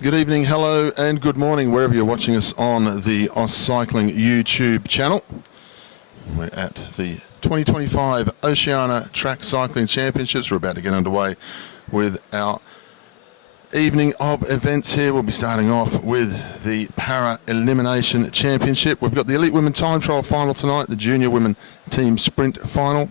Good evening, hello and good morning wherever you're watching us on the Oz Cycling YouTube channel. We're at the 2025 Oceania Track Cycling Championships. We're about to get underway with our evening of events here. We'll be starting off with the Para Elimination Championship. We've got the Elite Women Time Trial Final tonight, the Junior Women Team Sprint Final.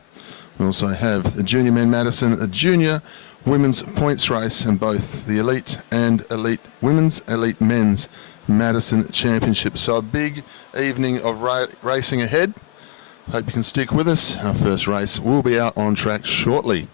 We also have the Junior Men Madison, the Junior Women's Points Race, and both the Elite and Elite Women's, Elite Men's Madison Championship. So a big evening of racing ahead. Hope you can stick with us. Our first race will be out on track shortly.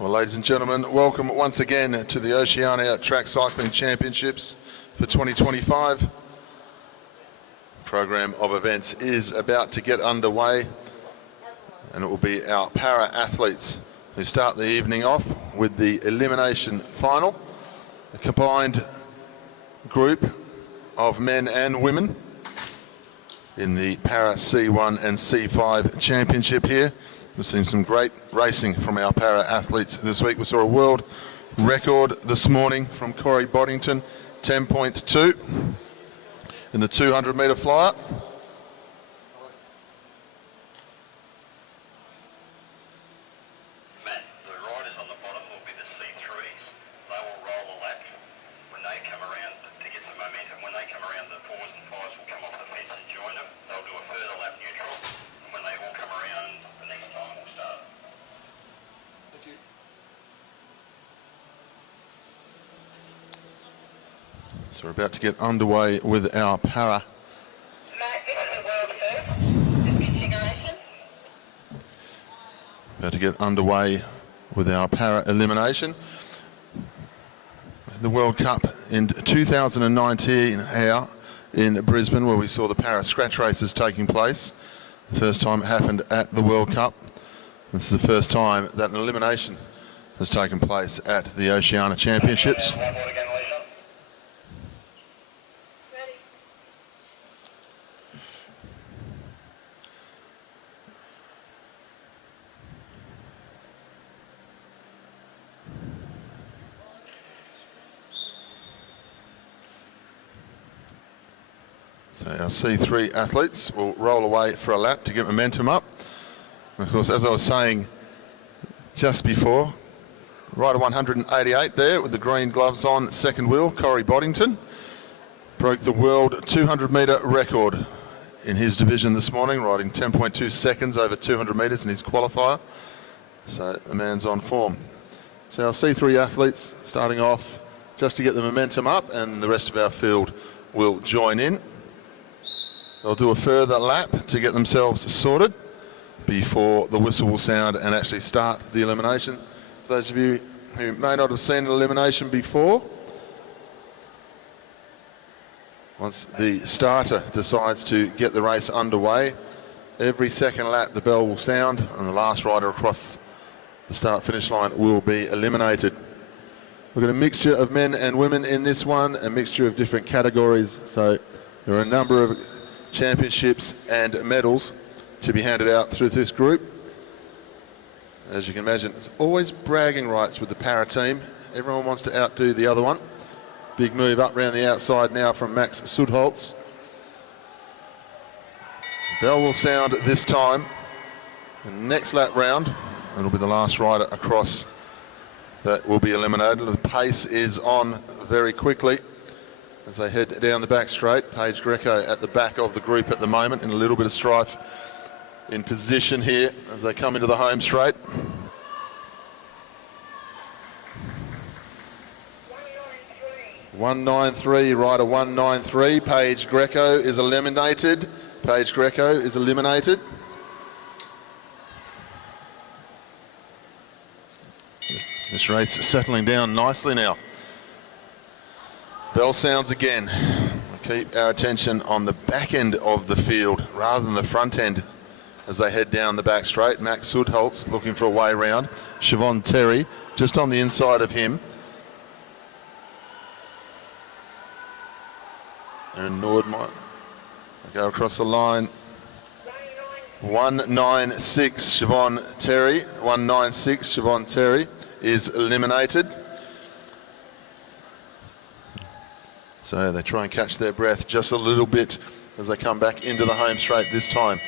Well, ladies and gentlemen, welcome once again to the Oceania Track Cycling Championships for 2025. Program of events is about to get underway, and it will be our para athletes who start the evening off with the elimination final, a combined group of men and women in the para C1 and C5 championship here. We've seen some great racing from our para-athletes this week. We saw a world record this morning from Corey Boddington, 10.2 in the 200-metre flyer. Matt, the riders on the bottom will be the C3s. They will roll a lap when they come around to get some momentum. When they come around, the 4s and 5s will come off the fence and join them. They'll do a further lap neutral, and when they all come around, the next time will start. Thank you. So we're about to get underway with our para. Matt, this is the world first. This configuration. About to get underway with our para elimination. The World Cup in 2019 here in Brisbane, where we saw the para scratch races taking place. The first time it happened at the World Cup. This is the first time that an elimination has taken place at the Oceania Championships. So our C3 athletes will roll away for a lap to get momentum up. And of course, as I was saying just before, rider 188 there with the green gloves on, second wheel, Corey Boddington, broke the world 200-metre record in his division this morning, riding 10.2 seconds over 200 metres in his qualifier. So the man's on form. So our C3 athletes starting off just to get the momentum up, and the rest of our field will join in. They'll do a further lap to get themselves sorted before the whistle will sound and actually start the elimination. For those of you who may not have seen an elimination before, once the starter decides to get the race underway, every second lap the bell will sound and the last rider across the start-finish line will be eliminated. We've got a mixture of men and women in this one, a mixture of different categories, so there are a number of championships and medals to be handed out through this group. As you can imagine, it's always bragging rights with the para team. Everyone wants to outdo the other one. Big move up around the outside now from Max Sudholz. Bell will sound this time Next lap round, it'll be the last rider across that will be eliminated. The pace is on very quickly as they head down the back straight. Paige Greco at the back of the group at the moment, in a little bit of strife in position here as they come into the home straight. .193, rider 193. Paige Greco is eliminated. Paige Greco is eliminated. This race settling down nicely now. Bell sounds again. We'll keep our attention on the back end of the field rather than the front end as they head down the back straight. Max Sudholz looking for a way round. Siobhan Terry just on the inside of him. And Nord might go across the line. 196 Siobhan Terry. 196 Siobhan Terry is eliminated. So they try and catch their breath just a little bit as they come back into the home straight this time.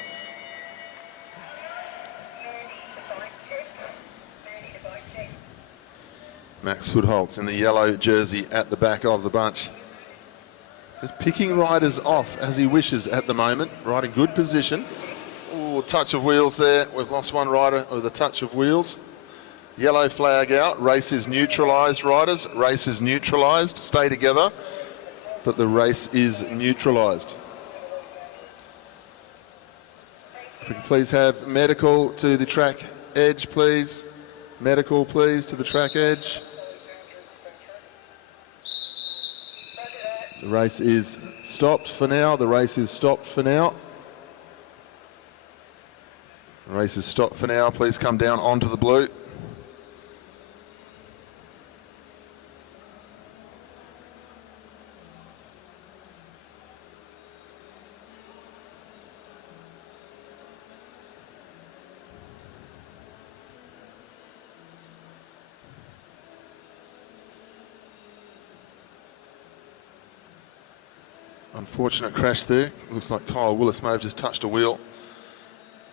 Max Sudholz in the yellow jersey at the back of the bunch. Just picking riders off as he wishes at the moment. Riding good position. Oh, touch of wheels there. We've lost one rider with a touch of wheels. Yellow flag out. Race is neutralised, riders. Race is neutralised. Stay together. But the race is neutralised. If we can please have medical to the track edge, please. Medical, please, to the track edge. The race is stopped for now. The race is stopped for now. The race is stopped for now. Please come down onto the blue. Unfortunate crash there. Looks like Kyle Willis may have just touched a wheel,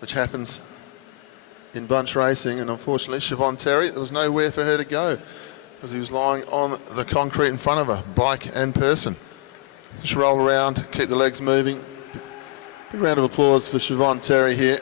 which happens in bunch racing. And unfortunately, Siobhan Terry, there was nowhere for her to go because he was lying on the concrete in front of her, bike and person. Just roll around, keep the legs moving. Big round of applause for Siobhan Terry here.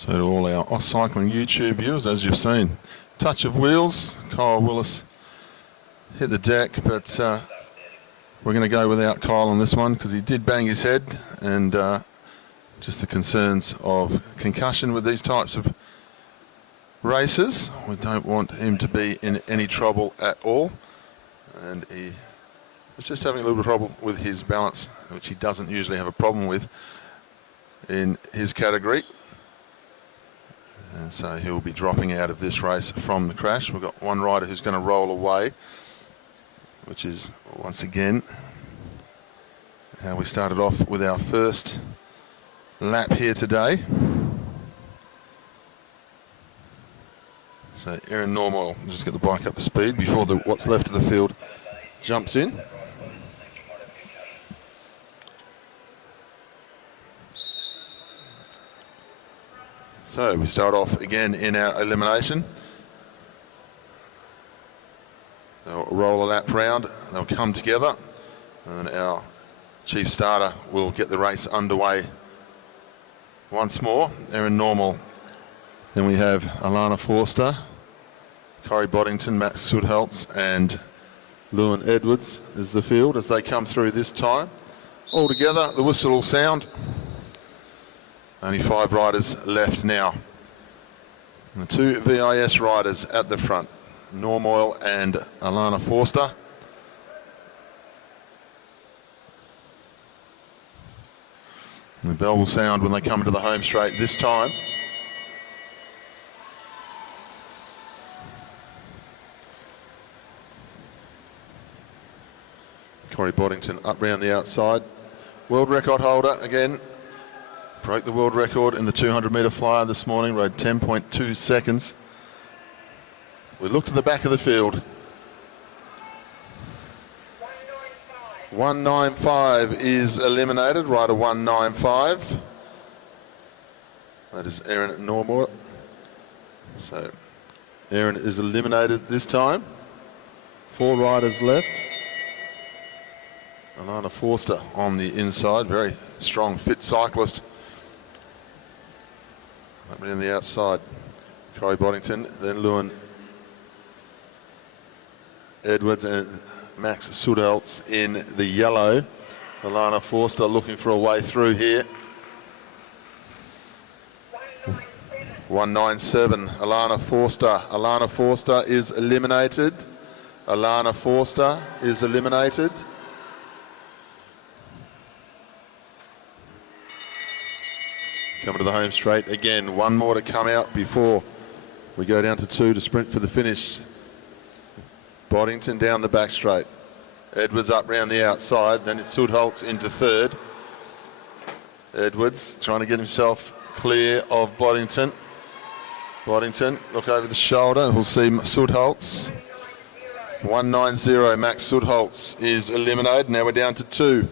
So to all our Oz Cycling YouTube viewers, as you've seen, touch of wheels. Kyle Willis hit the deck, but we're going to go without Kyle on this one because he did bang his head, and just the concerns of concussion with these types of races. We don't want him to be in any trouble at all, and he was just having a little trouble with his balance, which he doesn't usually have a problem with in his category. And so he'll be dropping out of this race from the crash. We've got one rider who's going to roll away, which is once again how we started off with our first lap here today. So Aaron Normoyle, just get the bike up to speed before what's left of the field jumps in. So we start off again in our elimination. They'll roll a lap round, they'll come together, and our chief starter will get the race underway once more. Aaron Normoyle. Then we have Alana Forster, Corey Boddington, Max Sudholtz, and Lewin Edwards as the field as they come through this time. All together, the whistle will sound. Only 5 riders left now. And the 2 VIS riders at the front, Normoyle and Alana Forster. And the bell will sound when they come to the home straight this time. Corey Boddington up round the outside. World record holder again. Broke the world record in the 200-metre flyer this morning, rode 10.2 seconds. We look to the back of the field. 195 is eliminated, rider 195. That is Aaron Normoyle. So Aaron is eliminated this time. 4 riders left. Alana Forster on the inside, very strong, fit cyclist. Up on the outside, Corey Boddington, then Lewin Edwards and Max Sudholtz in the yellow. Alana Forster looking for a way through here. 197, Alana Forster. Alana Forster is eliminated. Alana Forster is eliminated. Coming to the home straight again. 1 more to come out before we go down to 2 to sprint for the finish. Boddington down the back straight. Edwards up round the outside. Then it's Sudholtz into 3rd. Edwards trying to get himself clear of Boddington. Boddington, look over the shoulder and we'll see Sudholtz. 190, Max Sudholtz is eliminated. Now we're down to 2.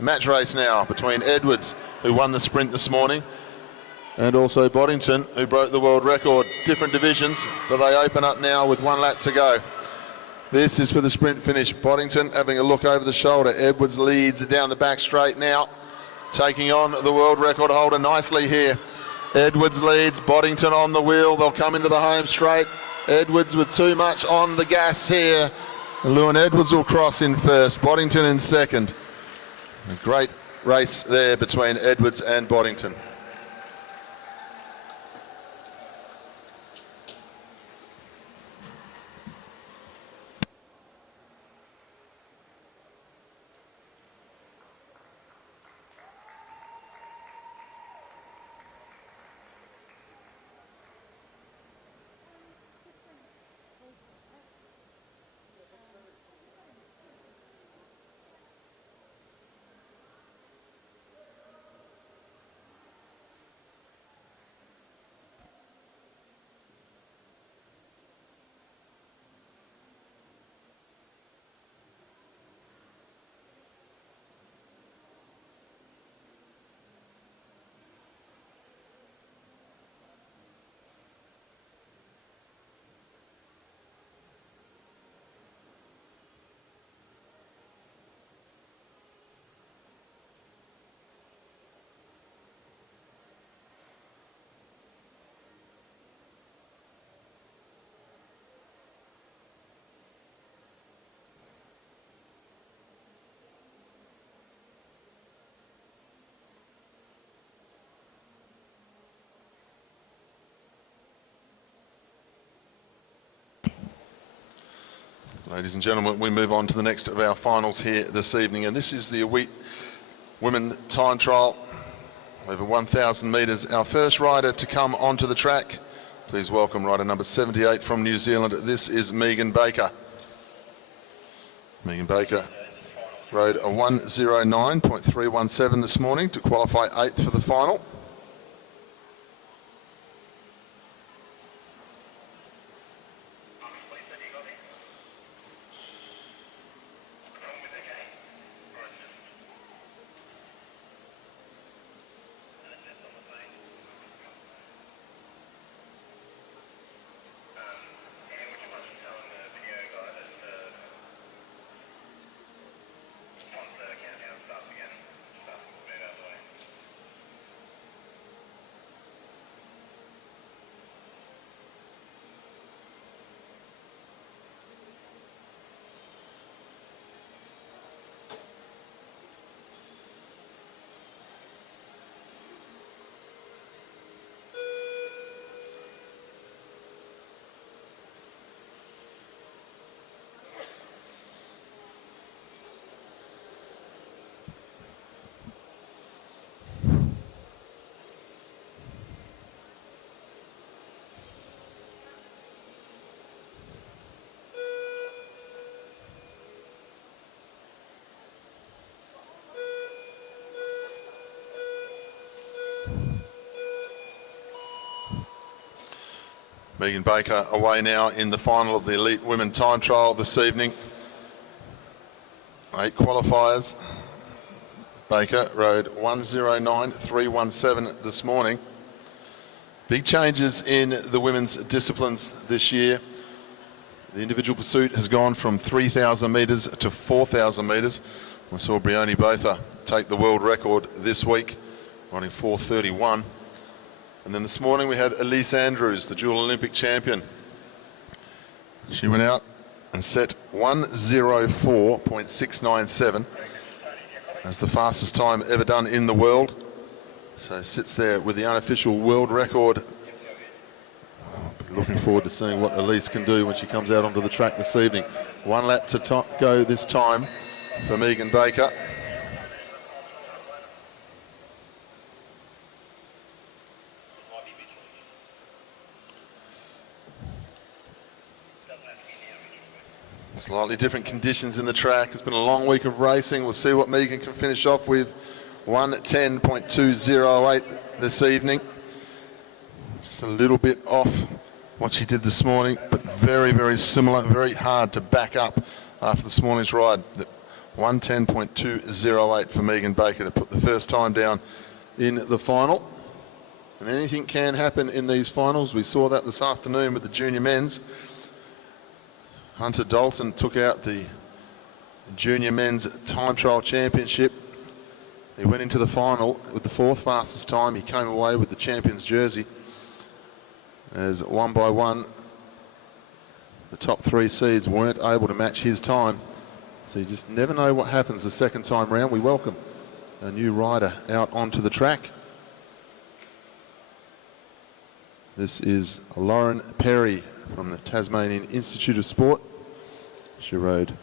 A match race now between Edwards, who won the sprint this morning, and also Boddington, who broke the world record. Different divisions, but they open up now with 1 lap to go. This is for the sprint finish. Boddington having a look over the shoulder. Edwards leads down the back straight now, taking on the world record holder nicely here. Edwards leads, Boddington on the wheel. They'll come into the home straight. Edwards with too much on the gas here. Lewin Edwards will cross in first, Boddington in second. A great race there between Edwards and Boddington. Ladies and gentlemen, we move on to the next of our finals here this evening, and this is the elite women time trial over 1,000 metres. Our first rider to come onto the track, please welcome rider number 78 from New Zealand. This is Megan Baker. Megan Baker rode a 1:09.317 this morning to qualify 8th for the final. Megan Baker away now in the final of the elite women time trial this evening. 8 qualifiers. Baker rode 1:09.317 this morning. Big changes in the women's disciplines this year. The individual pursuit has gone from 3,000 metres to 4,000 metres. We saw Brioni Botha take the world record this week, running 4:31. And then this morning we had Elise Andrews, the dual Olympic champion. She went out and set 1:04.697 as the fastest time ever done in the world. So sits there with the unofficial world record. I'll be looking forward to seeing what Elise can do when she comes out onto the track this evening. 1 lap to go this time for Megan Baker. Slightly different conditions in the track. It's been a long week of racing. We'll see what Megan can finish off with. 1:10.208 this evening. Just a little bit off what she did this morning, but very, very similar. Very hard to back up after this morning's ride. 1:10.208 for Megan Baker to put the first time down in the final. And anything can happen in these finals. We saw that this afternoon with the junior men's. Hunter Dalton took out the junior men's time trial championship. He went into the final with the 4th fastest time. He came away with the champion's jersey as one by one the top 3 seeds weren't able to match his time. So you just never know what happens the second time round. We welcome a new rider out onto the track. This is Lauren Perry from the Tasmanian Institute of Sport. She rode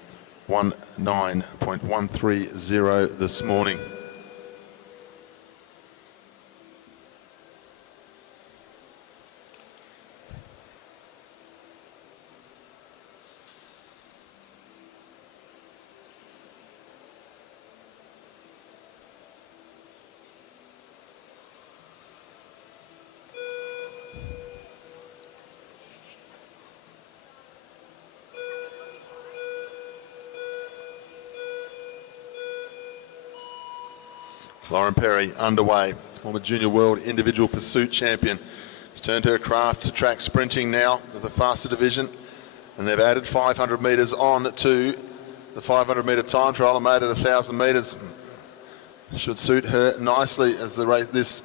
1:09.130 this morning. Lauren Perry underway, former junior world individual pursuit champion. She's turned her craft to track sprinting now with the faster division, and they've added 500 metres on to the 500 metre time trial and made it 1,000 metres. Should suit her nicely as the race, this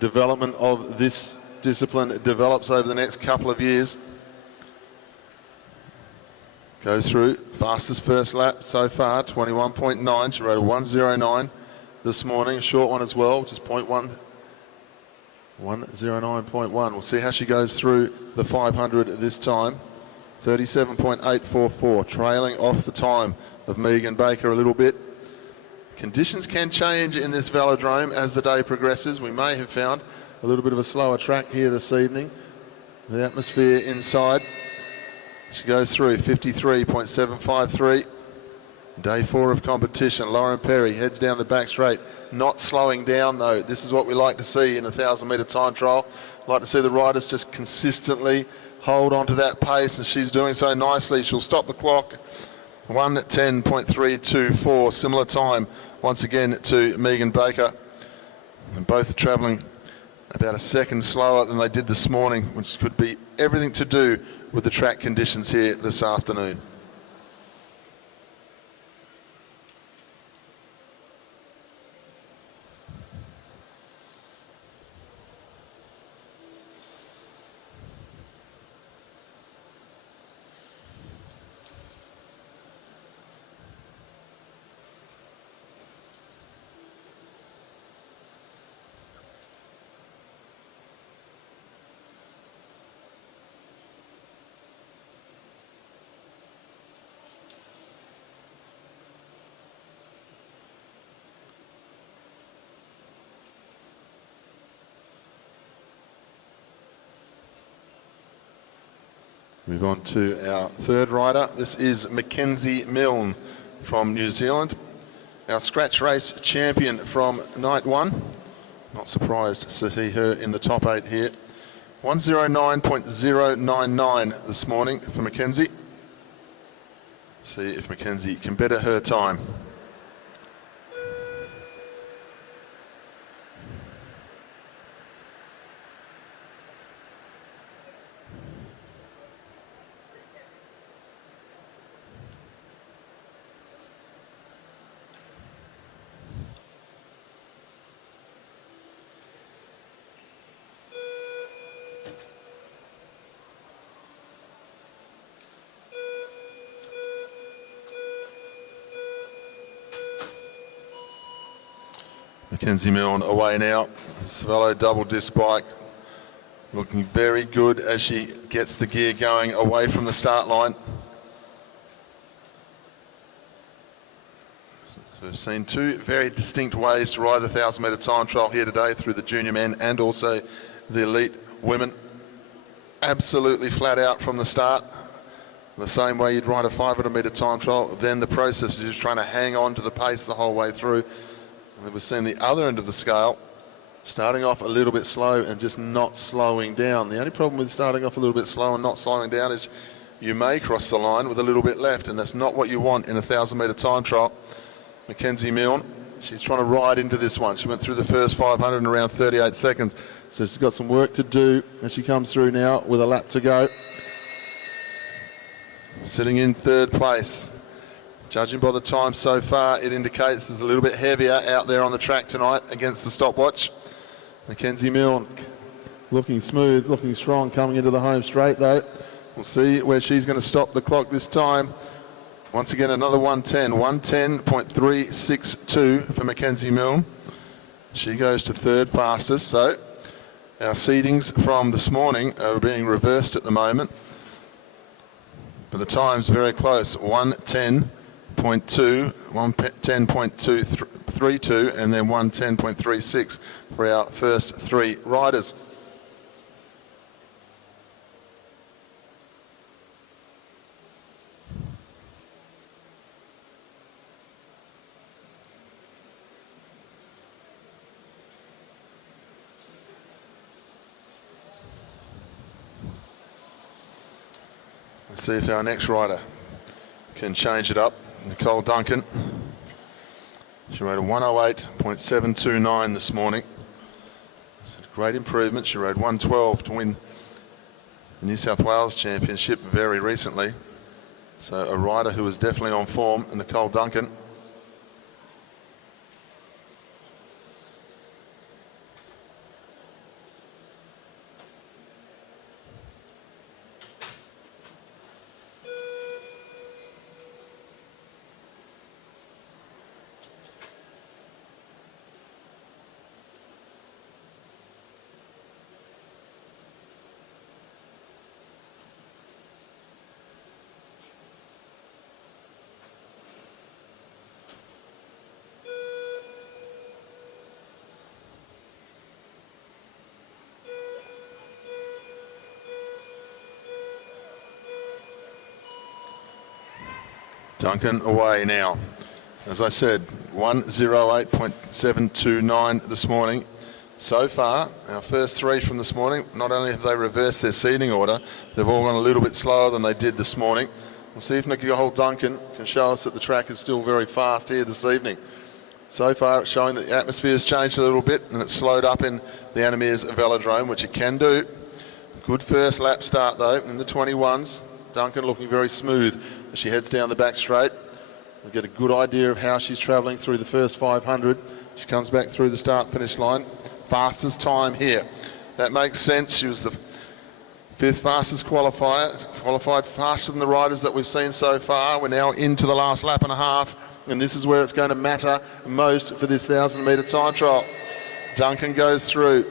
development of this discipline develops over the next couple of years. Goes through, fastest first lap so far, 21.9. She rode a 1:09 this morning, a short one as well, just 1:09.1. We'll see how she goes through the 500 this time. 37.844, trailing off the time of Megan Baker a little bit. Conditions can change in this velodrome as the day progresses. We may have found a little bit of a slower track here this evening. The atmosphere inside. She goes through 53.753. Day 4 of competition. Lauren Perry heads down the back straight, not slowing down though. This is what we like to see in a 1,000-metre time trial. Like to see the riders just consistently hold on to that pace, and she's doing so nicely. She'll stop the clock. 1:10.324, similar time once again to Megan Baker. And both are travelling about a second slower than they did this morning, which could be everything to do with the track conditions here this afternoon. Move on to our third rider. This is Mackenzie Milne from New Zealand, our scratch race champion from night 1. Not surprised to see her in the top 8 here. 1:09.099 this morning for Mackenzie. See if Mackenzie can better her time. Mackenzie Milne away now. Velo double disc bike looking very good as she gets the gear going away from the start line. So we've seen two very distinct ways to ride the 1,000-metre time trial here today through the junior men and also the elite women. Absolutely flat out from the start. The same way you'd ride a 500-metre time trial. Then the process is just trying to hang on to the pace the whole way through. And we've seen the other end of the scale, starting off a little bit slow and just not slowing down. The only problem with starting off a little bit slow and not slowing down is you may cross the line with a little bit left, and that's not what you want in a 1,000-metre time trial. Mackenzie Milne, she's trying to ride into this one. She went through the first 500 in around 38 seconds, so she's got some work to do, and she comes through now with a lap to go. Sitting in third place. Judging by the time so far, it indicates there's a little bit heavier out there on the track tonight against the stopwatch. Mackenzie Milne looking smooth, looking strong, coming into the home straight though. We'll see where she's going to stop the clock this time. Once again, another 1:10.362 for Mackenzie Milne. She goes to third fastest, so our seedings from this morning are being reversed at the moment. But the time's very close, 1:10.2, 1:10.232, and then 1:10.36 for our first three riders. Let's see if our next rider can change it up. Nicole Duncan. She rode a 1:08.729 this morning. Great improvement. She rode 1:12 to win the New South Wales Championship very recently. So a rider who was definitely on form, Nicole Duncan. Duncan away now. As I said, 1:08.729 this morning. So far, our first three from this morning, not only have they reversed their seeding order, they've all gone a little bit slower than they did this morning. We'll see if Nicole Duncan can show us that the track is still very fast here this evening. So far, it's showing that the atmosphere's changed a little bit and it's slowed up in the Anna Meares Velodrome, which it can do. Good first lap start though, in the 21s. Duncan looking very smooth as she heads down the back straight. We'll get a good idea of how she's travelling through the first 500. She comes back through the start-finish line. Fastest time here. That makes sense. She was the fifth fastest qualifier, qualified faster than the riders that we've seen so far. We're now into the last lap and a half, and this is where it's going to matter most for this 1,000-metre time trial. Duncan goes through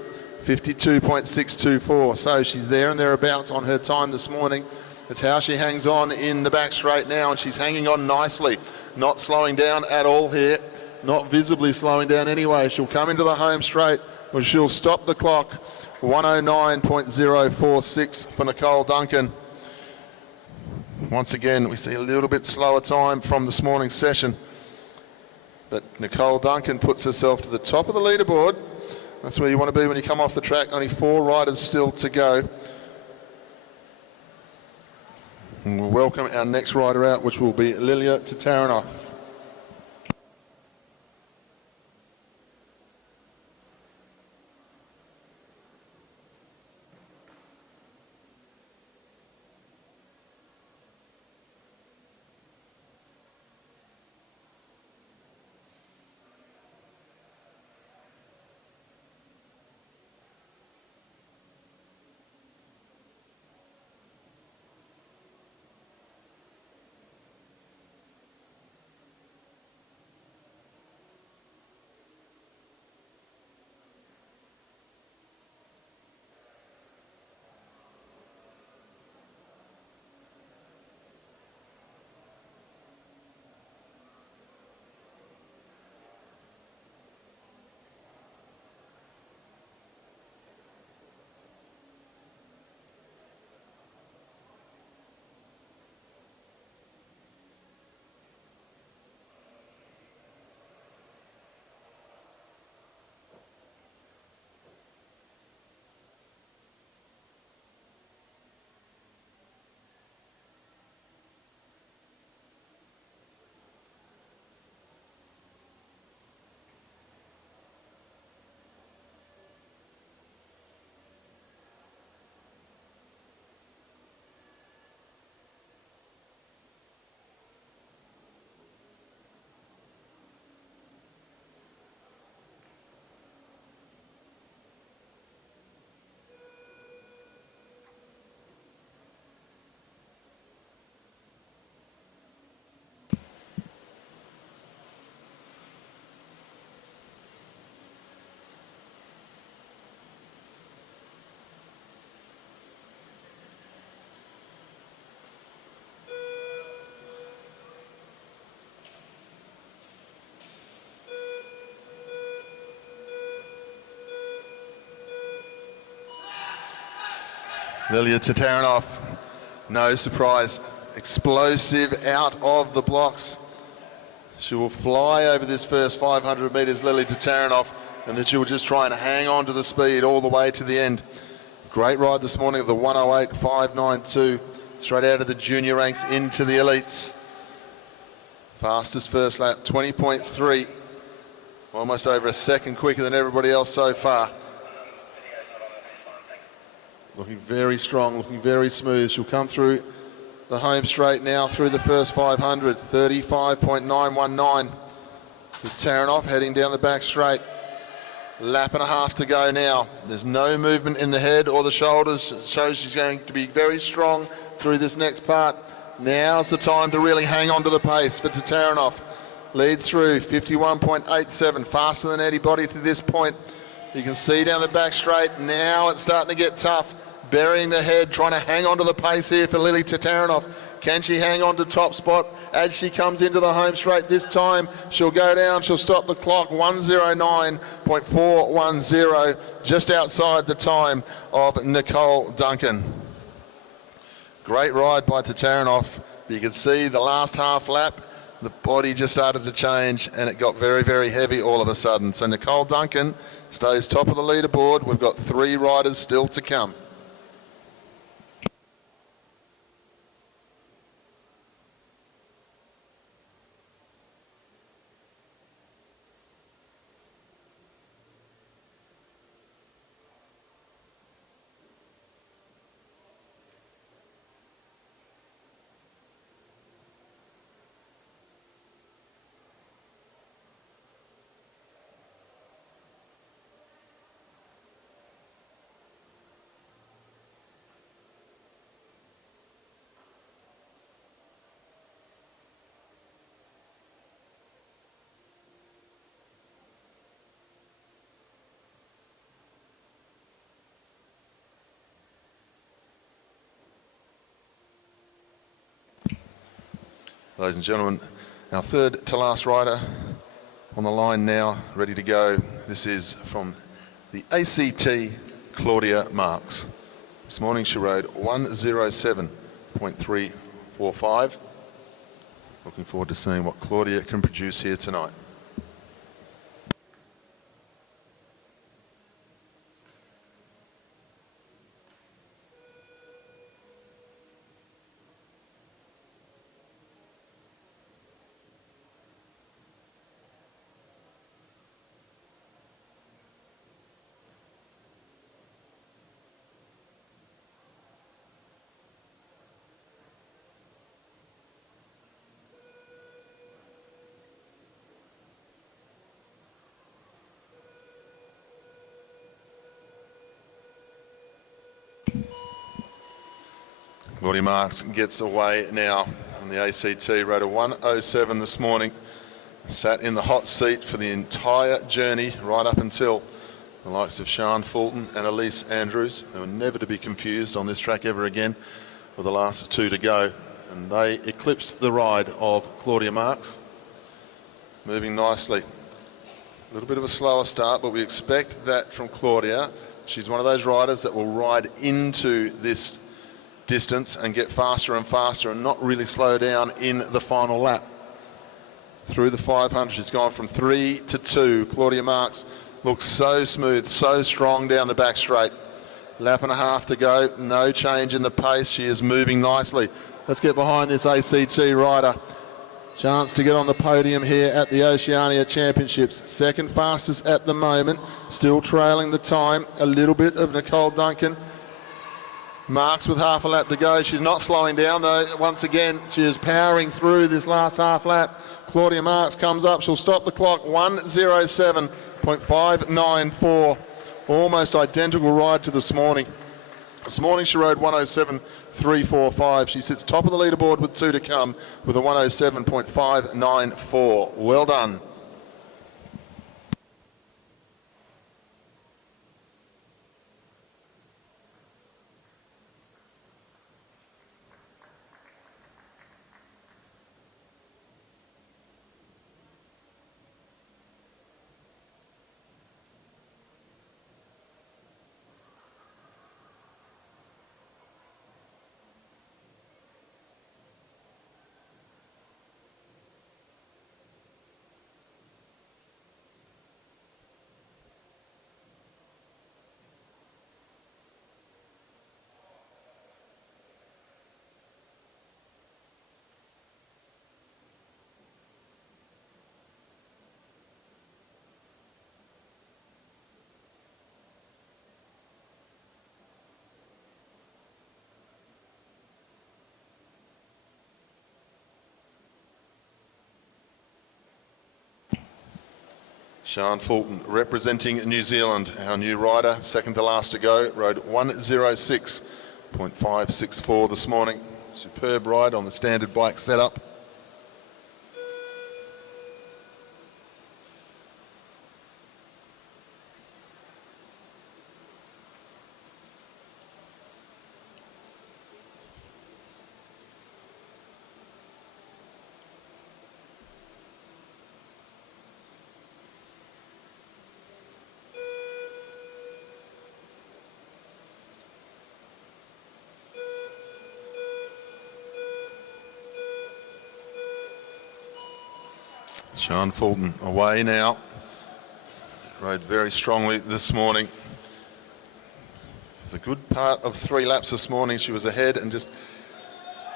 52.624, so she's there and thereabouts on her time this morning. It's how she hangs on in the back straight now, and she's hanging on nicely, not slowing down at all here, not visibly slowing down anyway. She'll come into the home straight, or she'll stop the clock. 1:09.046 for Nicole Duncan. Once again, we see a little bit slower time from this morning's session, but Nicole Duncan puts herself to the top of the leaderboard. That's where you want to be when you come off the track. Only 4 riders still to go. And we'll welcome our next rider out, which will be Lilia Tatarinov. Lilia Tatarinov, no surprise, explosive out of the blocks. She will fly over this first 500 metres, Lilia Tatarinov, and then she will just try and hang on to the speed all the way to the end. Great ride this morning of the 1:08.592, straight out of the junior ranks into the elites. Fastest first lap, 20.3, almost over a second quicker than everybody else so far. Looking very strong, looking very smooth. She'll come through the home straight now through the first 500, 35.919. With Tatarinov heading down the back straight. Lap and a half to go now. There's no movement in the head or the shoulders. It shows she's going to be very strong through this next part. Now's the time to really hang on to the pace for Tatarinov. Leads through 51.87, faster than anybody to this point. You can see down the back straight, now it's starting to get tough. Burying the head, trying to hang on to the pace here for Lilia Tatarinov. Can she hang on to top spot as she comes into the home straight this time? She'll go down, she'll stop the clock, 1:09.410, just outside the time of Nicole Duncan. Great ride by Tatarinov. But you can see the last half lap, the body just started to change and it got very, very heavy all of a sudden. So Nicole Duncan stays top of the leaderboard. We've got 3 riders still to come. Ladies and gentlemen, our third to last rider on the line now, ready to go. This is from the ACT, Claudia Marks. This morning she rode 1:07.345. Looking forward to seeing what Claudia can produce here tonight. Claudia Marks gets away now on the ACT, rode a 1:07 this morning, sat in the hot seat for the entire journey right up until the likes of Sian Fulton and Elise Andrews, who are never to be confused on this track ever again, were the last 2 to go, and they eclipsed the ride of Claudia Marks. Moving nicely. A little bit of a slower start, but we expect that from Claudia. She's one of those riders that will ride into this distance and get faster and faster and not really slow down in the final lap. Through the 500, she's gone from 3 to 2. Claudia Marks looks so smooth, so strong down the back straight. Lap and a half to go, no change in the pace. She is moving nicely. Let's get behind this ACT rider. Chance to get on the podium here at the Oceania Championships. Second fastest at the moment, still trailing the time. A little bit of Nicole Duncan. Marks with half a lap to go. She's not slowing down though. Once again, she is powering through this last half lap. Claudia Marks comes up. She'll stop the clock. 1:07.594. Almost identical ride to this morning. This morning she rode 1:07.345. She sits top of the leaderboard with 2 to come with a 1:07.594. Well done. Sian Fulton representing New Zealand, our new rider, second to last to go, rode 1:06.564 this morning. Superb ride on the standard bike setup. Sian Fulton away now. Rode very strongly this morning. The good part of 3 laps this morning, she was ahead and just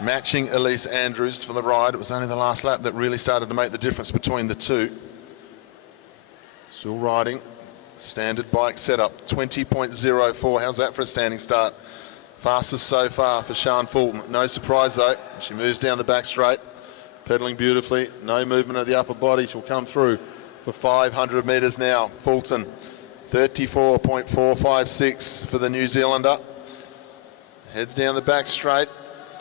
matching Elise Andrews for the ride. It was only the last lap that really started to make the difference between the two. Still riding. Standard bike setup, 20.04. How's that for a standing start? Fastest so far for Sian Fulton. No surprise though. She moves down the back straight, pedaling beautifully. No movement of the upper body. She'll come through for 500 metres now. Fulton, 34.456 for the New Zealander. Heads down the back straight.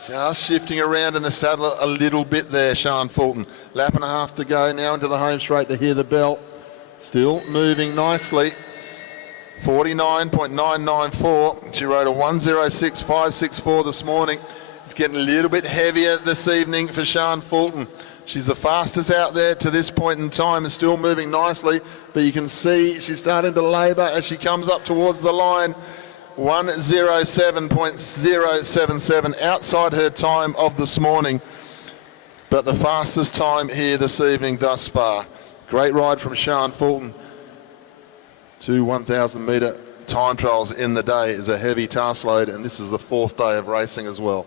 Just shifting around in the saddle a little bit there, Sian Fulton. Lap and a half to go now into the home straight to hear the bell. Still moving nicely. 49.994. She rode a 106.564 this morning. It's getting a little bit heavier this evening for Sian Fulton. She's the fastest out there to this point in time and still moving nicely, but you can see she's starting to labour as she comes up towards the line. 107.077 outside her time of this morning, but the fastest time here this evening thus far. Great ride from Sian Fulton. 2 1,000 metre time trials in the day is a heavy task load, and this is the 4th day of racing as well.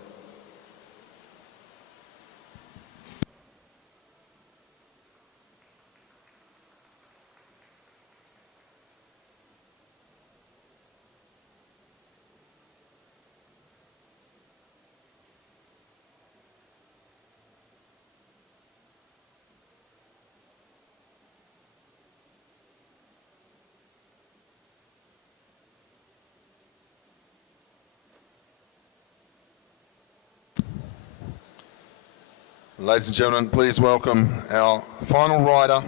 Ladies and gentlemen, please welcome our final rider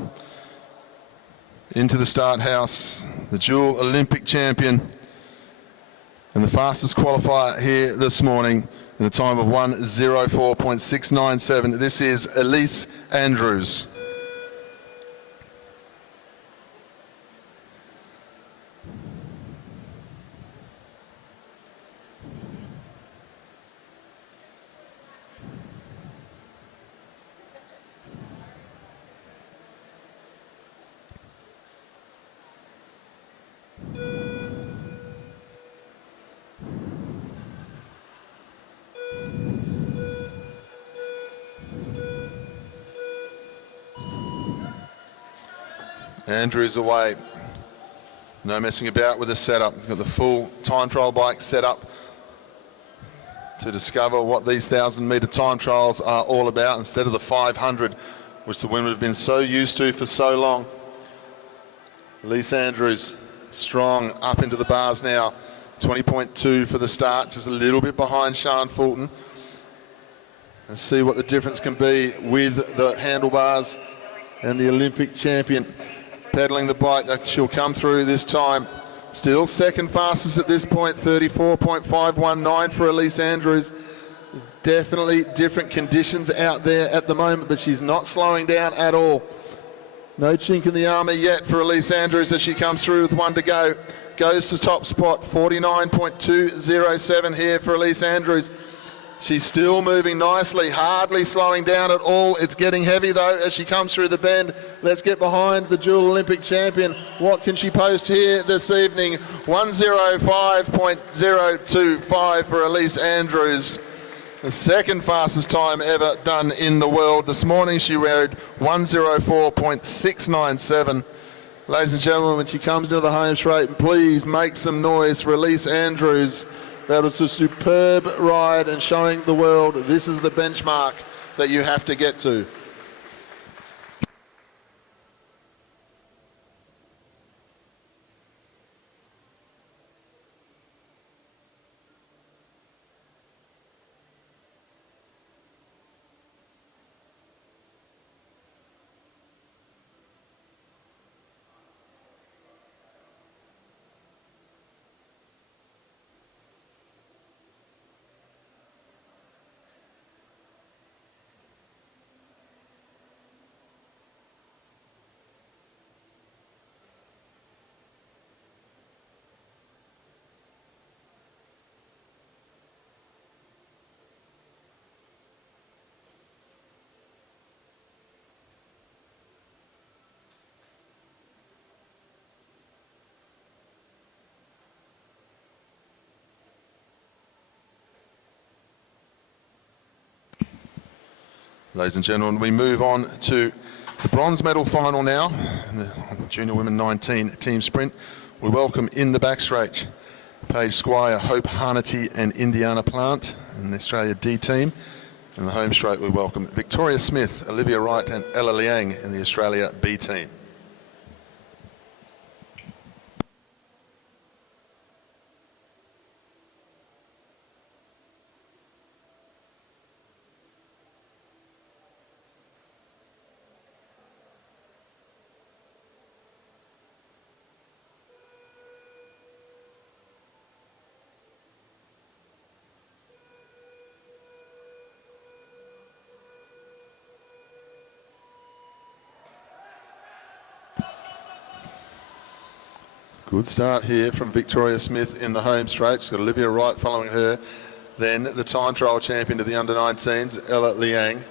into the start house, the dual Olympic champion and the fastest qualifier here this morning in a time of 1:04.697. This is Elise Andrews. Andrews away. No messing about with the setup. He's got the full time trial bike set up to discover what these 1,000 metre time trials are all about instead of the 500, which the women have been so used to for so long. Elise Andrews, strong up into the bars now. 20.2 for the start, just a little bit behind Sian Fulton. And see what the difference can be with the handlebars and the Olympic champion pedaling the bike. She'll come through this time. Still second fastest at this point, 34.519 for Elise Andrews. Definitely different conditions out there at the moment, but she's not slowing down at all. No chink in the armour yet for Elise Andrews as she comes through with 1 to go. Goes to top spot, 49.207 here for Elise Andrews. She's still moving nicely, hardly slowing down at all. It's getting heavy though as she comes through the bend. Let's get behind the dual Olympic champion. What can she post here this evening? 1:05.025 for Elise Andrews. The second fastest time ever done in the world. This morning she rode 1:04.697. Ladies and gentlemen, when she comes into the home straight, please make some noise for Elise Andrews. That was a superb ride and showing the world this is the benchmark that you have to get to. Ladies and gentlemen, we move on to the bronze medal final now, in the Junior Women 19 team sprint. We welcome in the back straight Paige Squire, Hope Harnety and Indiana Plant in the Australia D team. In the home straight we welcome Victoria Smith, Olivia Wright and Ella Liang in the Australia B team. Good start here from Victoria Smith in the home straight. She's got Olivia Wright following her. Then the time trial champion to the under-19s, Ella Liang.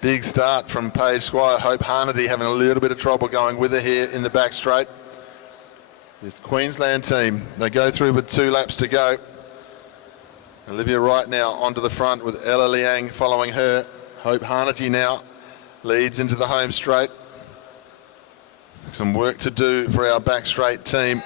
Big start from Paige Squire. Hope Harnety having a little bit of trouble going with her here in the back straight. This Queensland team, they go through with 2 laps to go. Olivia Wright now onto the front with Ella Liang following her. Hope Harnety now leads into the home straight. Some work to do for our back straight team.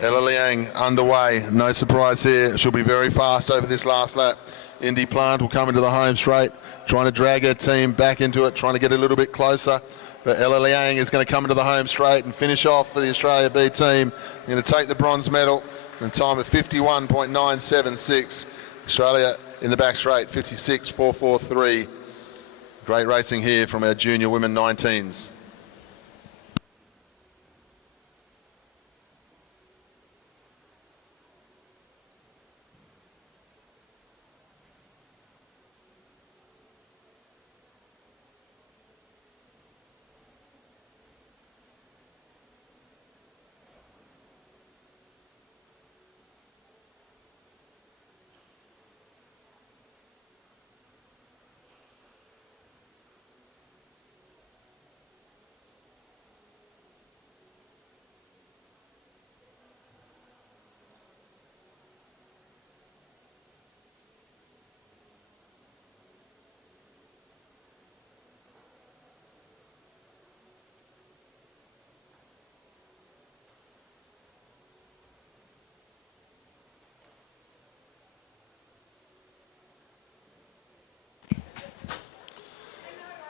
Ella Liang underway, no surprise here. She'll be very fast over this last lap. Indy Plant will come into the home straight, trying to drag her team back into it, trying to get a little bit closer. But Ella Liang is going to come into the home straight and finish off for the Australia B team. Going to take the bronze medal in a time of 51.976. Australia in the back straight, 56.443. Great racing here from our junior women 19s.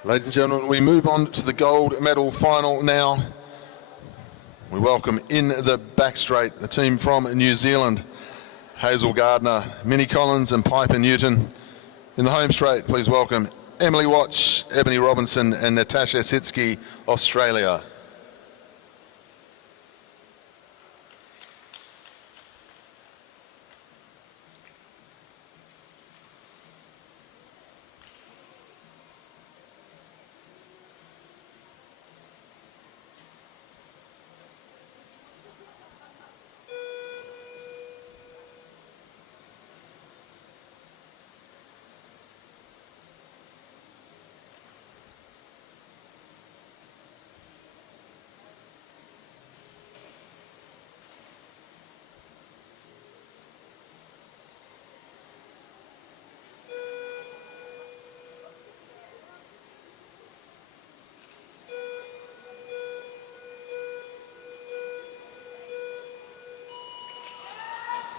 Ladies and gentlemen, we move on to the gold medal final now. We welcome in the back straight the team from New Zealand, Hazel Gardner, Minnie Collins and Piper Newton. In the home straight, please welcome Emily Watch, Ebony Robinson and Natasha Sitsky, Australia.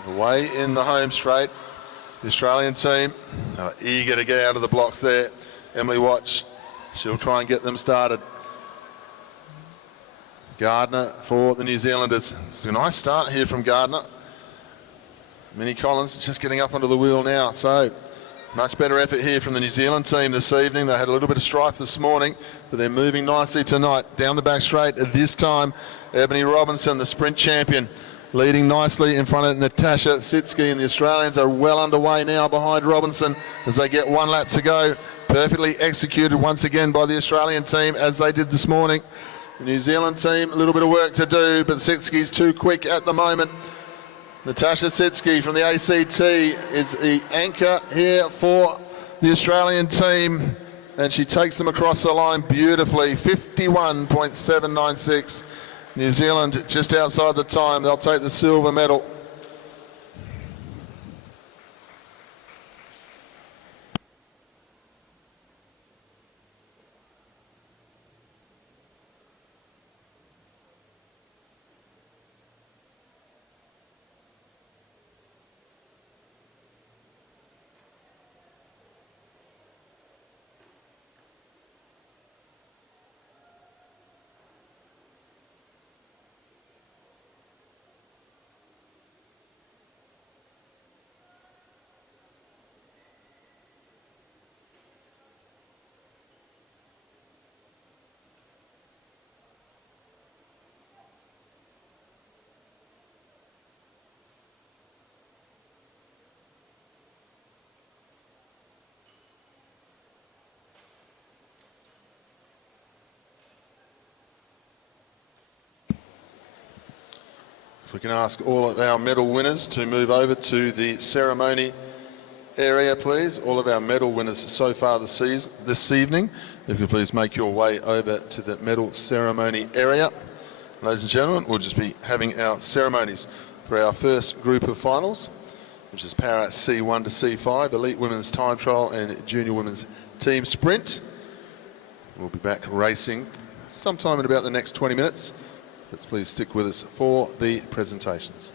Away in the home straight, the Australian team are eager to get out of the blocks there. Emily Watch, she'll try and get them started. Gardner for the New Zealanders. It's a nice start here from Gardner. Minnie Collins just getting up onto the wheel now, so much better effort here from the New Zealand team this evening. They had a little bit of strife this morning, but they're moving nicely tonight. Down the back straight at this time, Ebony Robinson, the sprint champion, leading nicely in front of Natasha Sitsky, and the Australians are well underway now behind Robinson as they get 1 lap to go. Perfectly executed once again by the Australian team as they did this morning. The New Zealand team, a little bit of work to do, but Sitsky's too quick at the moment. Natasha Sitsky from the ACT is the anchor here for the Australian team, and she takes them across the line beautifully, 51.796. New Zealand just outside the time. They'll take the silver medal. If we can ask all of our medal winners to move over to the ceremony area, please. All of our medal winners so far this evening, if you please make your way over to the medal ceremony area. Ladies and gentlemen, we'll just be having our ceremonies for our first group of finals, which is Para C1 to C5, Elite Women's Time Trial and Junior Women's Team Sprint. We'll be back racing sometime in about the next 20 minutes. But please stick with us for the presentations.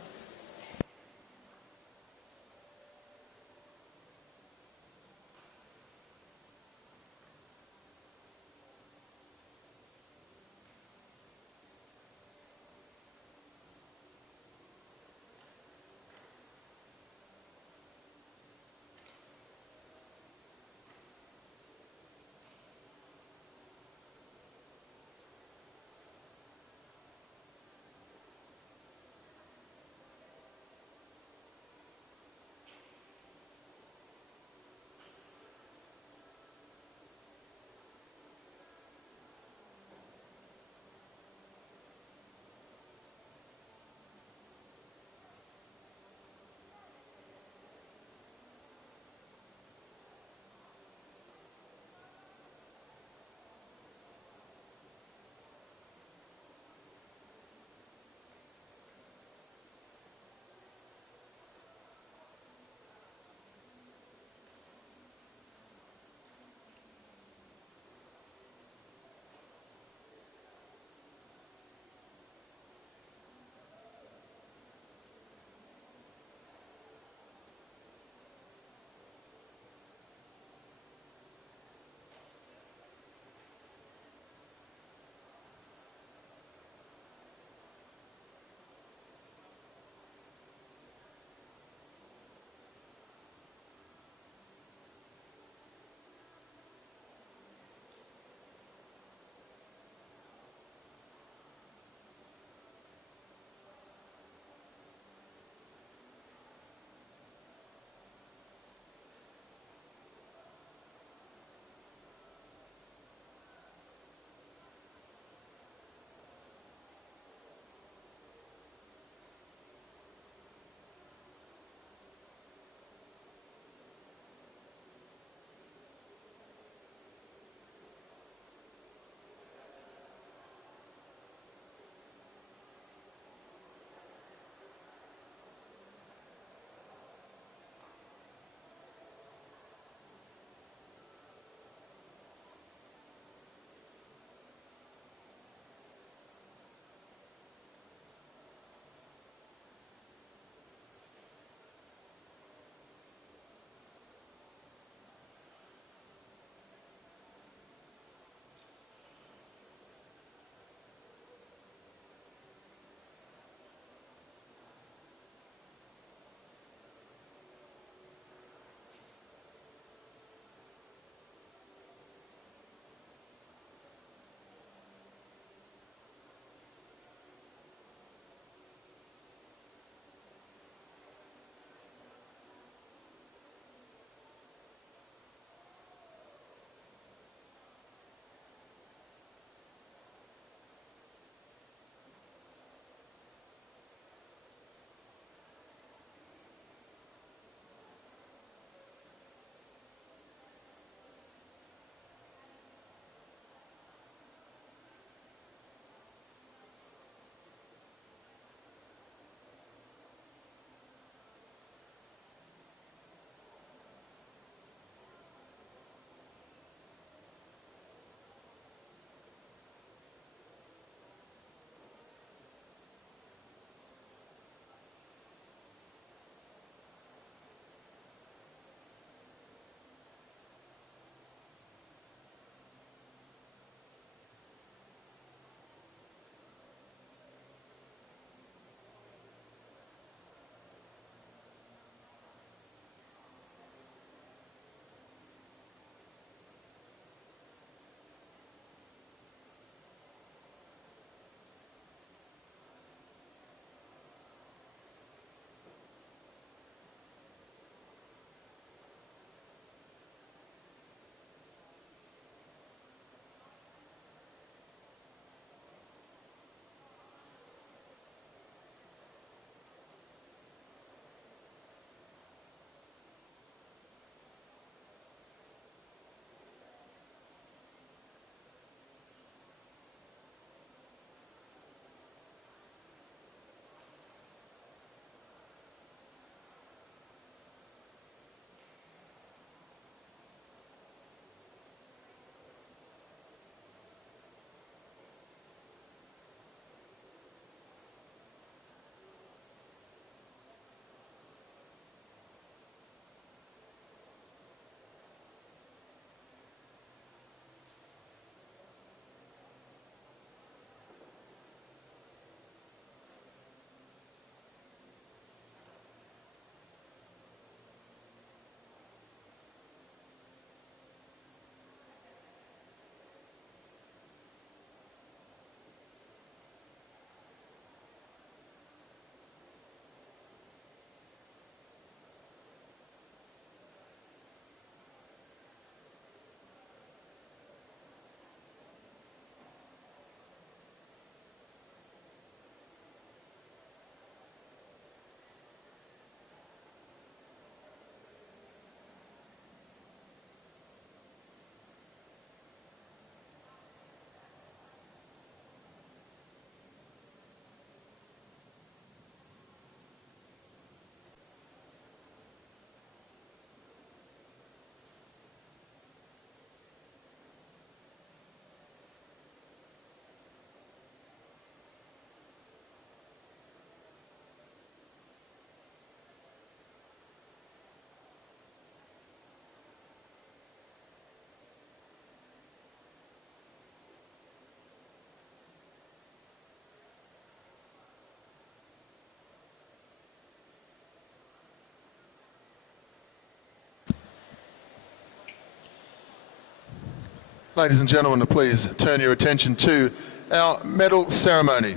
Ladies and gentlemen, please turn your attention to our medal ceremony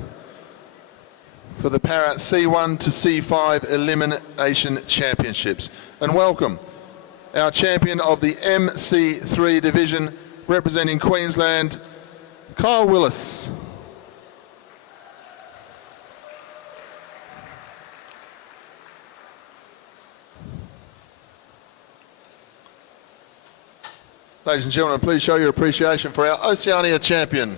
for the Para C1 to C5 Elimination Championships. And welcome our champion of the MC3 division, representing Queensland, Kyle Willis. Ladies and gentlemen, please show your appreciation for our Oceania champion.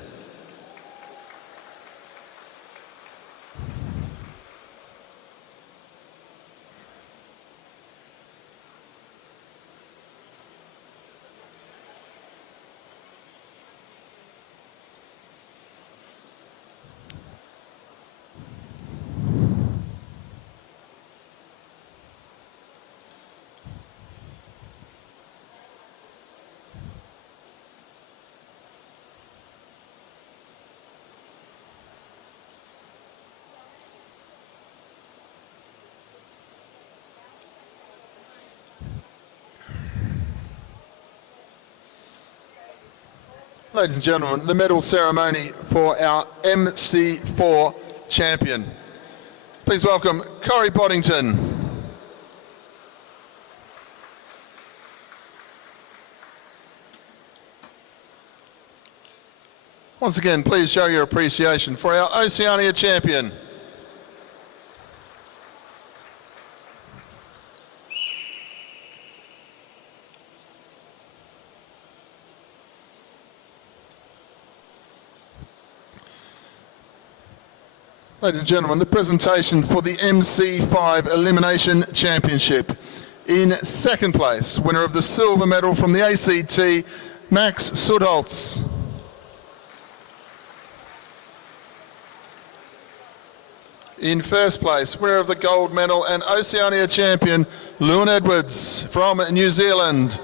Ladies and gentlemen, the medal ceremony for our MC4 champion. Please welcome Corey Boddington. Once again, please show your appreciation for our Oceania champion. Ladies and gentlemen, the presentation for the MC5 Elimination Championship. In second place, winner of the silver medal from the ACT, Max Sudholz. In first place, winner of the gold medal and Oceania champion, Lewin Edwards from New Zealand.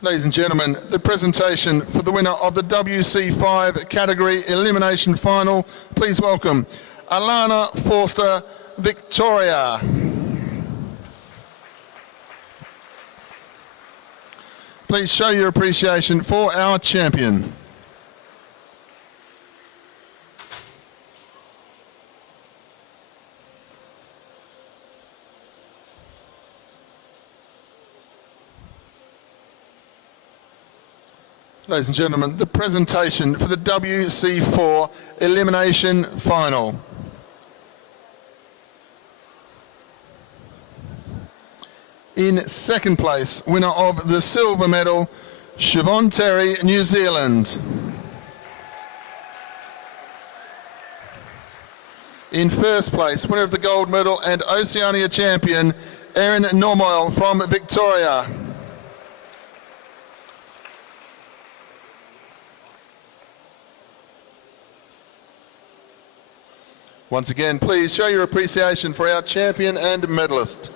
Ladies and gentlemen, the presentation for the winner of the WC5 category elimination final. Please welcome Alana Forster, Victoria. Please show your appreciation for our champion. Ladies and gentlemen, the presentation for the WC4 elimination final. In second place, winner of the silver medal, Siobhan Terry, New Zealand. In first place, winner of the gold medal and Oceania champion, Erin Normoyle from Victoria. Once again, please show your appreciation for our champion and medalist.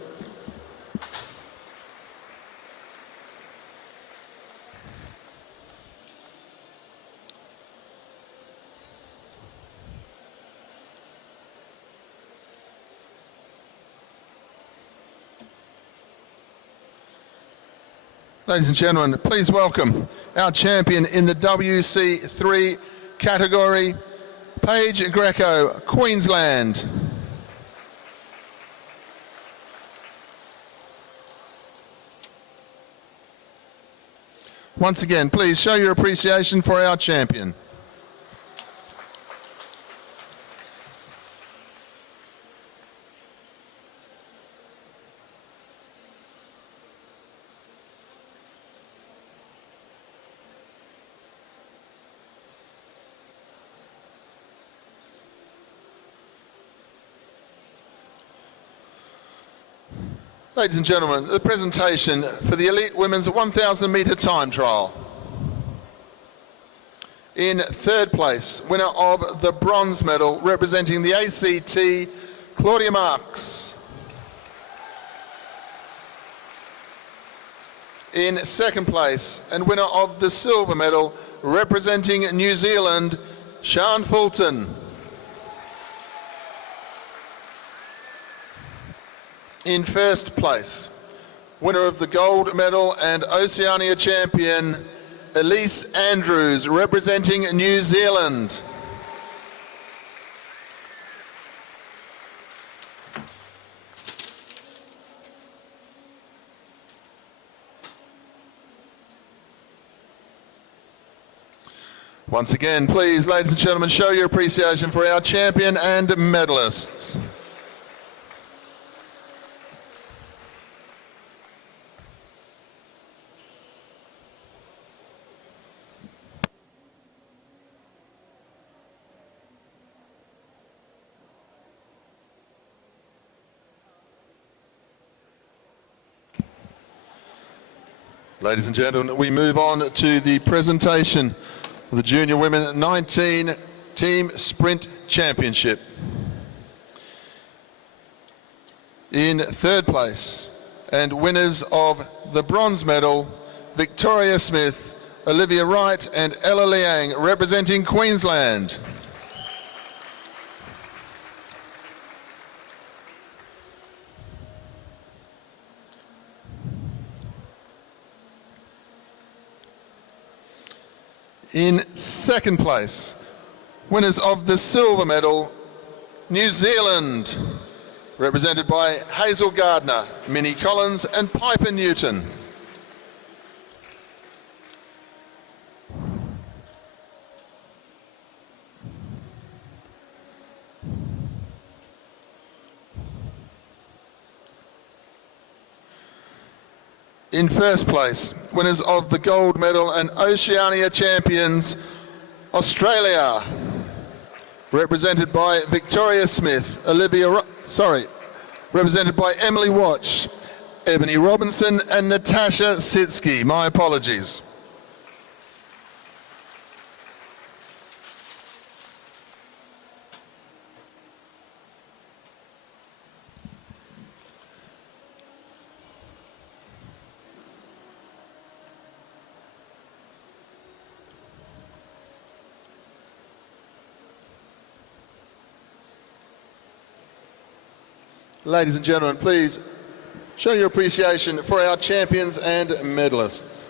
Ladies and gentlemen, please welcome our champion in the WC3 category, Paige Greco, Queensland. Once again, please show your appreciation for our champion. Ladies and gentlemen, the presentation for the elite women's 1,000 metre time trial. In third place, winner of the bronze medal, representing the ACT, Claudia Marks. In second place, and winner of the silver medal, representing New Zealand, Sian Fulton. In first place, winner of the gold medal and Oceania champion, Elise Andrews, representing New Zealand. Once again, please, ladies and gentlemen, show your appreciation for our champion and medalists. Ladies and gentlemen, we move on to the presentation of the Junior Women 19 Team Sprint Championship. In third place, and winners of the bronze medal, Victoria Smith, Olivia Wright and Ella Liang, representing Queensland. In second place, winners of the silver medal, New Zealand, represented by Hazel Gardner, Minnie Collins and Piper Newton. In first place, winners of the gold medal and Oceania champions, Australia, represented by Victoria Smith, represented by Emily Watch, Ebony Robinson and Natasha Sitsky. My apologies. Ladies and gentlemen, please show your appreciation for our champions and medalists.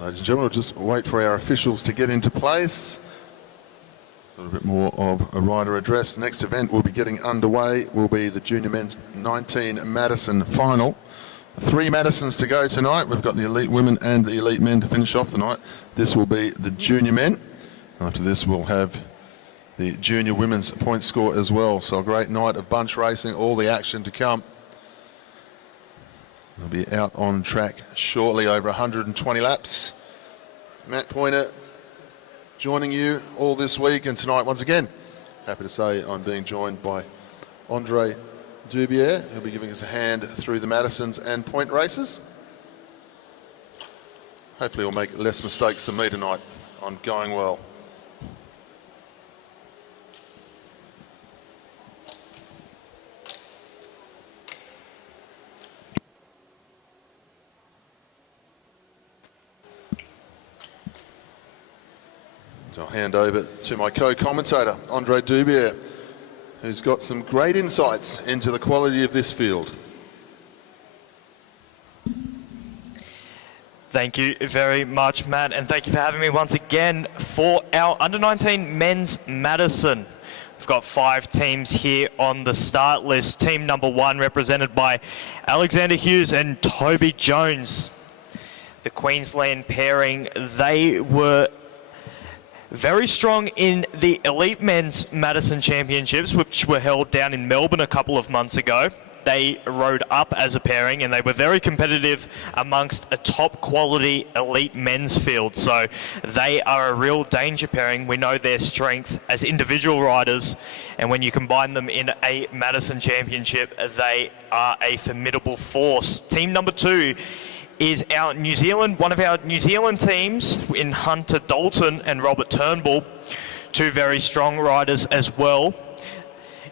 Ladies and gentlemen, we'll just wait for our officials to get into place. A little bit more of a rider address. The next event we'll be getting underway will be the Junior Men's 19 Madison Final. 3 Madisons to go tonight. We've got the elite women and the elite men to finish off the night. This will be the junior men. After this we'll have the junior women's point score as well. So a great night of bunch racing, all the action to come. They'll be out on track shortly, over 120 laps. Matt Pointer joining you all this week, and tonight once again, happy to say I'm being joined by Andre Dubier, who'll be giving us a hand through the Madisons and point races. Hopefully he'll make less mistakes than me tonight. I'm going well. So I'll hand over to my co-commentator, Andre Dubier, who's got some great insights into the quality of this field. Thank you very much, Matt, and thank you for having me once again for our Under-19 Men's Madison. We've got 5 teams here on the start list. Team number 1 represented by Alexander Hughes and Toby Jones. The Queensland pairing, they were very strong in the Elite Men's Madison Championships, which were held down in Melbourne a couple of months ago. They rode up as a pairing and they were very competitive amongst a top quality elite men's field. So they are a real danger pairing. We know their strength as individual riders, and when you combine them in a Madison Championship, they are a formidable force. Team number 2 is one of our New Zealand teams in Hunter Dalton and Robert Turnbull, 2 very strong riders as well.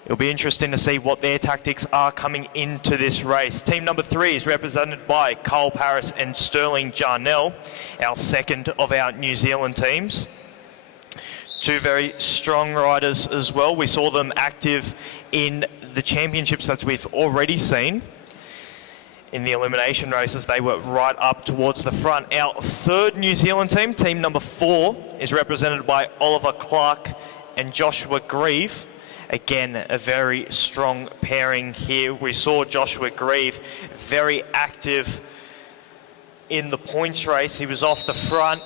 It'll be interesting to see what their tactics are coming into this race. Team number 3 is represented by Cole Paris and Sterling Jarnell, our second of our New Zealand teams. 2 very strong riders as well. We saw them active in the championships that we've already seen. In the elimination races, they were right up towards the front. Our third New Zealand team, team number 4, is represented by Oliver Clark and Joshua Grieve. Again, a very strong pairing here. We saw Joshua Grieve very active in the points race. He was off the front,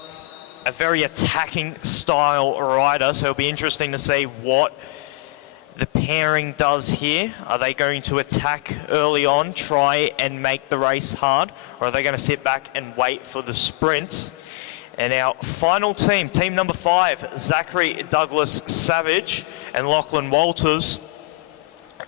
a very attacking style rider. So it'll be interesting to see what the pairing does here. Are they going to attack early on, try and make the race hard, or are they going to sit back and wait for the sprints? And our final team, team number 5, Zachary Douglas Savage and Lachlan Walters.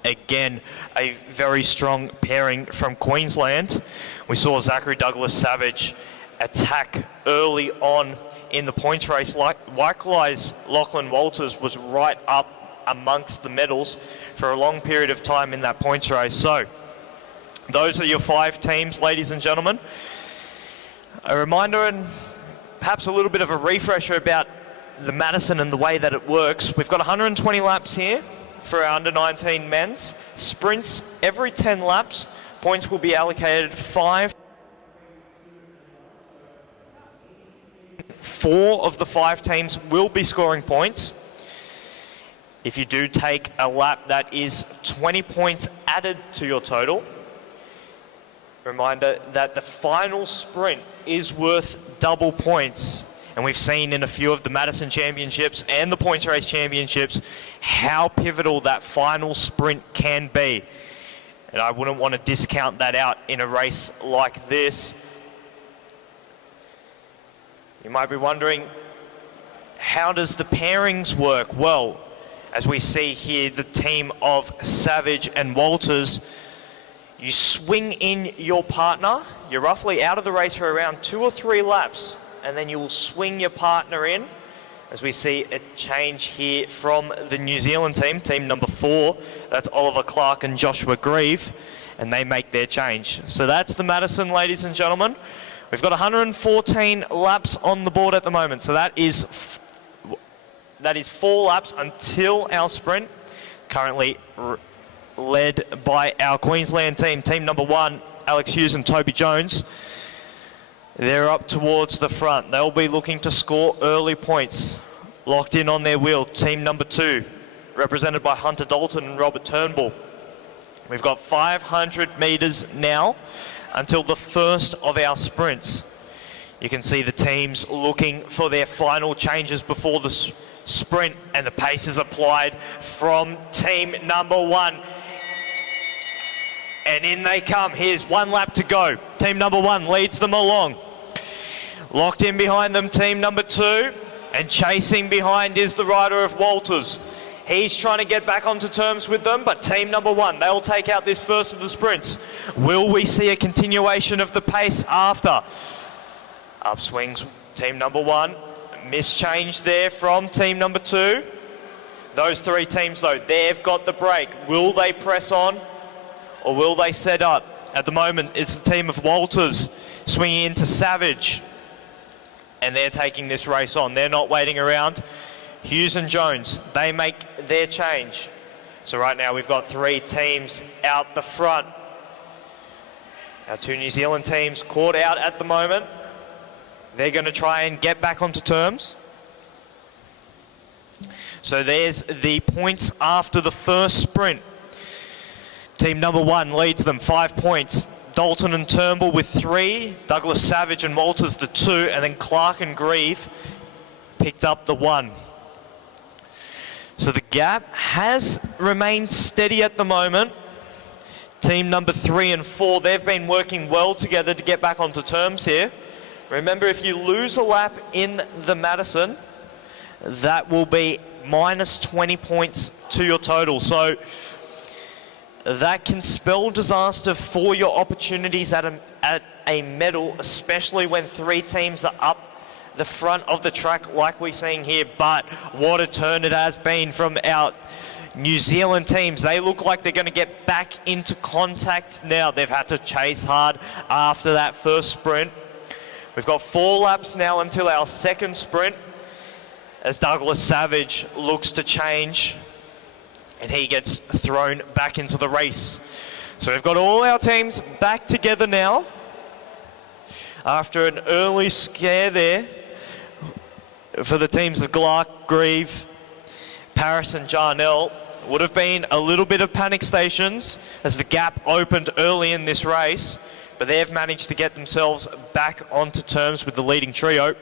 Again, a very strong pairing from Queensland. We saw Zachary Douglas Savage attack early on in the points race. Likewise, Lachlan Walters was right up amongst the medals for a long period of time in that points race. So, those are your 5 teams, ladies and gentlemen. A reminder and perhaps a little bit of a refresher about the Madison and the way that it works. We've got 120 laps here for our under-19 men's. Sprints every 10 laps. Points will be allocated 5. 4 of the 5 teams will be scoring points. If you do take a lap, that is 20 points added to your total. Reminder that the final sprint is worth double points, and we've seen in a few of the Madison Championships and the Points Race Championships how pivotal that final sprint can be, and I wouldn't want to discount that out in a race like this. You might be wondering, how does the pairings work? Well, as we see here, the team of Savage and Walters, you swing in your partner. You're roughly out of the race for around 2 or 3 laps, and then you will swing your partner in. As we see a change here from the New Zealand team, team number 4, that's Oliver Clark and Joshua Grieve, and they make their change. So that's the Madison, ladies and gentlemen. We've got 114 laps on the board at the moment, so that is 4 laps until our sprint. Currently led by our Queensland team, team number 1, Alex Hughes and Toby Jones. They're up towards the front. They'll be looking to score early points. Locked in on their wheel, team number 2, represented by Hunter Dalton and Robert Turnbull. We've got 500 metres now until the first of our sprints. You can see the teams looking for their final changes before the sprint, and the pace is applied from team number 1. And in they come. Here's 1 lap to go. Team number 1 leads them along. Locked in behind them, team number 2. And chasing behind is the rider of Walters. He's trying to get back onto terms with them, but team number 1, they'll take out this first of the sprints. Will we see a continuation of the pace after? Upswings, team number 1. Mischange there from team number 2. Those 3 teams, though, they've got the break. Will they press on, or will they set up? At the moment, it's the team of Walters swinging into Savage. and they're taking this race on. They're not waiting around. Hughes and Jones, they make their change. So right now we've got 3 teams out the front. Our 2 New Zealand teams caught out at the moment. They're going to try and get back onto terms. So there's the points after the first sprint. Team number 1 leads them 5 points. Dalton and Turnbull with 3, Douglas Savage and Walters the 2, and then Clark and Grieve picked up the 1. So the gap has remained steady at the moment. Team number 3 and 4, they've been working well together to get back onto terms here. Remember, if you lose a lap in the Madison, that will be minus 20 points to your total. So that can spell disaster for your opportunities at a medal, especially when 3 teams are up the front of the track like we're seeing here. But what a turn it has been from our New Zealand teams. They look like they're going to get back into contact now. They've had to chase hard after that first sprint. We've got 4 laps now until our second sprint, as Douglas Savage looks to change and he gets thrown back into the race. So we've got all our teams back together now after an early scare there for the teams of Clark, Grieve, Paris and Jarnell. Would have been a little bit of panic stations as the gap opened early in this race, but they've managed to get themselves back onto terms with the leading trio.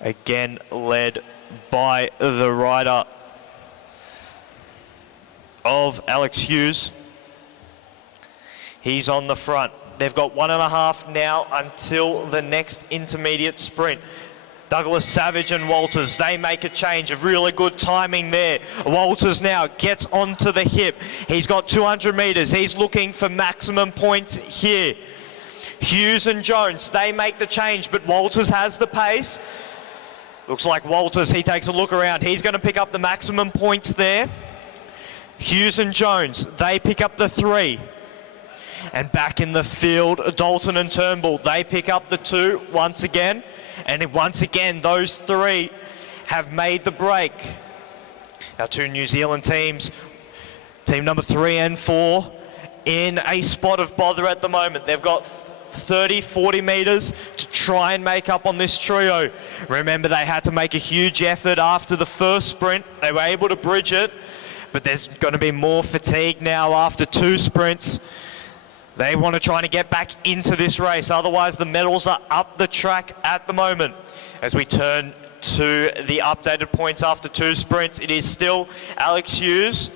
Again, led by the rider of Alex Hughes. He's on the front. They've got 1.5 now until the next intermediate sprint. Douglas Savage and Walters, they make a change. Of really good timing there. Walters now gets onto the hip. He's got 200 metres. He's looking for maximum points here. Hughes and Jones, they make the change, but Walters has the pace. Looks like Walters, he takes a look around. He's going to pick up the maximum points there. Hughes and Jones, they pick up the 3. And back in the field, Dalton and Turnbull, they pick up the 2 once again. And once again, those 3 have made the break. Our 2 New Zealand teams, team number 3 and 4, in a spot of bother at the moment. They've got 30, 40 metres to try and make up on this trio. Remember, they had to make a huge effort after the first sprint. They were able to bridge it, but there's going to be more fatigue now after 2 sprints. They want to try to get back into this race. Otherwise, the medals are up the track at the moment. As we turn to the updated points after 2 sprints, it is still Alex Hughes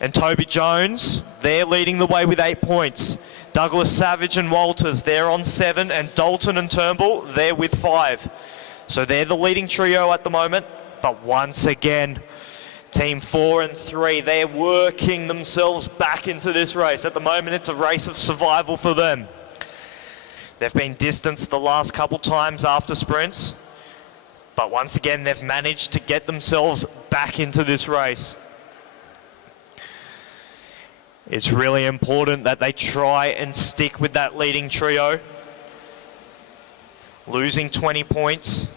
and Toby Jones. They're leading the way with 8 points. Douglas Savage and Walters, they're on 7, and Dalton and Turnbull, they're with 5. So they're the leading trio at the moment, but once again, Team 4 and 3, they're working themselves back into this race. At the moment, it's a race of survival for them. They've been distanced the last couple times after sprints, but once again, they've managed to get themselves back into this race. It's really important that they try and stick with that leading trio. Losing 20 points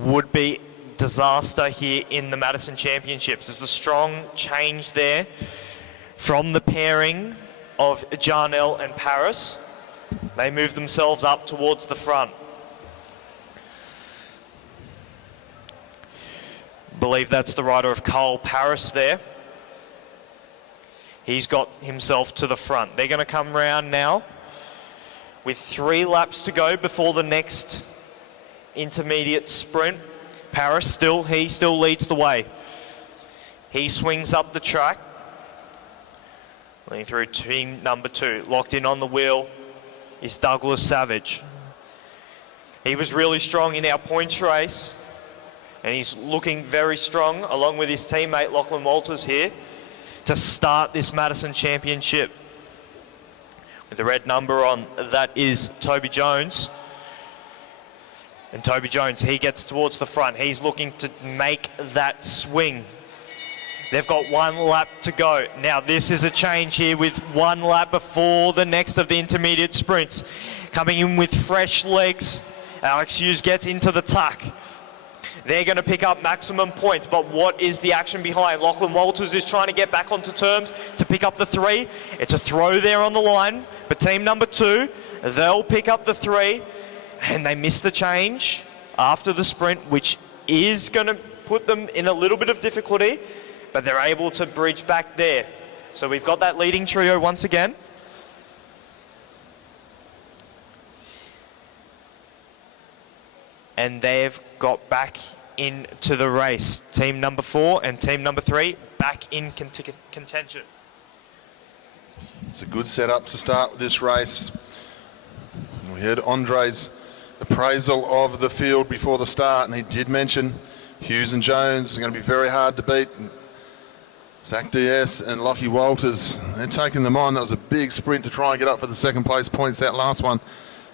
would be disaster here in the Madison Championships. There's a strong change there from the pairing of Jarnell and Paris. They move themselves up towards the front. I believe that's the rider of Carl Paris there. He's got himself to the front. They're going to come round now with 3 laps to go before the next intermediate sprint. Paris he still leads the way. He swings up the track. Leading through team number 2. Locked in on the wheel is Douglas Savage. He was really strong in our points race, and he's looking very strong along with his teammate Lachlan Walters here to start this Madison Championship. With the red number on, that is Toby Jones. And Toby Jones, he gets towards the front. He's looking to make that swing They've got 1 lap to go. Now this is a change here with 1 lap before the next of the intermediate sprints. Coming in with fresh legs, Alex Hughes gets into the tuck. They're going to pick up maximum points, but what is the action behind? Lachlan Walters is trying to get back onto terms to pick up the 3. It's a throw there on the line, but team number 2, they'll pick up the 3, and they miss the change after the sprint, which is going to put them in a little bit of difficulty, but they're able to bridge back there. So we've got that leading trio once again. And they've got back into the race. Team number 4 and team number 3 back in contention. It's a good setup to start this race. We heard Andre's appraisal of the field before the start, and he did mention Hughes and Jones are going to be very hard to beat. Zach DS and Lockie Walters, they're taking them on. That was a big sprint to try and get up for the second place points. That last one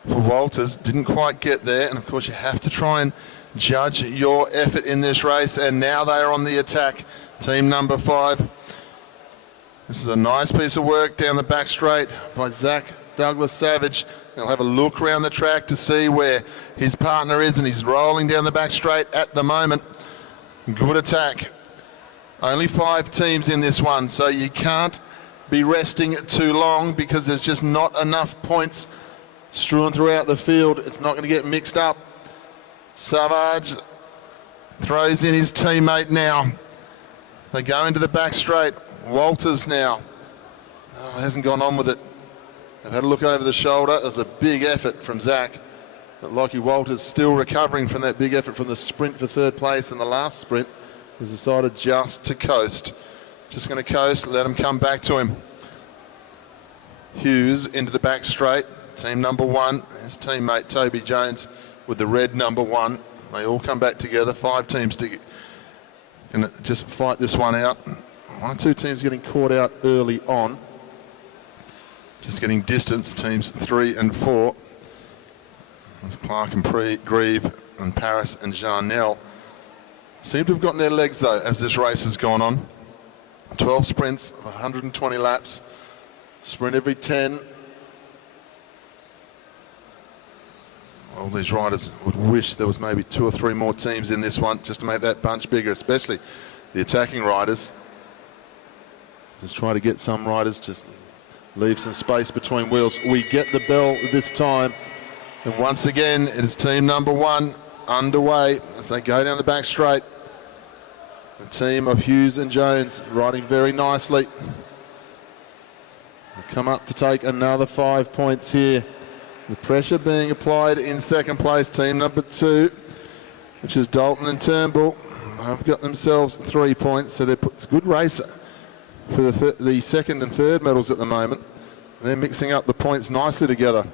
for Walters didn't quite get there, and of course you have to try and judge your effort in this race, and now they are on the attack. Team number 5. This is a nice piece of work down the back straight by Zach Douglas Savage. He'll have a look around the track to see where his partner is, and he's rolling down the back straight at the moment. Good attack. Only 5 teams in this one, so you can't be resting too long because there's just not enough points strewn throughout the field. It's not going to get mixed up. Savage throws in his teammate now. They go into the back straight. Walters now. Oh, hasn't gone on with it. They've had a look over the shoulder. It was a big effort from Zach. But Lockie Walters still recovering from that big effort from the sprint for 3rd place in the last sprint. Has decided just to coast. Just going to coast, let him come back to him. Hughes into the back straight. Team number 1, his teammate Toby Jones with the red number 1. They all come back together. 5 teams to just fight this one out. 1 or 2 teams getting caught out early on. Just getting distance, teams 3 and 4. There's Clark and Grieve and Paris and Jarnell. Seem to have gotten their legs though as this race has gone on. 12 sprints, 120 laps. Sprint every 10. All these riders would wish there was maybe 2 or 3 more teams in this one just to make that bunch bigger, especially the attacking riders. Just try to get some riders to leave some space between wheels. We get the bell this time, and once again it is team number 1 underway as they go down the back straight. The team of Hughes and Jones riding very nicely. They come up to take another 5 points here. The pressure being applied in second place, team number 2, which is Dalton and Turnbull. Have got themselves 3 points, so it's a good race for the second and third medals at the moment. They're mixing up the points nicely together.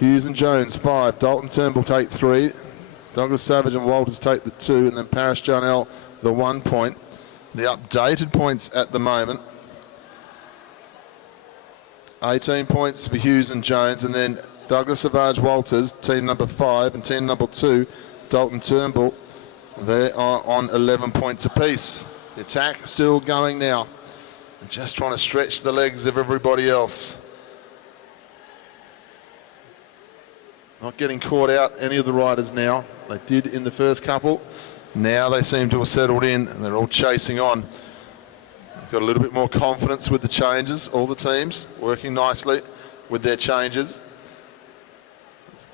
Hughes and Jones 5, Dalton Turnbull take 3, Douglas Savage and Walters take the 2, and then Paris Jarnell the 1 point. The updated points at the moment: 18 points for Hughes and Jones, and then Douglas Savage Walters, team number 5, and team number 2, Dalton Turnbull, they are on 11 points apiece. The attack still going now. They're just trying to stretch the legs of everybody else. Not getting caught out, any of the riders now. They did in the first couple. Now they seem to have settled in and they're all chasing on. They've got a little bit more confidence with the changes, all the teams working nicely with their changes.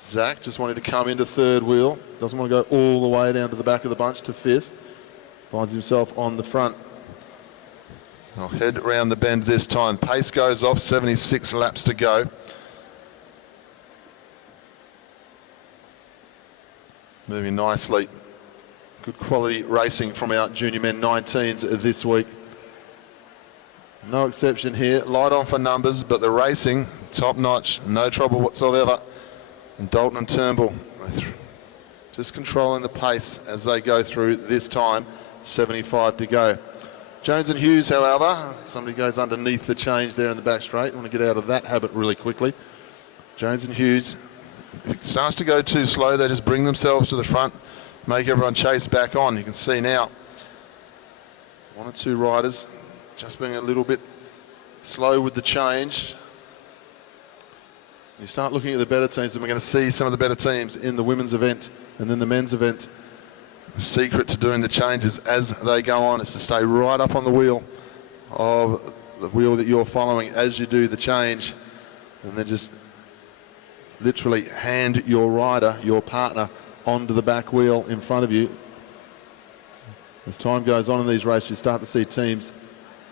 Zach just wanted to come into 3rd wheel. Doesn't want to go all the way down to the back of the bunch to 5th. Finds himself on the front. I'll head around the bend this time. Pace goes off, 76 laps to go. Moving nicely. Good quality racing from our junior men 19s this week. No exception here. Light on for numbers, but the racing, top notch, no trouble whatsoever. And Dalton and Turnbull just controlling the pace as they go through this time. 75 to go. Jones and Hughes, however, somebody goes underneath the change there in the back straight. I want to get out of that habit really quickly. Jones and Hughes, if it starts to go too slow, they just bring themselves to the front, make everyone chase back on. You can see now One or two riders just being a little bit slow with the change. You start looking at the better teams, and we're going to see some of the better teams in the women's event and then the men's event. The secret to doing the changes as they go on is to stay right up on the wheel of the wheel that you're following as you do the change, and then just literally hand your rider, your partner, onto the back wheel in front of you. As time goes on in these races, you start to see teams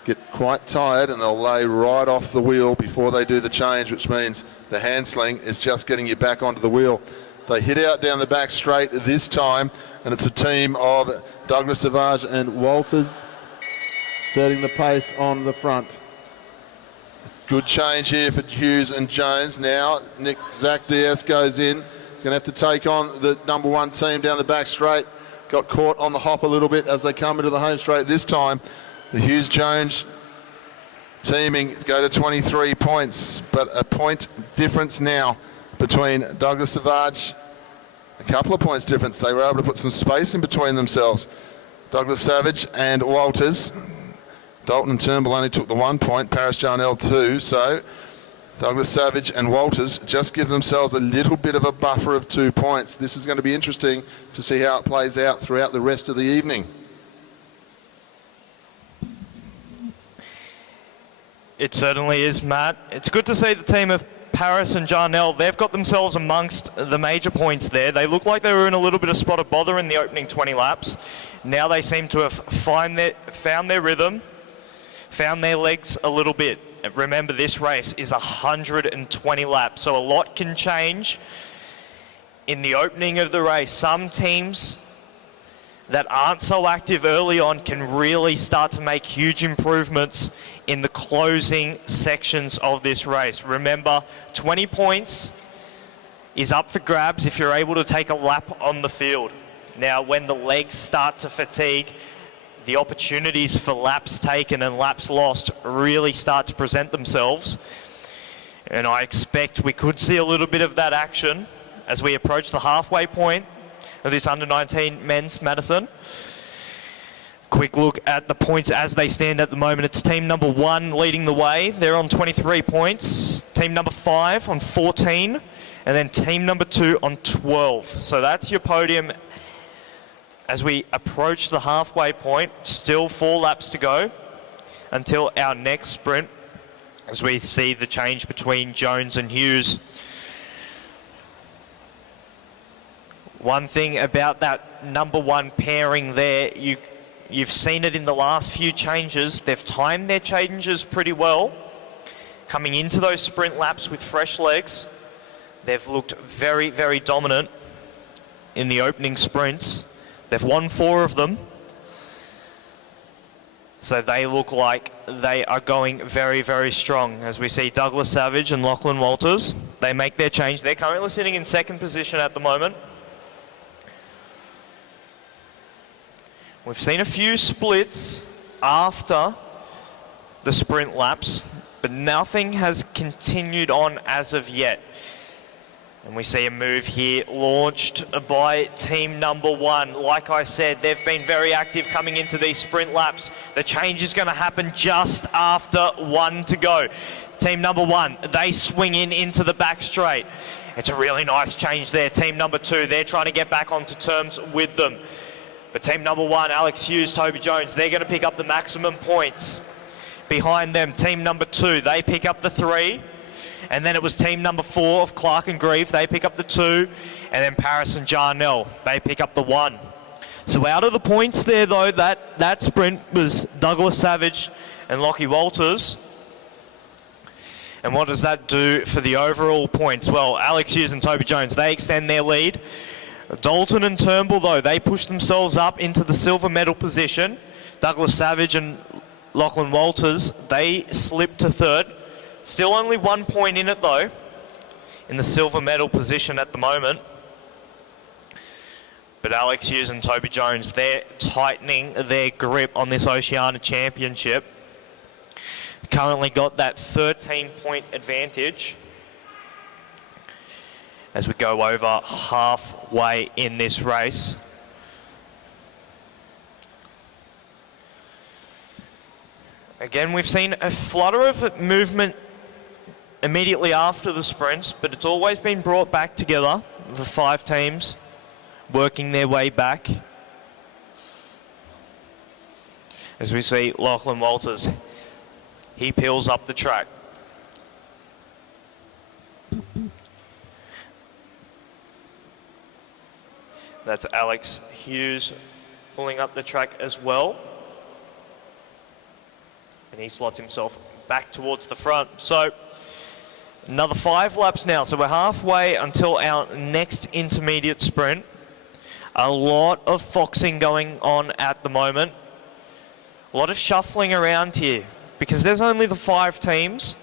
get quite tired and they'll lay right off the wheel before they do the change, which means the hand sling is just getting you back onto the wheel. They hit out down the back straight this time, and it's a team of Douglas Savage and Walters setting the pace on the front. Good change here for Hughes and Jones. Now Zach Diaz goes in. He's going to have to take on the number one team down the back straight. Got caught on the hop a little bit as they come into the home straight this time. The Hughes-Jones teaming go to 23 points, but a point difference now between Douglas Savage. A couple of points difference. They were able to put some space in between themselves. Douglas Savage and Walters. Dalton and Turnbull only took the 1 point, Paris Jarnell 2, so Douglas Savage and Walters just give themselves a little bit of a buffer of 2 points. This is going to be interesting to see how it plays out throughout the rest of the evening. It certainly is, Matt. It's good to see the team of Paris and Jarnell. They've got themselves amongst the major points there. They look like they were in a little bit of spot of bother in the opening 20 laps. Now they seem to have found their rhythm, found their legs a little bit. Remember, this race is 120 laps, so a lot can change in the opening of the race. Some teams that aren't so active early on can really start to make huge improvements in the closing sections of this race. Remember, 20 points is up for grabs if you're able to take a lap on the field. Now, when the legs start to fatigue, the opportunities for laps taken and laps lost really start to present themselves. And I expect we could see a little bit of that action as we approach the halfway point of this under-19 men's Madison. Quick look at the points as they stand at the moment. It's team number 1 leading the way. They're on 23 points. Team number 5 on 14. And then team number 2 on 12. So that's your podium as we approach the halfway point. Still 4 laps to go until our next sprint, as we see the change between Jones and Hughes. One thing about that number 1 pairing there, you've seen it in the last few changes. They've timed their changes pretty well. Coming into those sprint laps with fresh legs, they've looked very, very dominant in the opening sprints. They've won 4 of them. So they look like they are going very, very strong. As we see Douglas Savage and Lachlan Walters, they make their change. They're currently sitting in 2nd position at the moment. We've seen a few splits after the sprint laps, but nothing has continued on as of yet. And we see a move here launched by team number 1. Like I said, they've been very active coming into these sprint laps. The change is going to happen just after 1 to go. Team number 1, they swing into the back straight. It's a really nice change there. Team number 2, they're trying to get back onto terms with them. But team number 1, Alex Hughes, Toby Jones, they're going to pick up the maximum points. Behind them, team number 2, they pick up the 3. And then it was team number 4 of Clark and Grieve, they pick up the 2. And then Paris and Jarnell, they pick up the 1. So out of the points there, though, that sprint was Douglas Savage and Lockie Walters. And what does that do for the overall points? Well, Alex Hughes and Toby Jones, they extend their lead. Dalton and Turnbull, though, they push themselves up into the silver medal position. Douglas Savage and Lachlan Walters, they slip to 3rd. Still only 1 point in it, though, in the silver medal position at the moment. But Alex Hughes and Toby Jones, they're tightening their grip on this Oceania Championship. Currently got that 13-point advantage as we go over halfway in this race. Again, we've seen a flutter of movement immediately after the sprints, but it's always been brought back together, the 5 teams working their way back. As we see Lachlan Walters, he peels up the track. That's Alex Hughes pulling up the track as well. And he slots himself back towards the front. So another 5 laps now. So we're halfway until our next intermediate sprint. A lot of foxing going on at the moment. A lot of shuffling around here because there's only the 5 teams.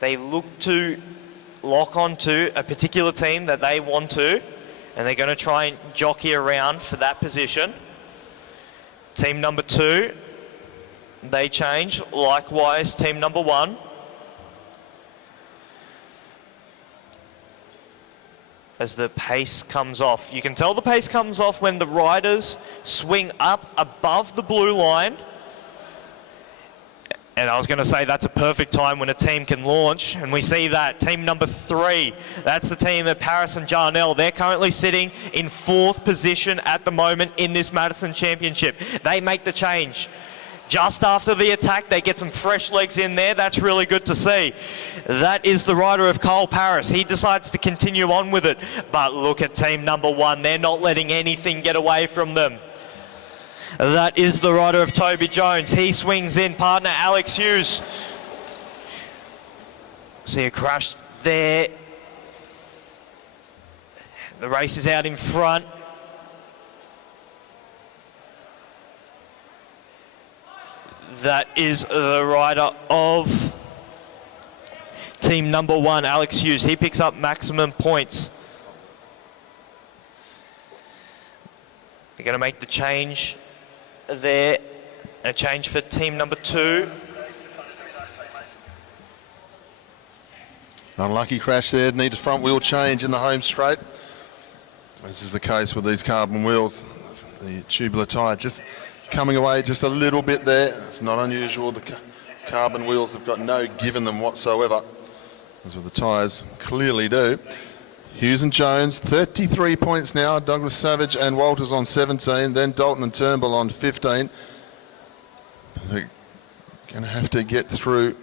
They look to lock onto a particular team that they want to, and they're going to try and jockey around for that position. Team number 2, they change. Likewise, team number 1. As the pace comes off. You can tell the pace comes off when the riders swing up above the blue line. And I was going to say that's a perfect time when a team can launch. And we see that. Team number 3, that's the team at Paris and Jarnell. They're currently sitting in 4th position at the moment in this Madison Championship. They make the change. Just after the attack, they get some fresh legs in there. That's really good to see. That is the rider of Cole Paris. He decides to continue on with it. But look at team number 1. They're not letting anything get away from them. That is the rider of Toby Jones. He swings in, partner Alex Hughes. See a crash there. The race is out in front. That is the rider of team number 1, Alex Hughes. He picks up maximum points. They're going to make the change there. A change for team number 2. Unlucky crash there. Need a front wheel change in the home straight. This is the case with these carbon wheels. The tubular tyre just coming away just a little bit there. It's not unusual. The carbon wheels have got no give in them whatsoever. That's what the tyres clearly do. Hughes and Jones, 33 points now. Douglas Savage and Walters on 17. Then Dalton and Turnbull on 15. They're going to have to get through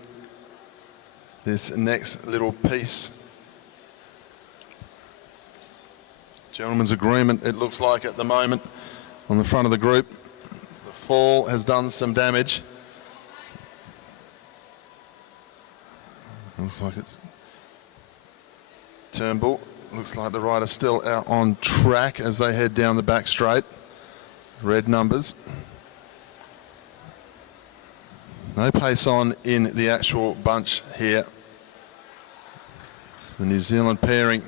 this next little piece. Gentleman's agreement, it looks like at the moment, on the front of the group. The fall has done some damage. Looks like it's Turnbull. Looks like the rider's still out on track as they head down the back straight. Red numbers. No pace on in the actual bunch here. The New Zealand pairing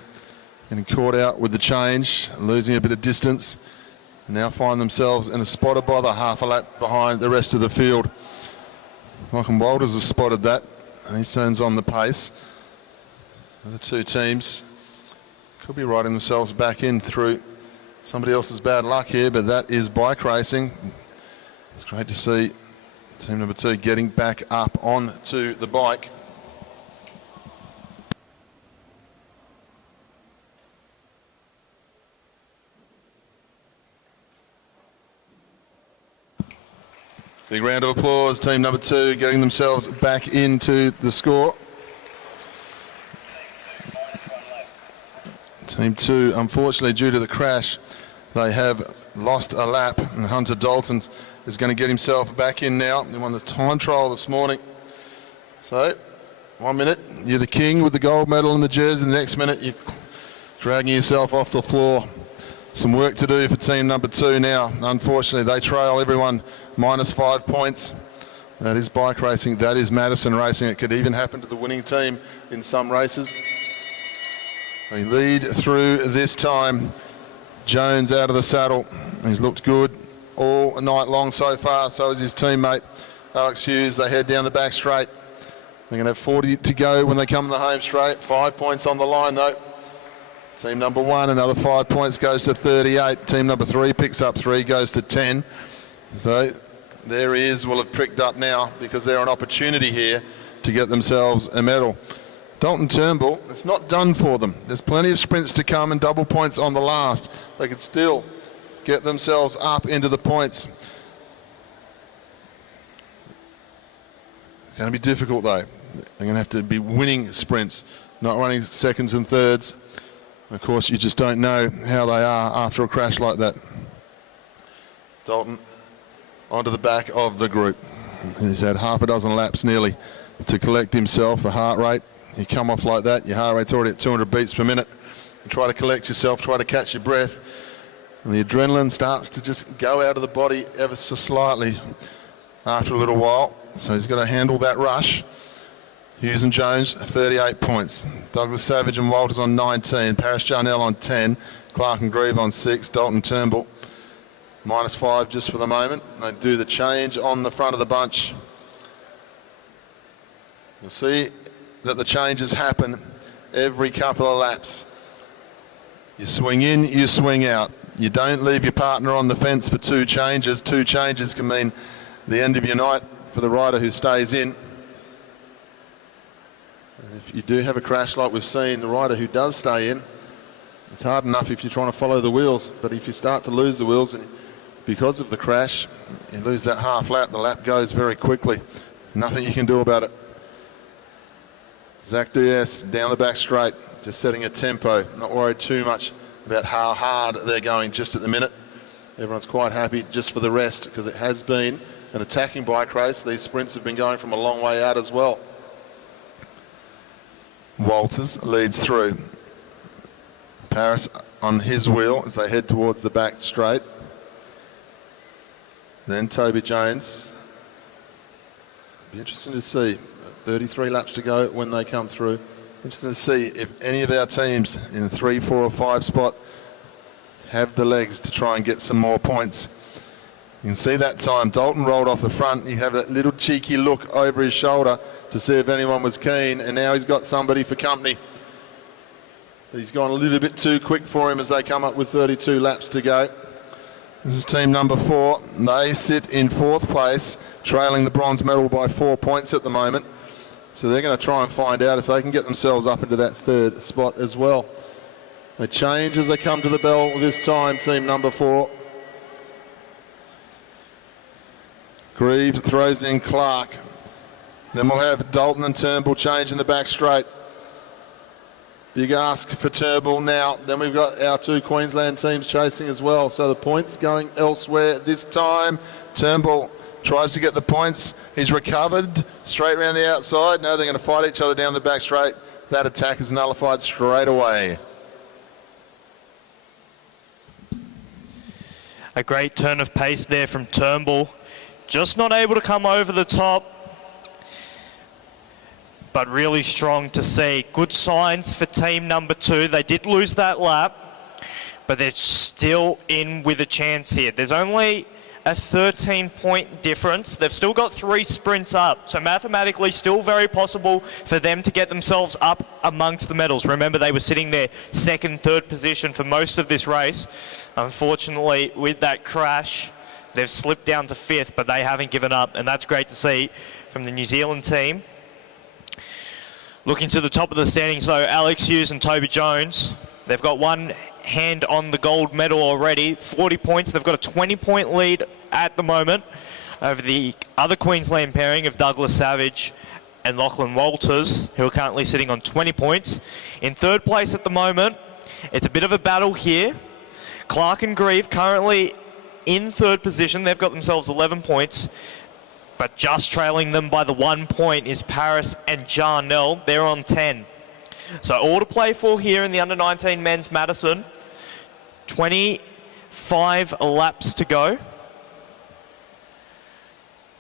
getting caught out with the change, losing a bit of distance. Now find themselves in a spot of bother, half a lap behind the rest of the field. Lachlan Walters has spotted that. He turns on the pace. The 2 teams could be riding themselves back in through somebody else's bad luck here, but that is bike racing. It's great to see team number 2 getting back up onto the bike. Big round of applause, team number 2 getting themselves back into the score. Team 2, unfortunately, due to the crash, they have lost a lap, and Hunter Dalton is going to get himself back in now. He won the time trial this morning. So, 1 minute, you're the king with the gold medal in the jersey. The next minute, you're dragging yourself off the floor. Some work to do for team number 2 now. Unfortunately, they trail everyone -5 points. That is bike racing. That is Madison racing. It could even happen to the winning team in some races. They lead through this time. Jones out of the saddle. He's looked good all night long so far. So is his teammate, Alex Hughes. They head down the back straight. They're going to have 40 to go when they come to the home straight. 5 points on the line, though. Team number 1, another 5 points, goes to 38. Team number 3 picks up 3, goes to 10. So their ears will have pricked up now because they're an opportunity here to get themselves a medal. Dalton Turnbull, it's not done for them. There's plenty of sprints to come and double points on the last. They could still get themselves up into the points. It's going to be difficult though. They're going to have to be winning sprints, not running seconds and thirds. Of course, you just don't know how they are after a crash like that. Dalton onto the back of the group. He's had half a dozen laps nearly to collect himself, the heart rate. You come off like that, your heart rate's already at 200 beats per minute. You try to collect yourself, try to catch your breath. And the adrenaline starts to just go out of the body ever so slightly after a little while. So he's got to handle that rush. Hughes and Jones, 38 points. Douglas Savage and Walters on 19. Paris Jarnell on 10. Clark and Grieve on 6. Dalton Turnbull, -5 just for the moment. They do the change on the front of the bunch. You'll see that the changes happen every couple of laps. You swing in, you swing out. You don't leave your partner on the fence for 2 changes. 2 changes can mean the end of your night for the rider who stays in. And if you do have a crash like we've seen, the rider who does stay in, it's hard enough if you're trying to follow the wheels, but if you start to lose the wheels and because of the crash, you lose that half lap, the lap goes very quickly. Nothing you can do about it. Zach Diaz down the back straight, just setting a tempo, not worried too much about how hard they're going just at the minute. Everyone's quite happy just for the rest because it has been an attacking bike race. These sprints have been going from a long way out as well. Walters leads through. Paris on his wheel as they head towards the back straight. Then Toby Jones. Be interesting to see. 33 laps to go when they come through. Interesting to see if any of our teams in 3, 4 or 5 spot have the legs to try and get some more points. You can see that time Dalton rolled off the front. You have that little cheeky look over his shoulder to see if anyone was keen, and now he's got somebody for company. He's gone a little bit too quick for him as they come up with 32 laps to go. This is team number 4. They sit in 4th place, trailing the bronze medal by 4 points at the moment. So they're going to try and find out if they can get themselves up into that 3rd spot as well. They change as they come to the bell this time, team number 4. Grieve throws in Clark. Then we'll have Dalton and Turnbull change in the back straight. Big ask for Turnbull now. Then we've got our 2 Queensland teams chasing as well. So the points going elsewhere this time. Turnbull tries to get the points. He's recovered straight around the outside. Now they're going to fight each other down the back straight. That attack is nullified straight away. A great turn of pace there from Turnbull. Just not able to come over the top, but really strong to see. Good signs for team number 2. They did lose that lap, but they're still in with a chance here. There's only a 13-point difference. They've still got 3 sprints up, so mathematically still very possible for them to get themselves up amongst the medals. Remember, they were sitting there 2nd, 3rd position for most of this race. Unfortunately, with that crash, they've slipped down to 5th, but they haven't given up, and that's great to see from the New Zealand team. Looking to the top of the standings, though, Alex Hughes and Toby Jones, they've got one hand on the gold medal already, 40 points. They've got a 20-point lead at the moment over the other Queensland pairing of Douglas Savage and Lachlan Walters, who are currently sitting on 20 points. In 3rd place at the moment, it's a bit of a battle here. Clark and Grieve currently in 3rd position. They've got themselves 11 points. But just trailing them by the 1 point is Paris and Jarnell. They're on 10. So all to play for here in the under-19 men's Madison. 25 laps to go.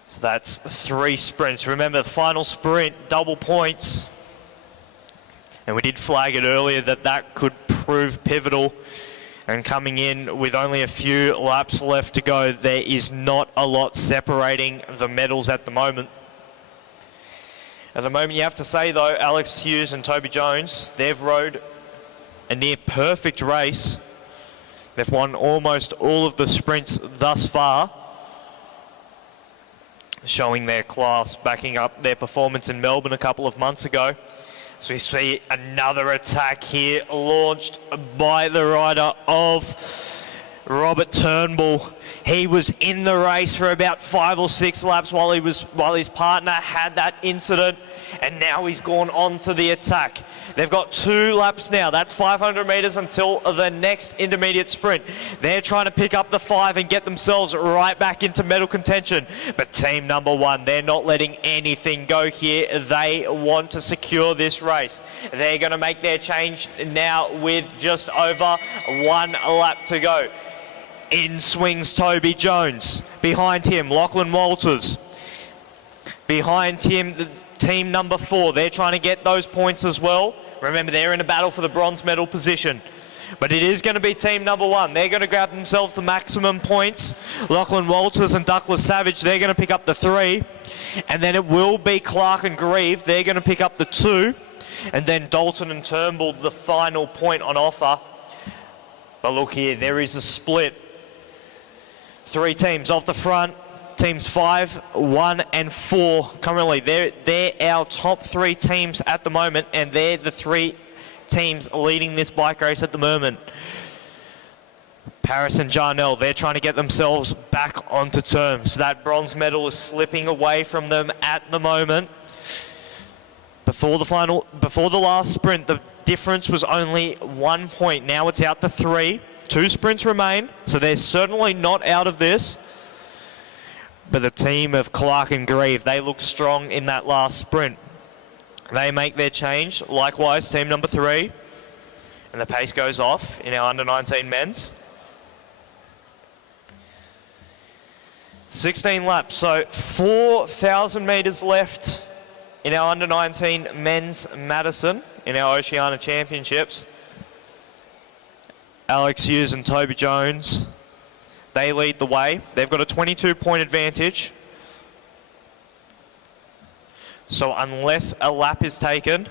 So that's 3 sprints. Remember, the final sprint, double points. And we did flag it earlier that that could prove pivotal. And coming in with only a few laps left to go, there is not a lot separating the medals at the moment. At the moment, you have to say, though, Alex Hughes and Toby Jones, they've rode a near perfect race. They've won almost all of the sprints thus far. showing their class, backing up their performance in Melbourne a couple of months ago. So we see another attack here launched by the rider of Robert Turnbull. He was in the race for about 5 or 6 laps while his partner had that incident, and now he's gone on to the attack. They've got 2 laps now. That's 500 metres until the next intermediate sprint. They're trying to pick up the 5 and get themselves right back into medal contention. But team number 1, they're not letting anything go here. They want to secure this race. They're going to make their change now with just over 1 lap to go. In swings Toby Jones. Behind him, Lachlan Walters. Behind him, the team number 4. They're trying to get those points as well. Remember, they're in a battle for the bronze medal position. But it is going to be team number 1. They're going to grab themselves the maximum points. Lachlan Walters and Douglas Savage, they're going to pick up the 3. And then it will be Clark and Grieve. They're going to pick up the 2. And then Dalton and Turnbull, the final point on offer. But look here, there is a split. 3 teams off the front. Teams 5, 1 and 4 currently. They're our top 3 teams at the moment, and they're the 3 teams leading this bike race at the moment. Paris and Jarnell, they're trying to get themselves back onto terms. That bronze medal is slipping away from them at the moment. Before the last sprint, the difference was only 1 point. Now it's out to 3. 2 sprints remain, so they're certainly not out of this. But the team of Clark and Grieve, they look strong in that last sprint. They make their change. Likewise, team number 3. And the pace goes off in our under-19 men's. 16 laps, so 4,000 metres left in our under-19 men's Madison in our Oceania Championships. Alex Hughes and Toby Jones, they lead the way. They've got a 22-point advantage. So unless a lap is taken,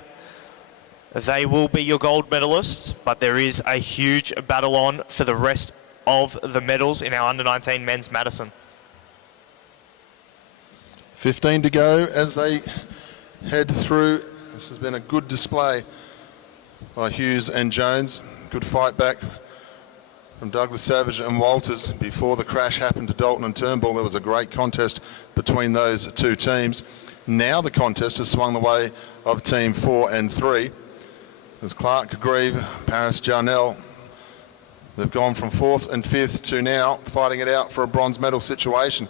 they will be your gold medalists. But there is a huge battle on for the rest of the medals in our under-19 men's Madison. 15 to go as they head through. This has been a good display by Hughes and Jones. Good fight back from Douglas Savage and Walters. Before the crash happened to Dalton and Turnbull, there was a great contest between those 2 teams. Now the contest has swung the way of team 4 and 3. There's Clark, Grieve, Paris, Jarnell. They've gone from 4th and 5th to now fighting it out for a bronze medal situation.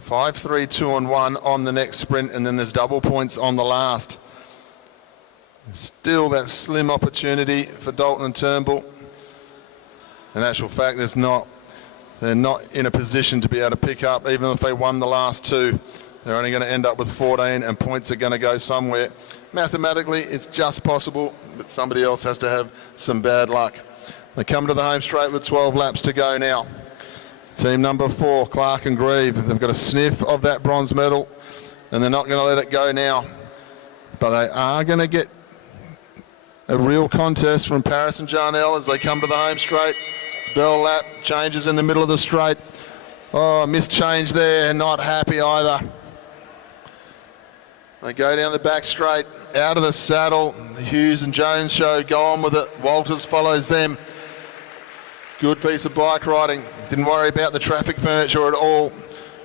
5, 3, 2 and 1 on the next sprint, and then there's double points on the last. Still that slim opportunity for Dalton and Turnbull. In actual fact, they're not in a position to be able to pick up, even if they won the last 2. They're only going to end up with 14, and points are going to go somewhere. Mathematically, it's just possible, but somebody else has to have some bad luck. They come to the home straight with 12 laps to go now. Team number 4, Clark and Grieve. They've got a sniff of that bronze medal, and they're not going to let it go now. But they are going to get a real contest from Paris and Jarnell as they come to the home straight. Bell lap, changes in the middle of the straight. Oh, missed change there, not happy either. They go down the back straight, out of the saddle. The Hughes and Jones show, go on with it. Walters follows them. Good piece of bike riding. Didn't worry about the traffic furniture at all.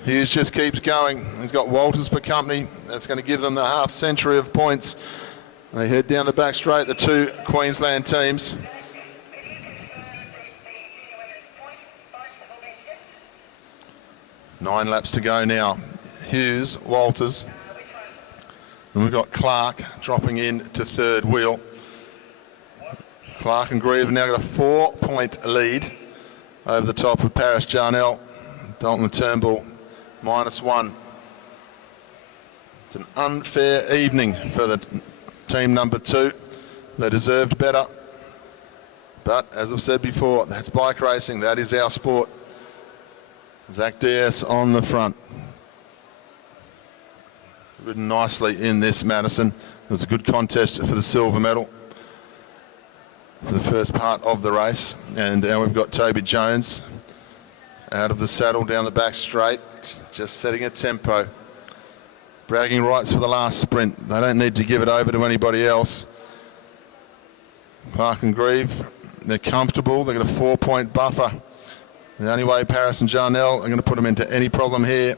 Hughes just keeps going. He's got Walters for company. That's going to give them the half century of points. They head down the back straight, the 2 Queensland teams. Nine laps to go now. Hughes, Walters. And we've got Clark dropping in to 3rd wheel. Clark and Grieve have now got a 4-point lead over the top of Paris Jarnell. Dalton and Turnbull -1. It's an unfair evening for the team number 2. They deserved better. But as I've said before, that's bike racing. That is our sport. Zach Diaz on the front. Ridden nicely in this Madison. It was a good contest for the silver medal for the first part of the race. And now we've got Toby Jones out of the saddle down the back straight, just setting a tempo. bragging rights for the last sprint. They don't need to give it over to anybody else. Clark and Grieve, they're comfortable. They've got a 4-point buffer. The only way Paris and Jarnell are going to put them into any problem here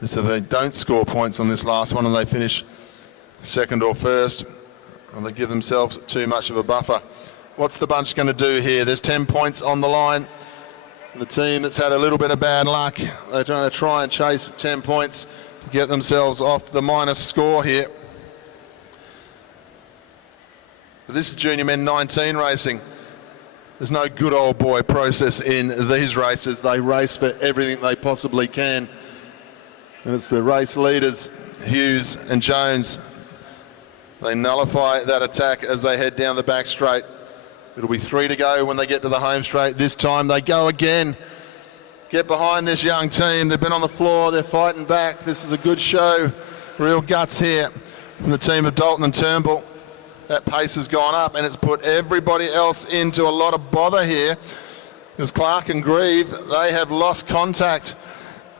is if they don't score points on this last one and they finish second or first, and they give themselves too much of a buffer. What's the bunch going to do here? There's 10 points on the line. The team that's had a little bit of bad luck, they're going to try and chase 10 points to get themselves off the minus score here. But this is junior men 19 racing. There's no good old boy process in these races. They race for everything they possibly can. And it's the race leaders, Hughes and Jones. They nullify that attack as they head down the back straight. It'll be 3 to go when they get to the home straight. This time they go again. Get behind this young team. They've been on the floor. They're fighting back. This is a good show. Real guts here from the team of Dalton and Turnbull. That pace has gone up and it's put everybody else into a lot of bother here because Clark and Grieve, they have lost contact.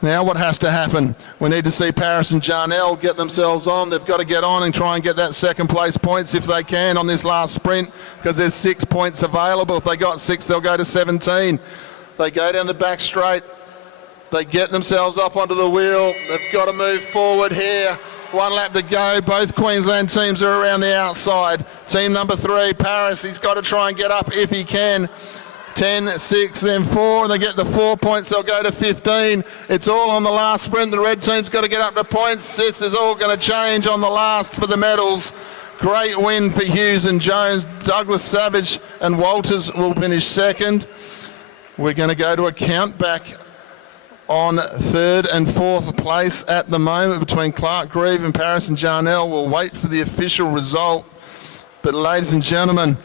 Now what has to happen? We need to see Paris and Jarnell get themselves on. They've got to get on and try and get that second place points if they can on this last sprint because there's 6 points available. If they got 6, they'll go to 17. They go down the back straight. They get themselves up onto the wheel. They've got to move forward here. 1 lap to go. Both Queensland teams are around the outside. Team number 3, Paris, he's got to try and get up if he can. 10, 6, then 4. They get the 4 points, they'll go to 15. It's all on the last sprint. The red team's got to get up to points. This is all going to change on the last for the medals. Great win for Hughes and Jones. Douglas Savage and Walters will finish second. We're going to go to a count back on 3rd and 4th place at the moment between Clark, Grieve and Paris and Jarnell. We'll wait for the official result. But ladies and gentlemen,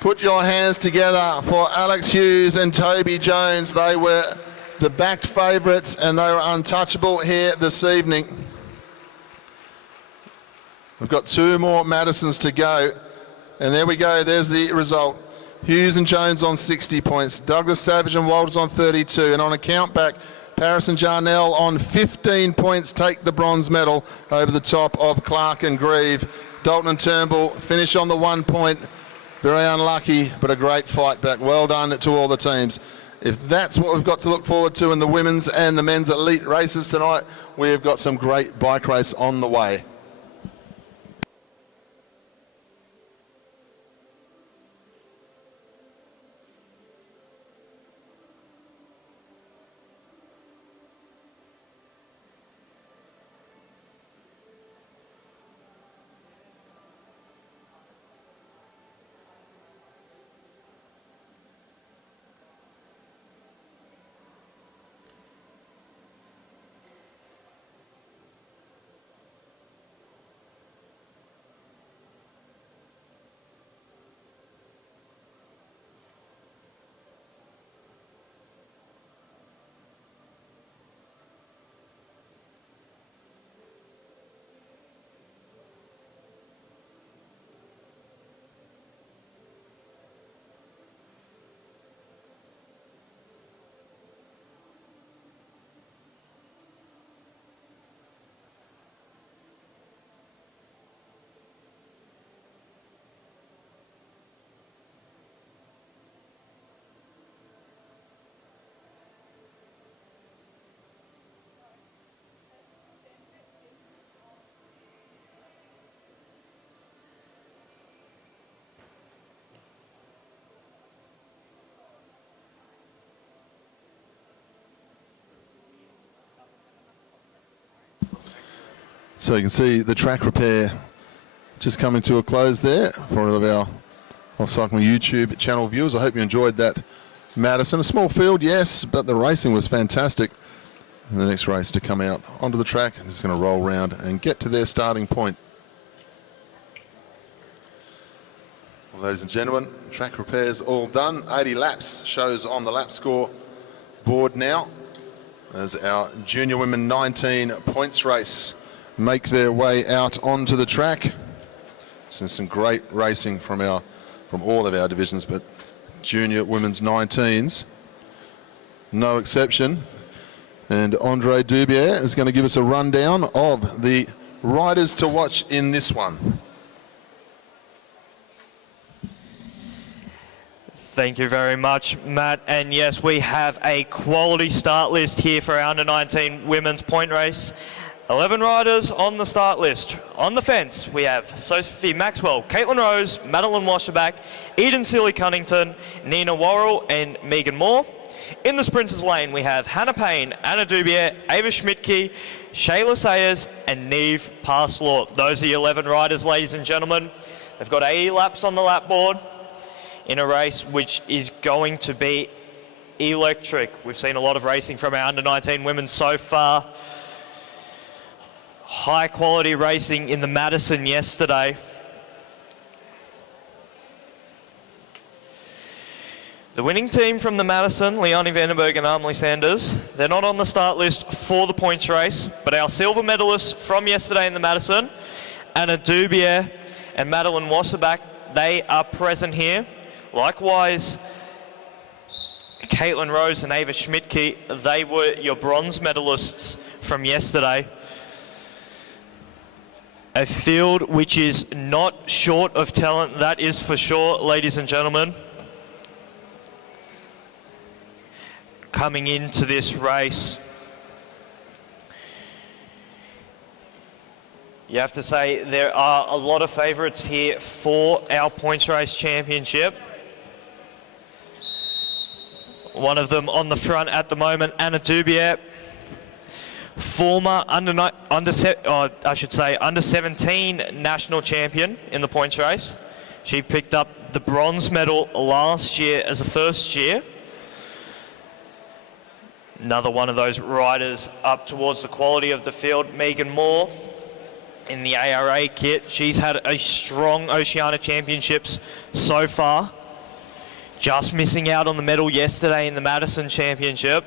put your hands together for Alex Hughes and Toby Jones. They were the backed favourites and they were untouchable here this evening. We've got 2 more Madisons to go. And there we go, there's the result. Hughes and Jones on 60 points. Douglas Savage and Walters on 32. And on a count back, Paris and Jarnell on 15 points take the bronze medal over the top of Clark and Grieve. Dalton and Turnbull finish on the 1 point. Very unlucky, but a great fight back. Well done to all the teams. If that's what we've got to look forward to in the women's and the men's elite races tonight, we've got some great bike race on the way. So you can see the track repair just coming to a close there for all of our cycling YouTube channel viewers. I hope you enjoyed that Madison. A small field, yes, but the racing was fantastic. And the next race to come out onto the track and it's going to roll around and get to their starting point. Well, ladies and gentlemen, track repairs all done. 80 laps shows on the lap score board now as our junior women 19 points race make their way out onto the track. Some great racing from all of our divisions, but junior women's 19s, no exception. And Andre Dubier is going to give us a rundown of the riders to watch in this one. Thank you very much, Matt. And yes, we have a quality start list here for our under-19 women's point race. 11 riders on the start list. On the fence, we have Sophie Maxwell, Caitlin Rose, Madeline Washerback, Eden Sealy-Cunnington, Nina Worrell, and Megan Moore. In the sprinters lane, we have Hannah Payne, Anna Dubier, Ava Schmidtke, Shayla Sayers, and Neve Parslaw. Those are your 11 riders, ladies and gentlemen. They've got 80 laps on the lap board in a race which is going to be electric. We've seen a lot of racing from our under-19 women so far. High quality racing in the Madison yesterday. The winning team from the Madison, Leonie Vandenberg and Amelie Sanders, they're not on the start list for the points race, but our silver medalists from yesterday in the Madison, Anna Dubier and Madeline Wasserback, they are present here. Likewise, Caitlin Rose and Ava Schmidtke, they were your bronze medalists from yesterday. A field which is not short of talent, that is for sure, ladies and gentlemen. Coming into this race, you have to say there are a lot of favourites here for our points race championship. One of them on the front at the moment, Anna Dubier, former under 17 national champion in the points race. She picked up the bronze medal last year as a first year. Another one of those riders up towards the quality of the field, Megan Moore in the ARA kit. She's had a strong Oceania Championships so far. Just missing out on the medal yesterday in the Madison Championship.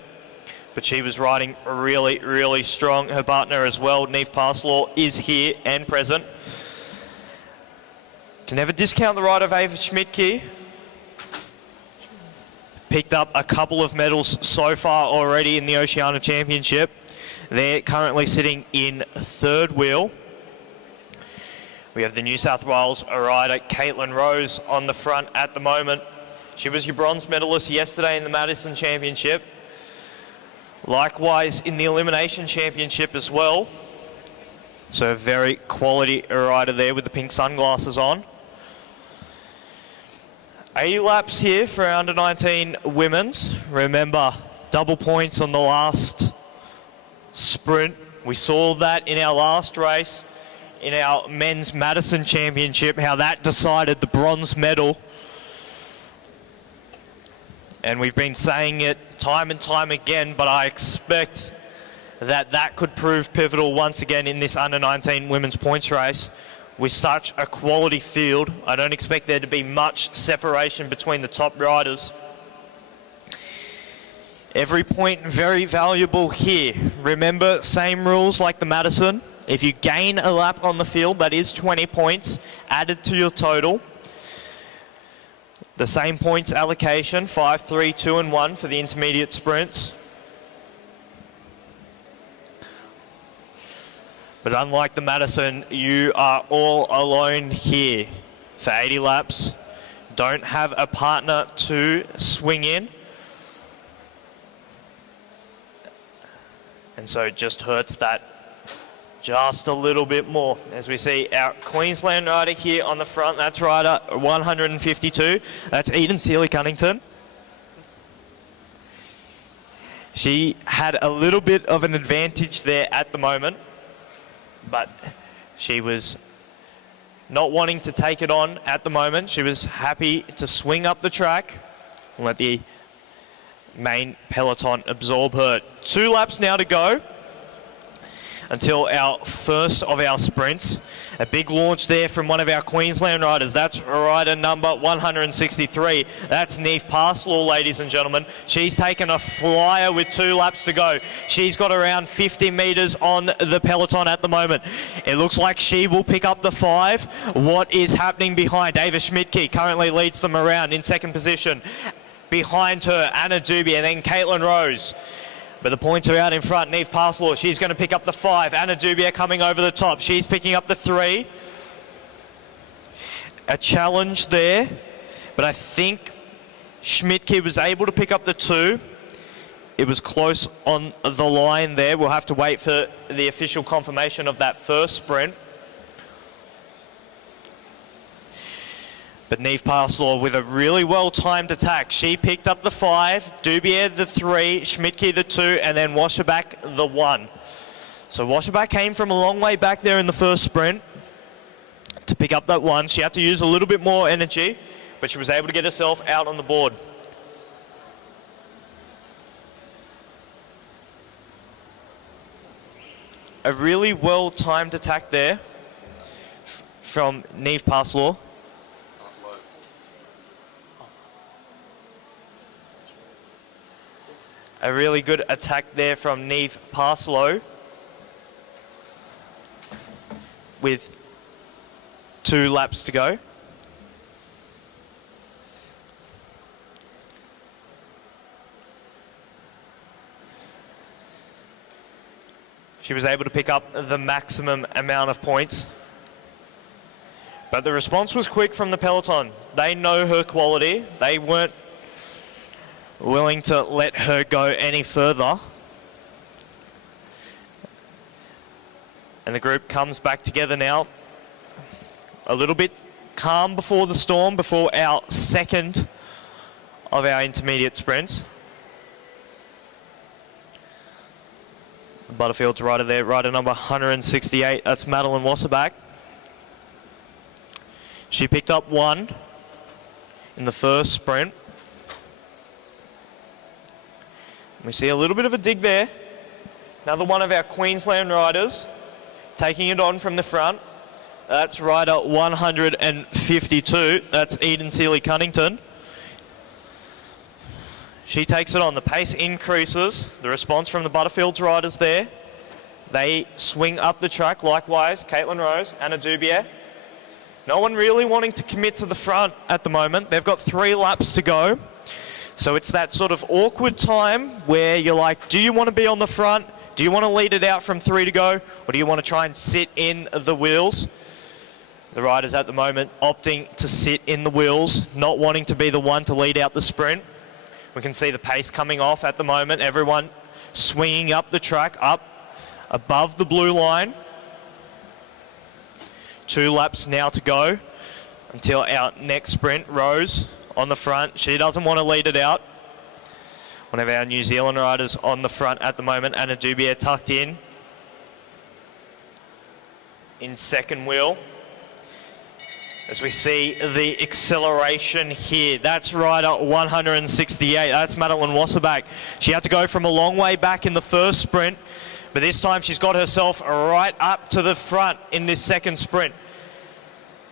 But she was riding really, really strong. Her partner as well, Neve Parslaw, is here and present. Can never discount the ride of Ava Schmidtke. Picked up a couple of medals so far already in the Oceania Championship. They're currently sitting in third wheel. We have the New South Wales rider, Caitlin Rose, on the front at the moment. She was your bronze medalist yesterday in the Madison Championship. Likewise in the Elimination Championship as well. So a very quality rider there with the pink sunglasses on. 80 laps here for our under-19 women's. Remember, double points on the last sprint. We saw that in our last race, in our men's Madison Championship, how that decided the bronze medal. And we've been saying it time and time again, but I expect that that could prove pivotal once again in this under-19 women's points race. With such a quality field, I don't expect there to be much separation between the top riders. Every point very valuable here. Remember, same rules like the Madison. If you gain a lap on the field, that is 20 points added to your total. The same points allocation, 5, 3, 2, and 1 for the intermediate sprints. But unlike the Madison, you are all alone here for 80 laps. Don't have a partner to swing in. And so it just hurts that just a little bit more. As we see our Queensland rider here on the front, that's rider 152. That's Eden Sealy-Cunnington. She had a little bit of an advantage there at the moment, but she was not wanting to take it on at the moment. She was happy to swing up the track and let the main peloton absorb her. 2 laps now to go until our first of our sprints. A big launch there from one of our Queensland riders. That's rider number 163. That's Neve Parslaw, ladies and gentlemen. She's taken a flyer with 2 laps to go. She's got around 50 metres on the peloton at the moment. It looks like she will pick up the 5. What is happening behind? Ava Schmidtke currently leads them around in second position. Behind her, Anna Dubier, and then Caitlin Rose. But the points are out in front. Neve Parslaw, she's going to pick up the 5. Anna Dubier coming over the top. She's picking up the 3. A challenge there, but I think Schmidtke was able to pick up the 2. It was close on the line there. We'll have to wait for the official confirmation of that first sprint. But Neve Parslaw with a really well-timed attack. She picked up the 5, Dubier the 3, Schmidtke the 2, and then Washerback the 1. So Washerback came from a long way back there in the first sprint to pick up that 1. She had to use a little bit more energy, but she was able to get herself out on the board. A really well-timed attack there from Neve Parslaw. A really good attack there from Neve Parslaw with 2 laps to go. She was able to pick up the maximum amount of points. But the response was quick from the peloton. They know her quality. They weren't willing to let her go any further. And the group comes back together now. A little bit calm before the storm, before our second of our intermediate sprints. Butterfield's rider there, rider number 168, that's Madeline Wasserback. She picked up 1 in the first sprint. We see a little bit of a dig there. Another one of our Queensland riders taking it on from the front. That's rider 152. That's Eden Seeley-Cunnington. She takes it on. The pace increases. The response from the Butterfields riders there. They swing up the track. Likewise, Caitlin Rose, Anna Dubier. No one really wanting to commit to the front at the moment. They've got 3 laps to go. So it's that sort of awkward time where you're like, do you want to be on the front? Do you want to lead it out from 3 to go? Or do you want to try and sit in the wheels? The riders at the moment opting to sit in the wheels, not wanting to be the one to lead out the sprint. We can see the pace coming off at the moment. Everyone swinging up the track, up above the blue line. 2 laps now to go until our next sprint. Rose on the front. She doesn't want to lead it out. One of our New Zealand riders on the front at the moment. Anna Dubier tucked in second wheel. As we see the acceleration here. That's rider 168. That's Madeline Wasserback. She had to go from a long way back in the first sprint, but this time she's got herself right up to the front in this second sprint.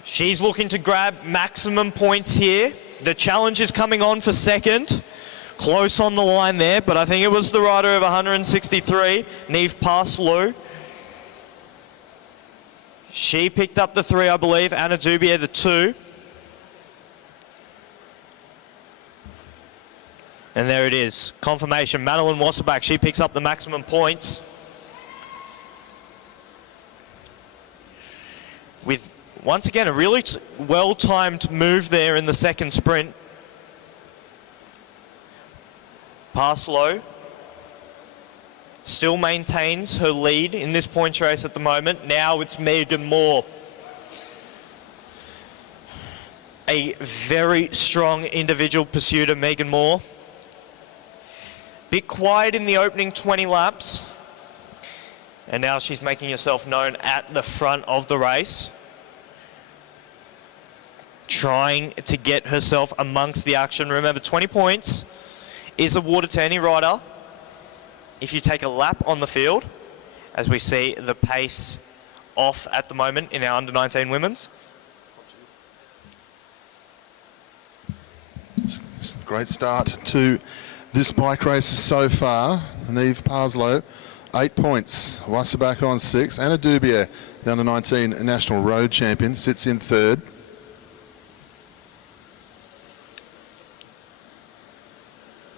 She's looking to grab maximum points here. The challenge is coming on for second. Close on the line there, but I think it was the rider of 163, Neve Parslaw. She picked up the 3, I believe. Anna Dubier the 2. And there it is. Confirmation. Madeline Wasserback. She picks up the maximum points. With, once again, a really well-timed move there in the second sprint. Parslaw still maintains her lead in this points race at the moment. Now it's Megan Moore. A very strong individual pursuit of Megan Moore. Bit quiet in the opening 20 laps. And now she's making herself known at the front of the race. Trying to get herself amongst the action. Remember, 20 points is awarded to any rider if you take a lap on the field, as we see the pace off at the moment in our under-19 women's. It's a great start to this bike race so far. Neve Parslaw, 8 points. Wasserback on 6. Anna Dubier, the under-19 national road champion, sits in 3rd.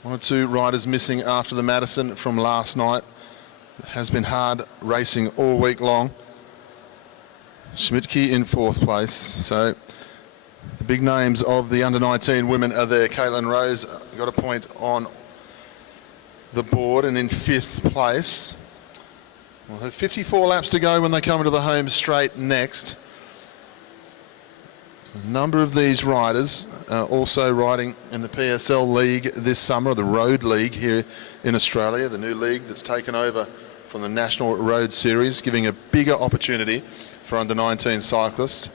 One or two riders missing after the Madison from last night. It has been hard racing all week long. Schmidtke in 4th place. So the big names of the under-19 women are there. Caitlin Rose got a point on the board and in 5th place. We'll have 54 laps to go when they come into the home straight next. A number of these riders are also riding in the PSL League this summer, the Road League here in Australia, the new league that's taken over from the National Road Series, giving a bigger opportunity for under-19 cyclists.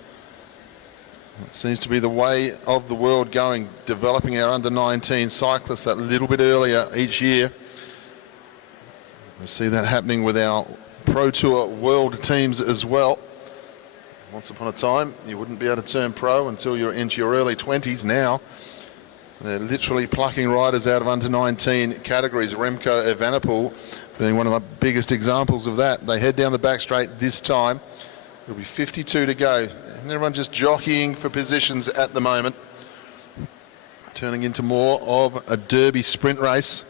It seems to be the way of the world going, developing our under-19 cyclists that little bit earlier each year. We see that happening with our Pro Tour world teams as well. Once upon a time, you wouldn't be able to turn pro until you're into your early 20s. Now, they're literally plucking riders out of under-19 categories. Remco Evenepoel being one of the biggest examples of that. They head down the back straight this time. There'll be 52 to go. And everyone just jockeying for positions at the moment. Turning into more of a derby sprint race,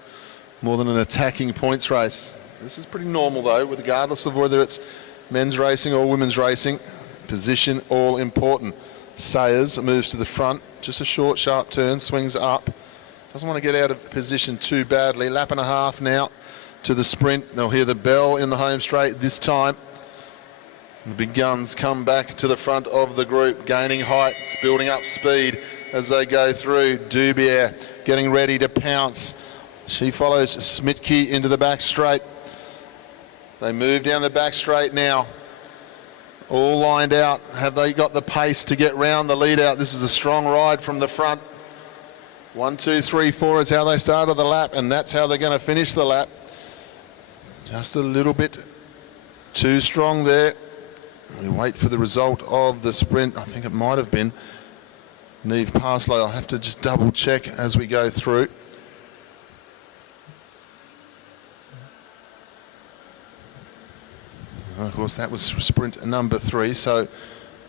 more than an attacking points race. This is pretty normal though, regardless of whether it's men's racing or women's racing. Position all important. Sayers moves to the front, just a short, sharp turn, swings up. Doesn't want to get out of position too badly. Lap and a half now to the sprint. They'll hear the bell in the home straight this time. The big guns come back to the front of the group, gaining height, building up speed as they go through. Dubier getting ready to pounce. She follows Schmidtke into the back straight. They move down the back straight now. All lined out. Have they got the pace to get round the lead out? This is a strong ride from the front. 1, 2, 3, 4 is how they started the lap, and that's how they're going to finish the lap. Just a little bit too strong there. We wait for the result of the sprint. I think it might have been Niamh Parslow. I'll have to just double check as we go through. Of course, that was sprint number 3, so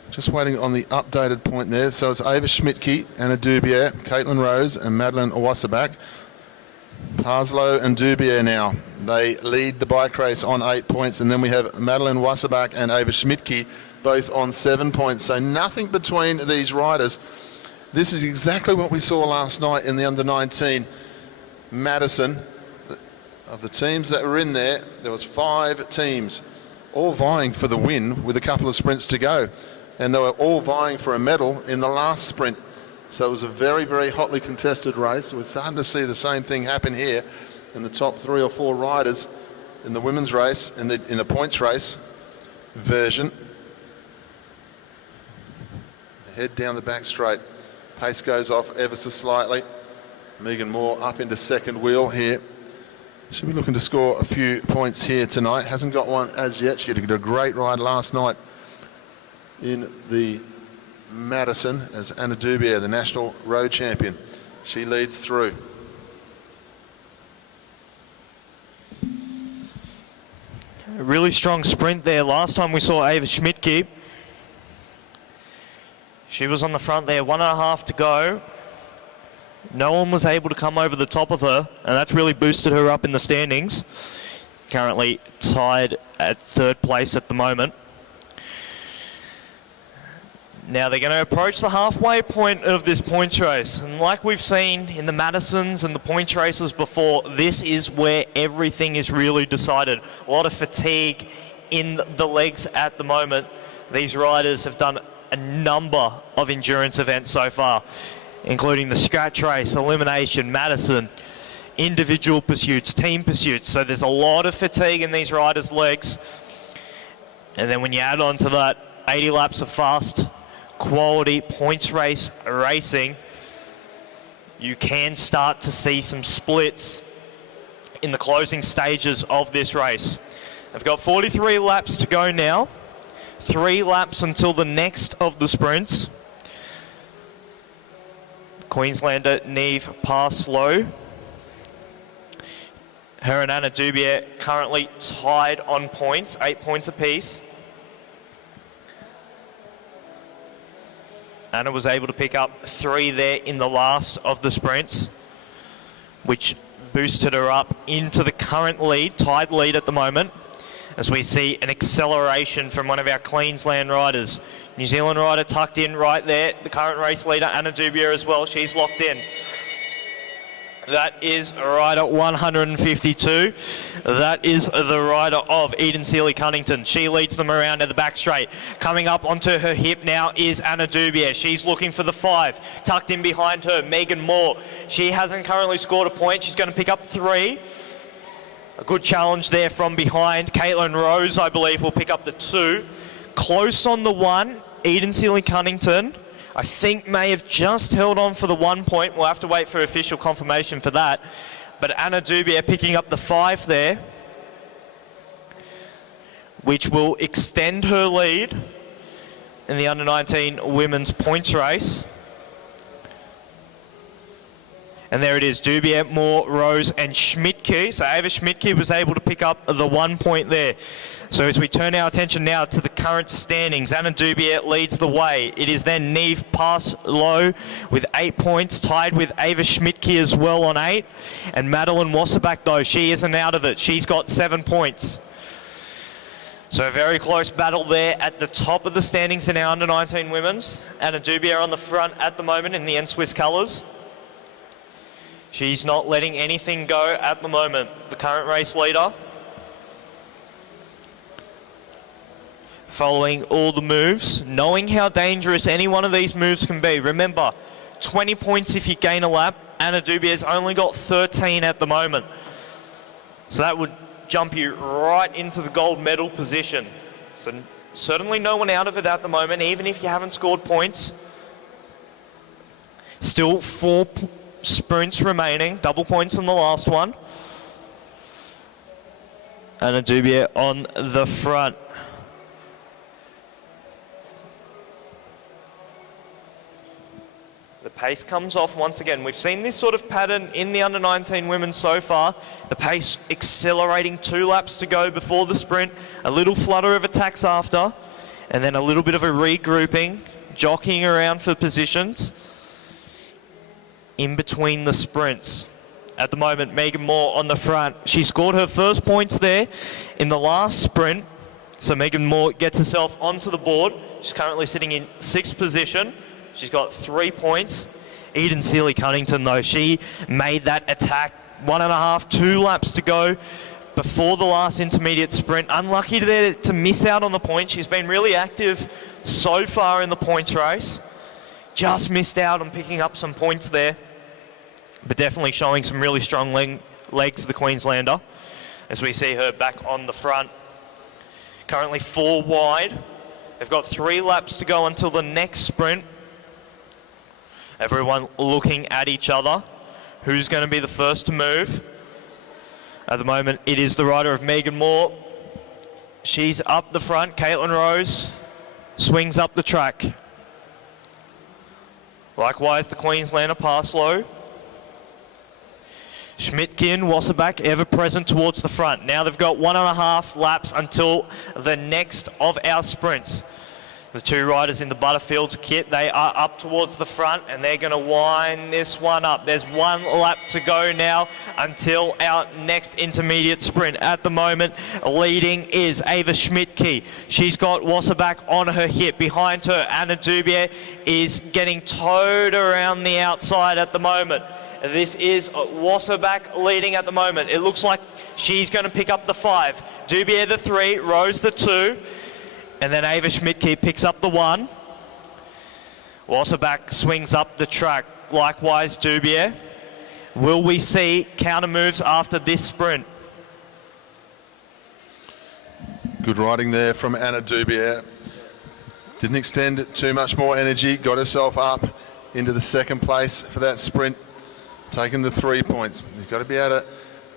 just waiting on the updated point there. So it's Ava Schmidtke, Anna Dubier, Caitlin Rose and Madeleine Wasserback. Parslow and Dubier now. They lead the bike race on 8 points, and then we have Madeleine Wasserback and Ava Schmidtke both on 7 points. So nothing between these riders. This is exactly what we saw last night in the under-19 Madison. Of the teams that were in there, there was 5 teams, all vying for the win with a couple of sprints to go. And they were all vying for a medal in the last sprint. So it was a very, very hotly contested race. We're starting to see the same thing happen here in the top 3 or 4 riders in the women's race, in the points race version. Head down the back straight. Pace goes off ever so slightly. Megan Moore up into second wheel here. She'll be looking to score a few points here tonight. Hasn't got one as yet. She had a great ride last night in the Madison as Anna Dubier, the national road champion. She leads through. A really strong sprint there. Last time we saw Ava Schmidtke, she was on the front there, 1.5 to go. No one was able to come over the top of her, and that's really boosted her up in the standings. Currently tied at 3rd place at the moment. Now they're going to approach the halfway point of this points race. And like we've seen in the Madisons and the points races before, this is where everything is really decided. A lot of fatigue in the legs at the moment. These riders have done a number of endurance events so far, including the scratch race, elimination, Madison, individual pursuits, team pursuits. So there's a lot of fatigue in these riders' legs. And then when you add on to that 80 laps of fast quality points race racing, you can start to see some splits in the closing stages of this race. I've got 43 laps to go now, 3 laps until the next of the sprints. Queenslander Niamh Parslow, her and Anna Dubier currently tied on points, 8 points apiece. Anna was able to pick up 3 there in the last of the sprints, which boosted her up into the current lead, tied lead at the moment, as we see an acceleration from one of our Queensland riders. New Zealand rider tucked in right there, the current race leader, Anna Meares as well, she's locked in. That is rider 152. That is the rider of Eden Sealy-Cunnington. She leads them around at the back straight. Coming up onto her hip now is Anna Meares. She's looking for the 5. Tucked in behind her, Megan Moore. She hasn't currently scored a point. She's going to pick up 3. A good challenge there from behind. Caitlin Rose, I believe, will pick up the 2. Close on the 1, Eden Sealy-Cunnington. I think may have just held on for the 1 point. We'll have to wait for official confirmation for that. But Anna Meares picking up the 5 there, which will extend her lead in the under-19 women's points race. And there it is, Dubier, Moore, Rose and Schmidtke. So Ava Schmidtke was able to pick up the 1 point there. So as we turn our attention now to the current standings, Anna Dubier leads the way. It is then Neve Parslow with 8 points, tied with Ava Schmidtke as well on 8. And Madeline Wasserback, though, she isn't out of it. She's got 7 points. So a very close battle there at the top of the standings in our under-19 women's. Anna Dubier on the front at the moment in the N-Swiss colours. She's not letting anything go at the moment. The current race leader. Following all the moves, knowing how dangerous any one of these moves can be. Remember, 20 points if you gain a lap. Anna Dubier's only got 13 at the moment. So that would jump you right into the gold medal position. So certainly no one out of it at the moment, even if you haven't scored points. Still 4 sprints remaining, double points in the last one. Anna Dubier on the front. The pace comes off once again. We've seen this sort of pattern in the under-19 women so far. The pace accelerating 2 laps to go before the sprint, a little flutter of attacks after, and then a little bit of a regrouping, jockeying around for positions in between the sprints. At the moment, Megan Moore on the front. She scored her first points there in the last sprint. So Megan Moore gets herself onto the board. She's currently sitting in 6th position. She's got 3 points. Eden Sealy-Cunnington, though, she made that attack 1.5, 2 laps to go before the last intermediate sprint. Unlucky there to miss out on the point. She's been really active so far in the points race. Just missed out on picking up some points there, but definitely showing some really strong legs, the Queenslander, as we see her back on the front. Currently 4 wide. They've got 3 laps to go until the next sprint. Everyone looking at each other. Who's going to be the first to move? At the moment, it is the rider of Megan Moore. She's up the front. Caitlin Rose swings up the track. Likewise, the Queenslander Parslow. Schmidtke and Wasserback ever present towards the front. Now they've got 1.5 laps until the next of our sprints. The 2 riders in the Butterfields kit, they are up towards the front and they're going to wind this one up. There's 1 lap to go now until our next intermediate sprint. At the moment, leading is Ava Schmidtke. She's got Wasserback on her hip. Behind her, Anna Dubier is getting towed around the outside at the moment. This is Wasserback leading at the moment. It looks like she's going to pick up the 5. Dubier the 3, Rose the 2. And then Ava Schmidtke picks up the 1. Wasserback swings up the track. Likewise, Dubier. Will we see counter moves after this sprint? Good riding there from Anna Dubier. Didn't extend too much more energy. Got herself up into the 2nd place for that sprint. Taking the 3 points. You've got to be able to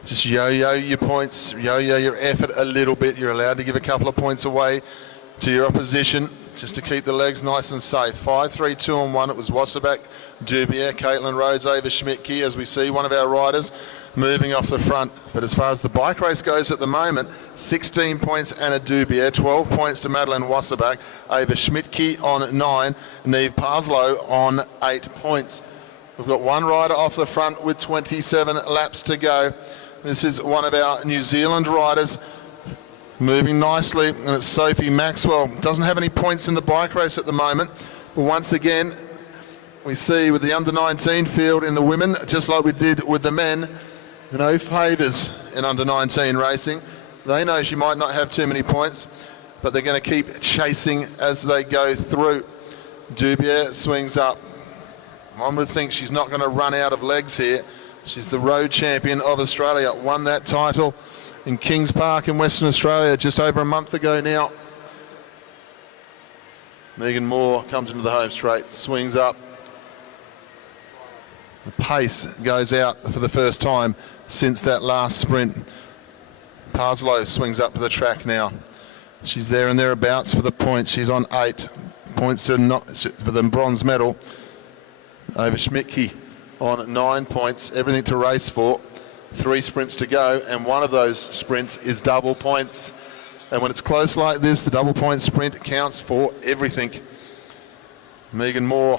just yo-yo your points, yo-yo your effort a little bit. You're allowed to give a couple of points away to your opposition, just to keep the legs nice and safe. 5, 3, 2 and 1. It was Wasserback, Dubier, Caitlin Rose, Ava Schmidtke, as we see one of our riders moving off the front. But as far as the bike race goes at the moment, 16 points Anna Dubier, 12 points to Madeline Wasserback, Ava Schmidtke on 9, Neve Parslow on 8 points. We've got one rider off the front with 27 laps to go. This is one of our New Zealand riders moving nicely, and it's Sophie Maxwell. Doesn't have any points in the bike race at the moment, but once again we see with the under-19 field in the women, just like we did with the men, no favours in under-19 racing. They know she might not have too many points, but they're going to keep chasing as they go through. Dubier swings up. One would think she's not going to run out of legs here. She's the road champion of Australia, won that title in Kings Park in Western Australia just over a month ago now. Megan Moore comes into the home straight, swings up. The pace goes out for the first time since that last sprint. Parslow swings up to the track now. She's there and thereabouts for the points. She's on 8 points for the bronze medal over Schmidtke on 9 points. Everything to race for. 3 sprints to go, and one of those sprints is double points. And when it's close like this, the double point sprint counts for everything. Megan Moore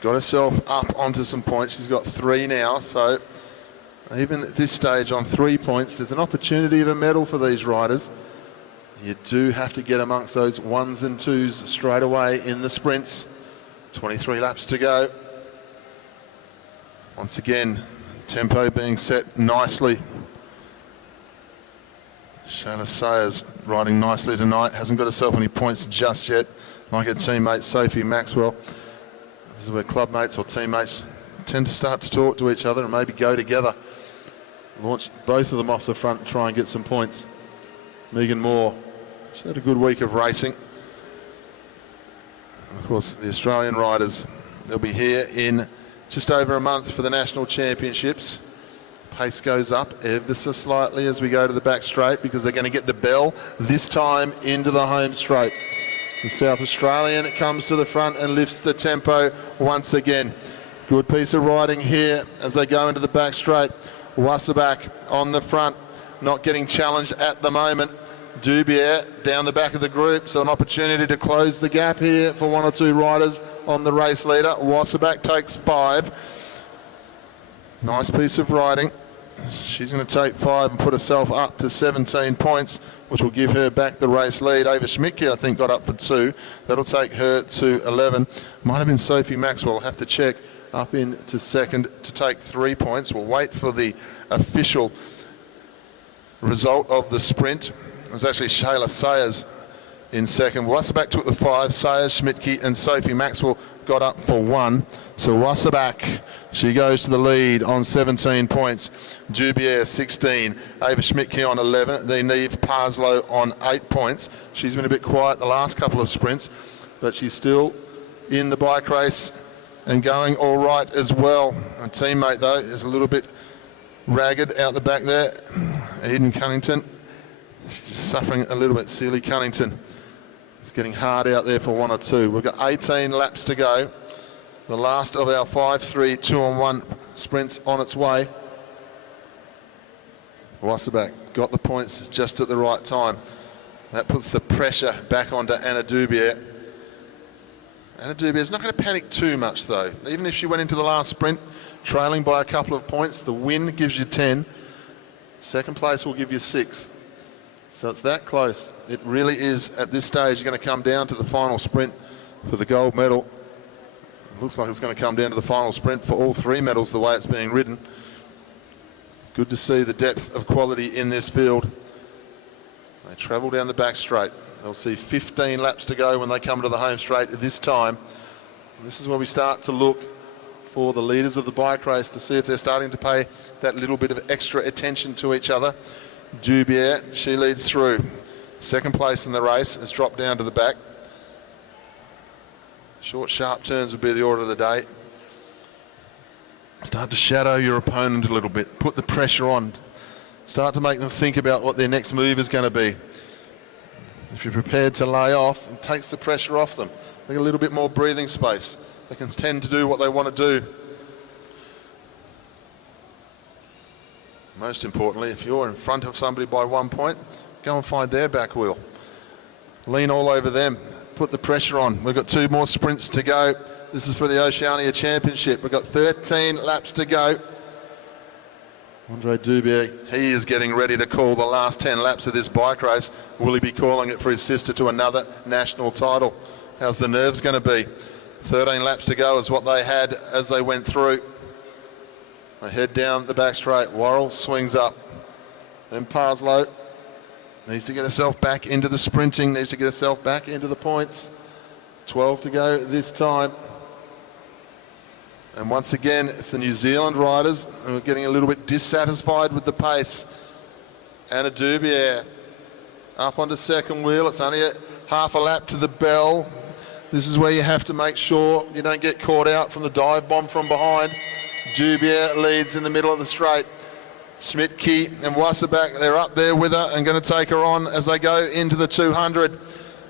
got herself up onto some points. She's got 3 now, so even at this stage on 3 points, there's an opportunity of a medal for these riders. You do have to get amongst those 1s and 2s straight away in the sprints. 23 laps to go. Once again, tempo being set nicely. Shayla Sayers riding nicely tonight. Hasn't got herself any points just yet, like her teammate Sophie Maxwell. This is where clubmates or teammates tend to start to talk to each other and maybe go together. Launch both of them off the front and try and get some points. Megan Moore, she's had a good week of racing. Of course, the Australian riders, they'll be here in just over a month for the National Championships. Pace goes up ever so slightly as we go to the back straight because they're going to get the bell this time into the home straight. The South Australian comes to the front and lifts the tempo once again. Good piece of riding here as they go into the back straight. Wasserback on the front, not getting challenged at the moment. Dubier down the back of the group, so an opportunity to close the gap here for 1 or 2 riders on the race leader. Wasserback takes 5. Nice piece of riding. She's going to take 5 and put herself up to 17 points, which will give her back the race lead. Ava Schmidtke, I think, got up for 2. That'll take her to 11. Might have been Sophie Maxwell. Have to check. Up into second to take 3 points. We'll wait for the official result of the sprint. It was actually Shayla Sayers in second. Wasserback took the 5. Sayers, Schmidtke and Sophie Maxwell got up for 1. So Wasserback, she goes to the lead on 17 points. Dubier 16. Ava Schmidtke on 11. Then Neve Parslow on 8 points. She's been a bit quiet the last couple of sprints, but she's still in the bike race and going all right as well. Her teammate, though, is a little bit ragged out the back there. Eden Cunnington, she's suffering a little bit. Sealy Cunnington, it's getting hard out there for 1 or 2. We've got 18 laps to go. The last of our 5-3 2-on-1 sprints on its way. Wasserback got the points just at the right time. That puts the pressure back onto Anna Dubier. Anna Dubier's not going to panic too much, though. Even if she went into the last sprint trailing by a couple of points, the win gives you 10. Second place will give you 6. So it's that close. It really is, at this stage, going to come down to the final sprint for the gold medal. It looks like it's going to come down to the final sprint for all 3 medals, the way it's being ridden. Good to see the depth of quality in this field. They travel down the back straight. They'll see 15 laps to go when they come to the home straight this time. And this is where we start to look for the leaders of the bike race to see if they're starting to pay that little bit of extra attention to each other. Dubier, she leads through. Second place in the race has dropped down to the back. Short, sharp turns would be the order of the day. Start to shadow your opponent a little bit. Put the pressure on. Start to make them think about what their next move is going to be. If you're prepared to lay off, it takes the pressure off them. They get a little bit more breathing space. They can tend to do what they want to do. Most importantly, if you're in front of somebody by 1 point, go and find their back wheel. Lean all over them. Put the pressure on. We've got 2 more sprints to go. This is for the Oceania Championship. We've got 13 laps to go. Andre Dubier, he is getting ready to call the last 10 laps of this bike race. Will he be calling it for his sister to another national title? How's the nerves going to be? 13 laps to go is what they had as they went through. They head down the back straight. Worrell swings up. Then Parslow needs to get herself back into the sprinting, needs to get herself back into the points. 12 to go this time. And once again, it's the New Zealand riders who are getting a little bit dissatisfied with the pace. Anna Dubier up onto second wheel. It's only half a lap to the bell. This is where you have to make sure you don't get caught out from the dive bomb from behind. Dubier leads in the middle of the straight. Schmidtke and Wasserback, they're up there with her and going to take her on as they go into the 200.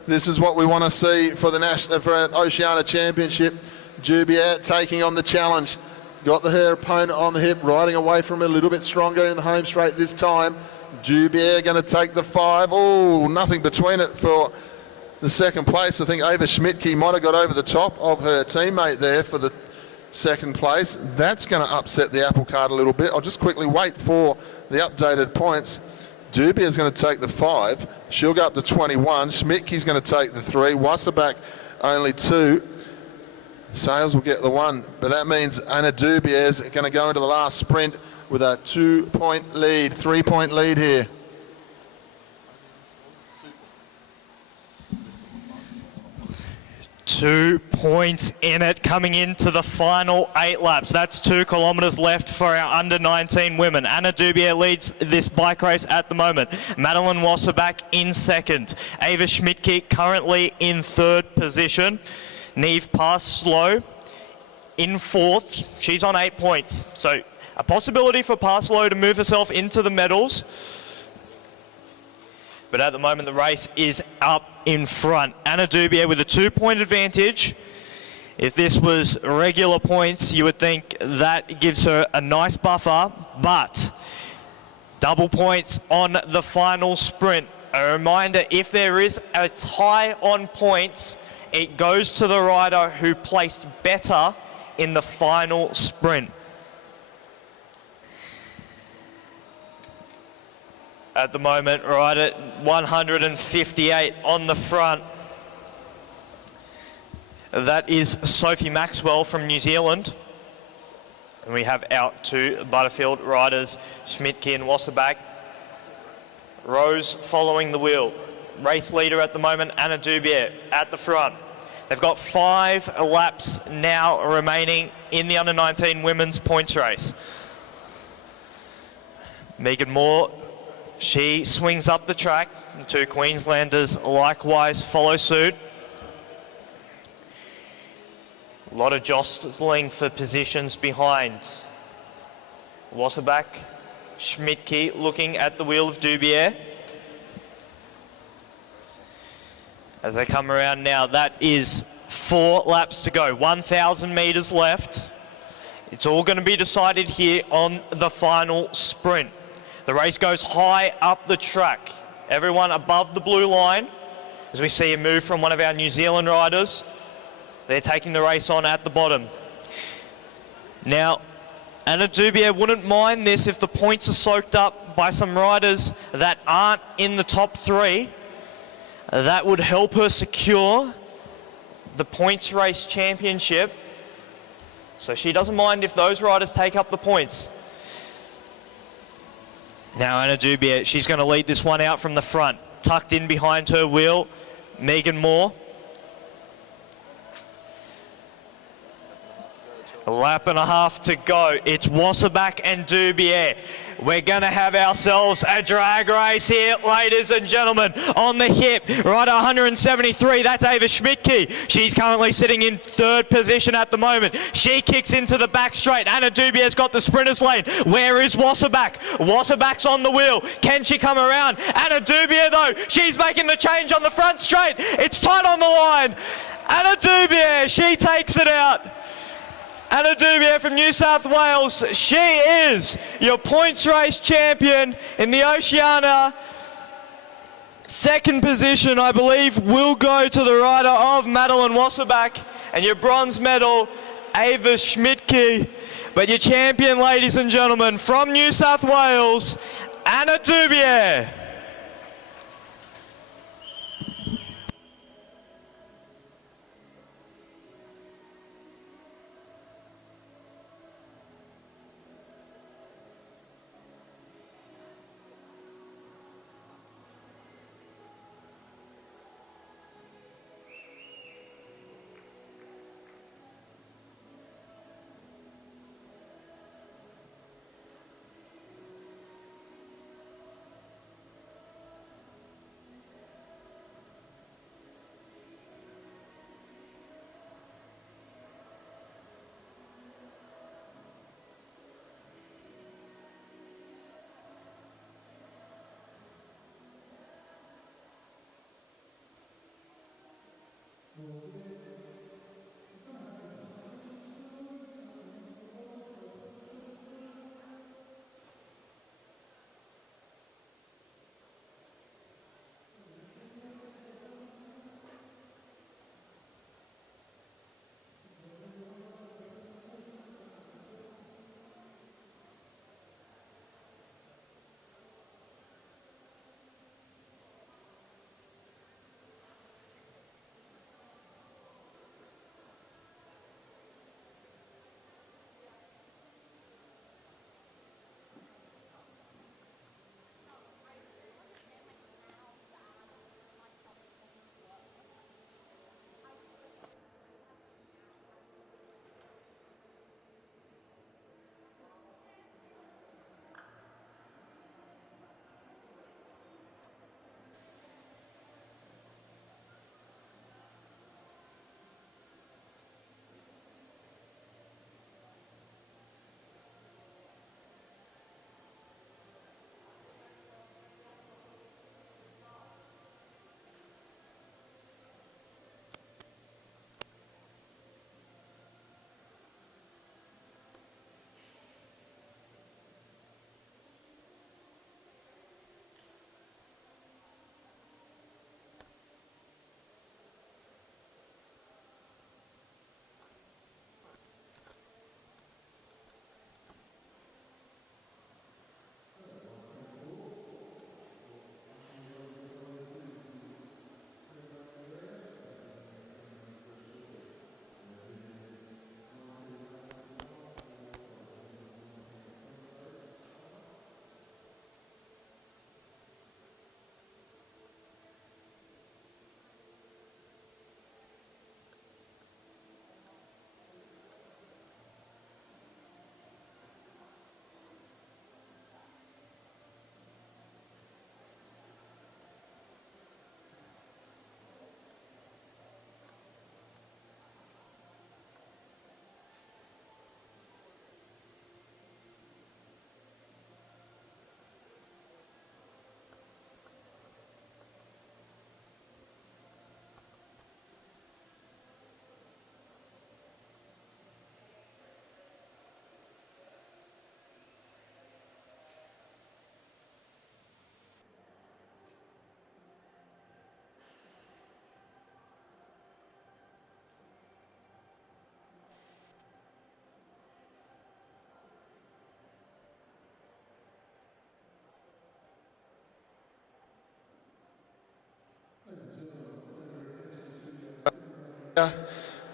This is what we want to see for the Oceania Championship. Dubier taking on the challenge. Got her opponent on the hip, riding away from her a little bit stronger in the home straight this time. Dubier going to take the 5. Oh, nothing between it for the second place. I think Ava Schmidtke might have got over the top of her teammate there for the second place. That's going to upset the apple cart a little bit. I'll just quickly wait for the updated points. Dubier is going to take the 5. She'll go up to 21. Schmidtke's going to take the 3. Wasserback only 2. Sales will get the 1, but that means Anna Dubier is going to go into the last sprint with a 2-point lead, 3-point lead here. Two points in it coming into the final 8 laps. That's 2 kilometres left for our under-19 women. Anna Dubier leads this bike race at the moment. Madeline Wasserback in second. Ava Schmidtke currently in third position. Neve Parslow in fourth. She's on 8 points. So a possibility for Parslow to move herself into the medals. But at the moment, the race is up in front. Anna Dubier with a 2-point advantage. If this was regular points, you would think that gives her a nice buffer, but double points on the final sprint. A reminder, if there is a tie on points, it goes to the rider who placed better in the final sprint. At the moment, right at 158 on the front. That is Sophie Maxwell from New Zealand. And we have our 2 Butterfield riders, Schmidtke and Wasserback. Rose following the wheel. Race leader at the moment, Anna Dubier at the front. They've got 5 laps now remaining in the under-19 women's points race. Megan Moore, she swings up the track. The 2 Queenslanders likewise follow suit. A lot of jostling for positions behind. Wasserback, Schmidtke looking at the wheel of Dubier. As they come around now, that is 4 laps to go, 1,000 metres left. It's all going to be decided here on the final sprint. The race goes high up the track. Everyone above the blue line, as we see a move from one of our New Zealand riders. They're taking the race on at the bottom. Now, Anna Dubier wouldn't mind this if the points are soaked up by some riders that aren't in the top 3. That would help her secure the points race championship. So she doesn't mind if those riders take up the points. Now Anna Dubier, she's going to lead this one out from the front. Tucked in behind her wheel, Megan Moore. A lap and a half to go. It's Wasserback and Dubier. We're going to have ourselves a drag race here, ladies and gentlemen. On the hip, right at 173, that's Ava Schmidtke. She's currently sitting in third position at the moment. She kicks into the back straight. Anna Dubier's got the sprinter's lane. Where is Wasserback? Wasserback's on the wheel. Can she come around? Anna Dubier, though, she's making the change on the front straight. It's tight on the line. Anna Dubier, she takes it out. Anna Dubier from New South Wales, she is your points race champion in the Oceania. Second position, I believe, will go to the rider of Madeline Wasserback. and your bronze medal, Ava Schmidtke. But your champion, ladies and gentlemen, from New South Wales, Anna Meares.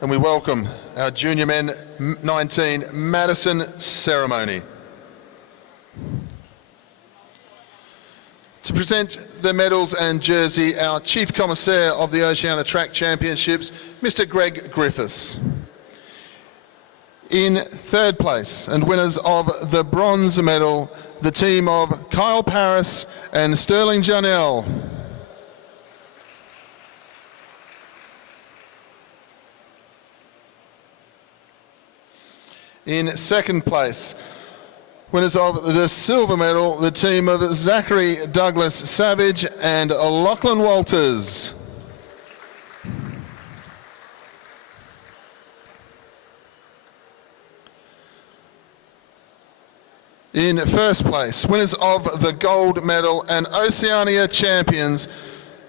And we welcome our Junior Men 19 Madison ceremony. To present the medals and jersey, our Chief Commissaire of the Oceania Track Championships, Mr. Greg Griffiths. In third place and winners of the bronze medal, the team of Kyle Paris and Sterling Janelle. In second place, winners of the silver medal, the team of Zachary Douglas Savage and Lachlan Walters. In first place, winners of the gold medal and Oceania champions,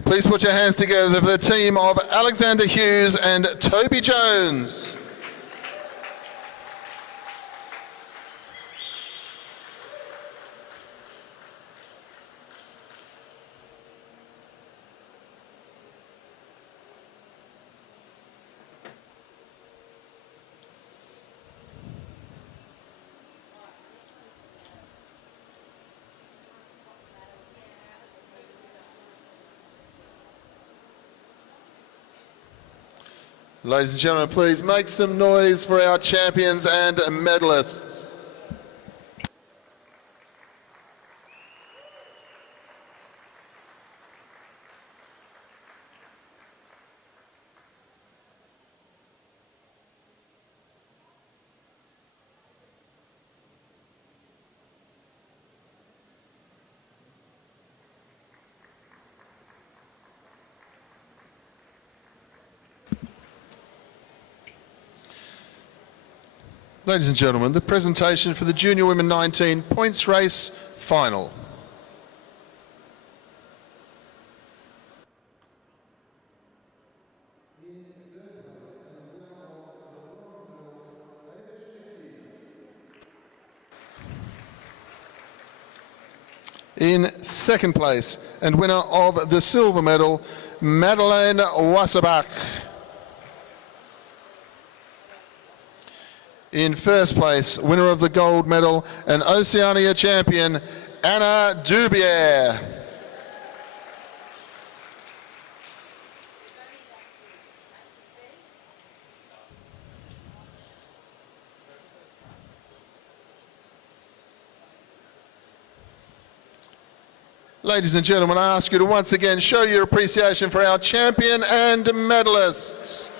Please put your hands together for the team of Alexander Hughes and Toby Jones. Ladies and gentlemen, please make some noise for our champions and medalists. Ladies and gentlemen, the presentation for the Junior Women 19 points race final. In second place and winner of the silver medal, Madeleine Wasserbach. In first place, winner of the gold medal and Oceania champion, Anna Meares. Ladies and gentlemen, I ask you to once again show your appreciation for our champion and medalists.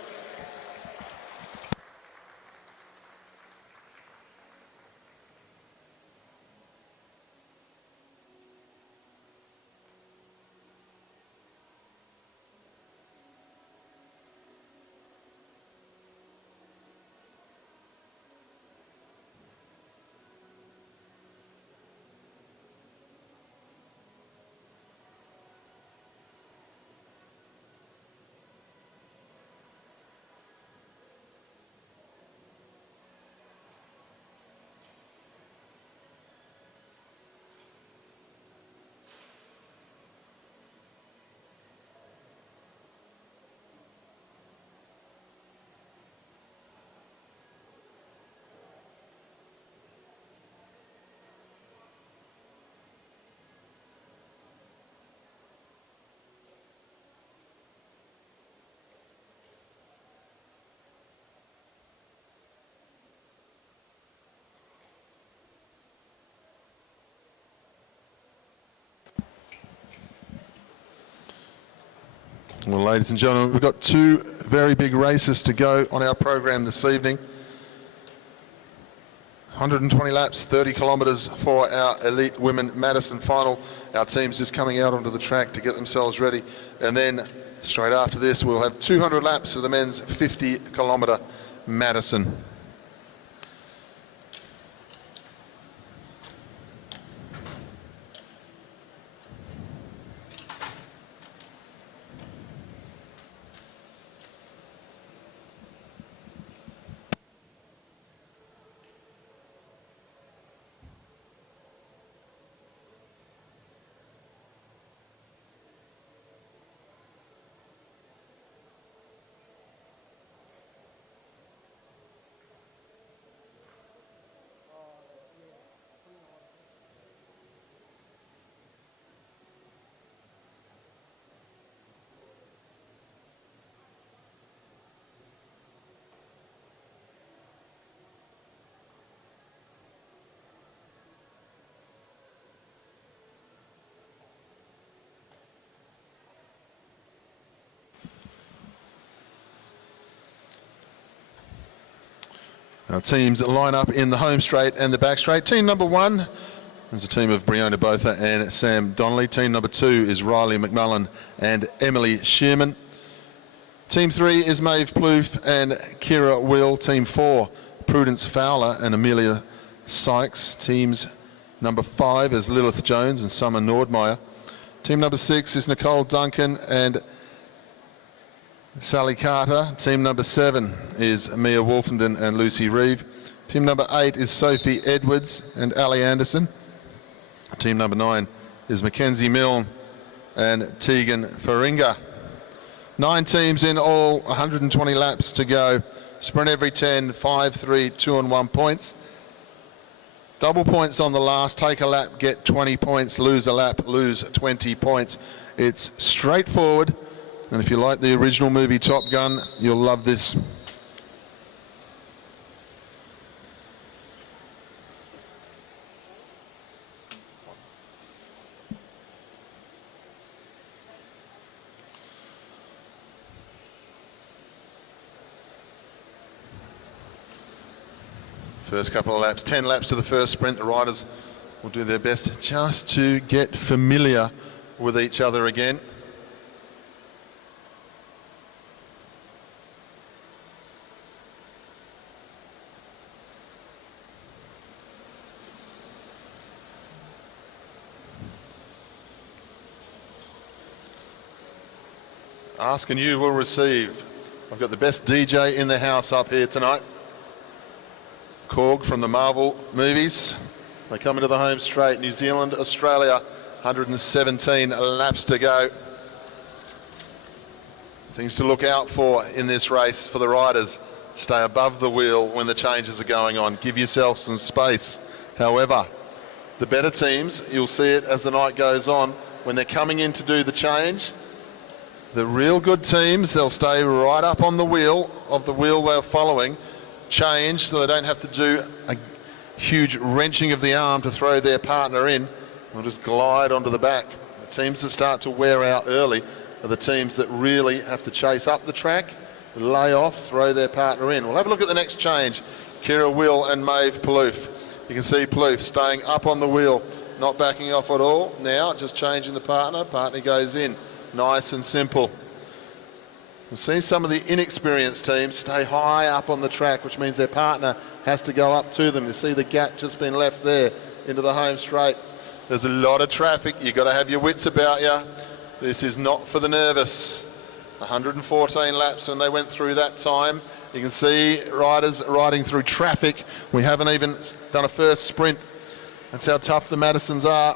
Well, ladies and gentlemen, we've got two very big races to go on our program this evening. 120 laps, 30 kilometres for our elite women Madison final. Our team's just coming out onto the track to get themselves ready. And then straight after this, we'll have 200 laps of the men's 50 kilometre Madison. Our teams line up in the home straight and the back straight. Team number one is a team of Briona Botha and Sam Donnelly. Team number two is Riley McMullen and Emily Shearman. Team three is Maeve Plouffe and Kira Will. Team four, Prudence Fowler and Amelia Sykes. Teams number five is Lilith Jones and Summer Nordmeyer. Team number 6 is Nicole Duncan and Sally Carter. Team number 7 is Mia Wolfenden and Lucy Reeve. Team number 8 is Sophie Edwards and Ali Anderson. Team number 9 is Mackenzie Milne and Tegan Faringa. 9 teams in all, 120 laps to go. Sprint every 10, 5, 3, 2 and 1 points. Double points on the last, take a lap, get 20 points, lose a lap, lose 20 points. It's straightforward, and if you like the original movie Top Gun, you'll love this. First couple of laps, 10 laps to the first sprint. The riders will do their best just to get familiar with each other again. Ask and you will receive. I've got the best DJ in the house up here tonight. Korg from the Marvel movies. They come into the home straight. New Zealand, Australia, 117 laps to go. Things to look out for in this race for the riders. Stay above the wheel when the changes are going on. Give yourself some space. However, the better teams, you'll see it as the night goes on, when they're coming in to do the change, the real good teams, they'll stay right up on the wheel of the wheel they're following, change so they don't have to do a huge wrenching of the arm to throw their partner in. They'll just glide onto the back. The teams that start to wear out early are the teams that really have to chase up the track, lay off, throw their partner in. We'll have a look at the next change. Kira Will and Maeve Palouf. You can see Palouf staying up on the wheel, not backing off at all. Now just changing the partner. Partner goes in. Nice and simple. We'll see some of the inexperienced teams stay high up on the track, which means their partner has to go up to them. You see the gap just been left there into the home straight. There's a lot of traffic. You've got to have your wits about you. This is not for the nervous. 114 laps and they went through that time. You can see riders riding through traffic. We haven't even done a first sprint. That's how tough the Madisons are.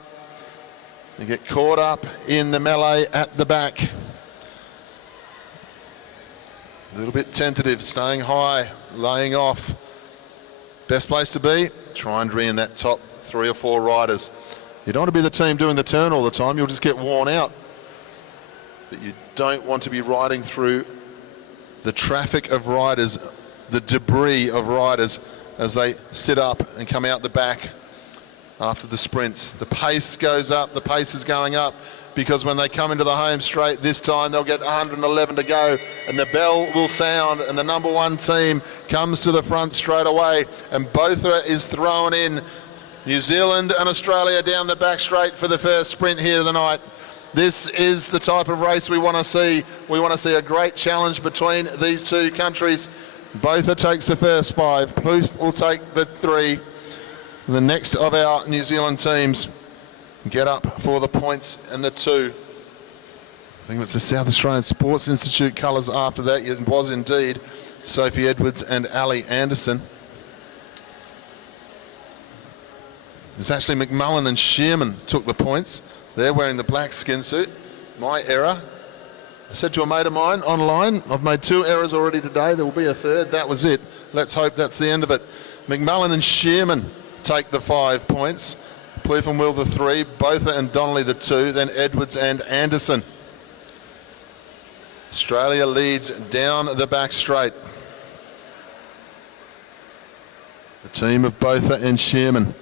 They get caught up in the melee at the back. A little bit tentative, staying high, laying off. Best place to be, try and be in that top 3 or 4 riders. You don't want to be the team doing the turn all the time, you'll just get worn out. But you don't want to be riding through the traffic of riders, the debris of riders as they sit up and come out the back after the sprints. The pace goes up, the pace is going up, because when they come into the home straight this time, they'll get 111 to go and the bell will sound and the number 1 team comes to the front straight away and Botha is thrown in. New Zealand and Australia down the back straight for the first sprint here tonight. This is the type of race we want to see. We want to see a great challenge between these 2 countries. Botha takes the first 5, Plouffe will take the 3. The next of our New Zealand teams get up for the points and the 2. I think it was the South Australian Sports Institute colours after that. It was indeed Sophie Edwards and Ali Anderson. It's actually McMullen and Shearman took the points. They're wearing the black skin suit. My error. I said to a mate of mine online, I've made 2 errors already today. There will be a 3rd. That was it. Let's hope that's the end of it. McMullen and Shearman take the 5 points. Plouffe and Will the 3, Botha and Donnelly the 2, then Edwards and Anderson. Australia leads down the back straight. The team of Botha and Shearman.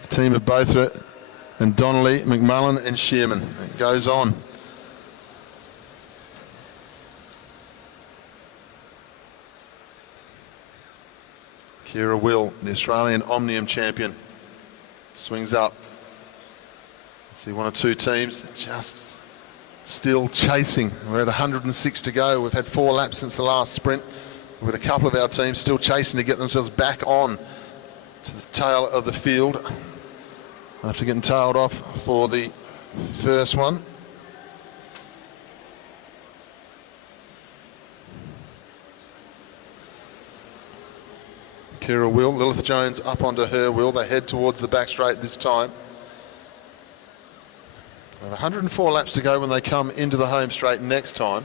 The team of Botha and Donnelly, McMullen and Shearman. It goes on. Kira Will, the Australian Omnium champion, swings up. See 1 or 2 teams just still chasing. We're at 106 to go. We've had 4 laps since the last sprint. We've got a couple of our teams still chasing to get themselves back on to the tail of the field after getting tailed off for the first one. Kira Will, Lilith Jones up onto her wheel. They head towards the back straight this time. They have 104 laps to go when they come into the home straight next time.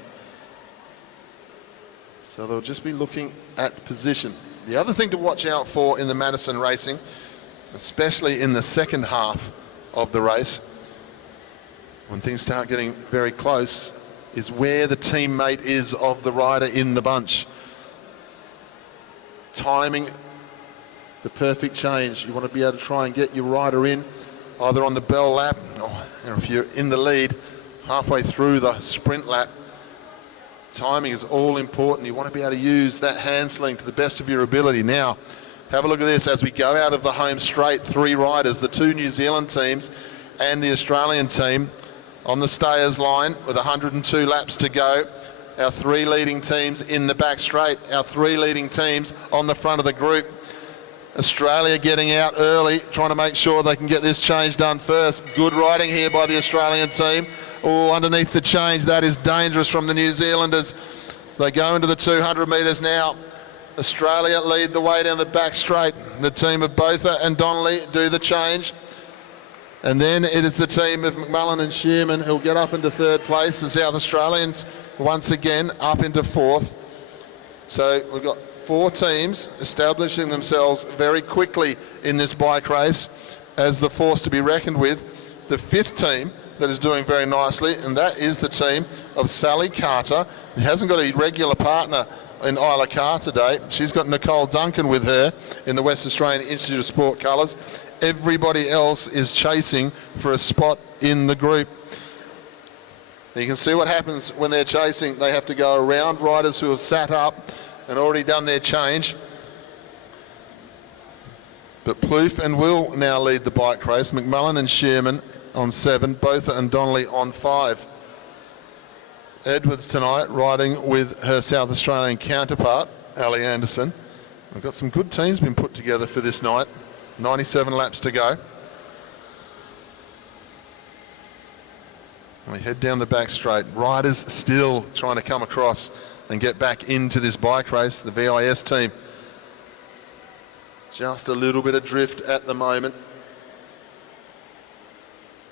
So they'll just be looking at position. The other thing to watch out for in the Madison racing, especially in the second half of the race, when things start getting very close, is where the teammate is of the rider in the bunch. Timing the perfect change. You want to be able to try and get your rider in, either on the bell lap, or if you're in the lead, halfway through the sprint lap. Timing is all important. You want to be able to use that hand sling to the best of your ability. Now, have a look at this as we go out of the home straight. 3 riders, the 2 New Zealand teams and the Australian team on the stayers line with 102 laps to go. Our 3 leading teams in the back straight. Our 3 leading teams on the front of the group. Australia getting out early, trying to make sure they can get this change done first. Good riding here by the Australian team. Oh, underneath the change, that is dangerous from the New Zealanders. They go into the 200 metres now. Australia lead the way down the back straight. The team of Botha and Donnelly do the change. And then it is the team of McMullen and Shearman who'll get up into 3rd place. The South Australians once again up into 4th. So we've got 4 teams establishing themselves very quickly in this bike race as the force to be reckoned with. The 5th team that is doing very nicely, and that is the team of Sally Carter, who hasn't got a regular partner in Isla Carr today. She's got Nicole Duncan with her in the West Australian Institute of Sport colours. Everybody else is chasing for a spot in the group. You can see what happens when they're chasing. They have to go around riders who have sat up and already done their change. But Plouffe and Will now lead the bike race. McMullen and Shearman on 7, Botha and Donnelly on 5. Edwards tonight riding with her South Australian counterpart, Ali Anderson. We've got some good teams been put together for this night. 97 laps to go. We head down the back straight. Riders still trying to come across and get back into this bike race. The VIS team just a little bit adrift at the moment.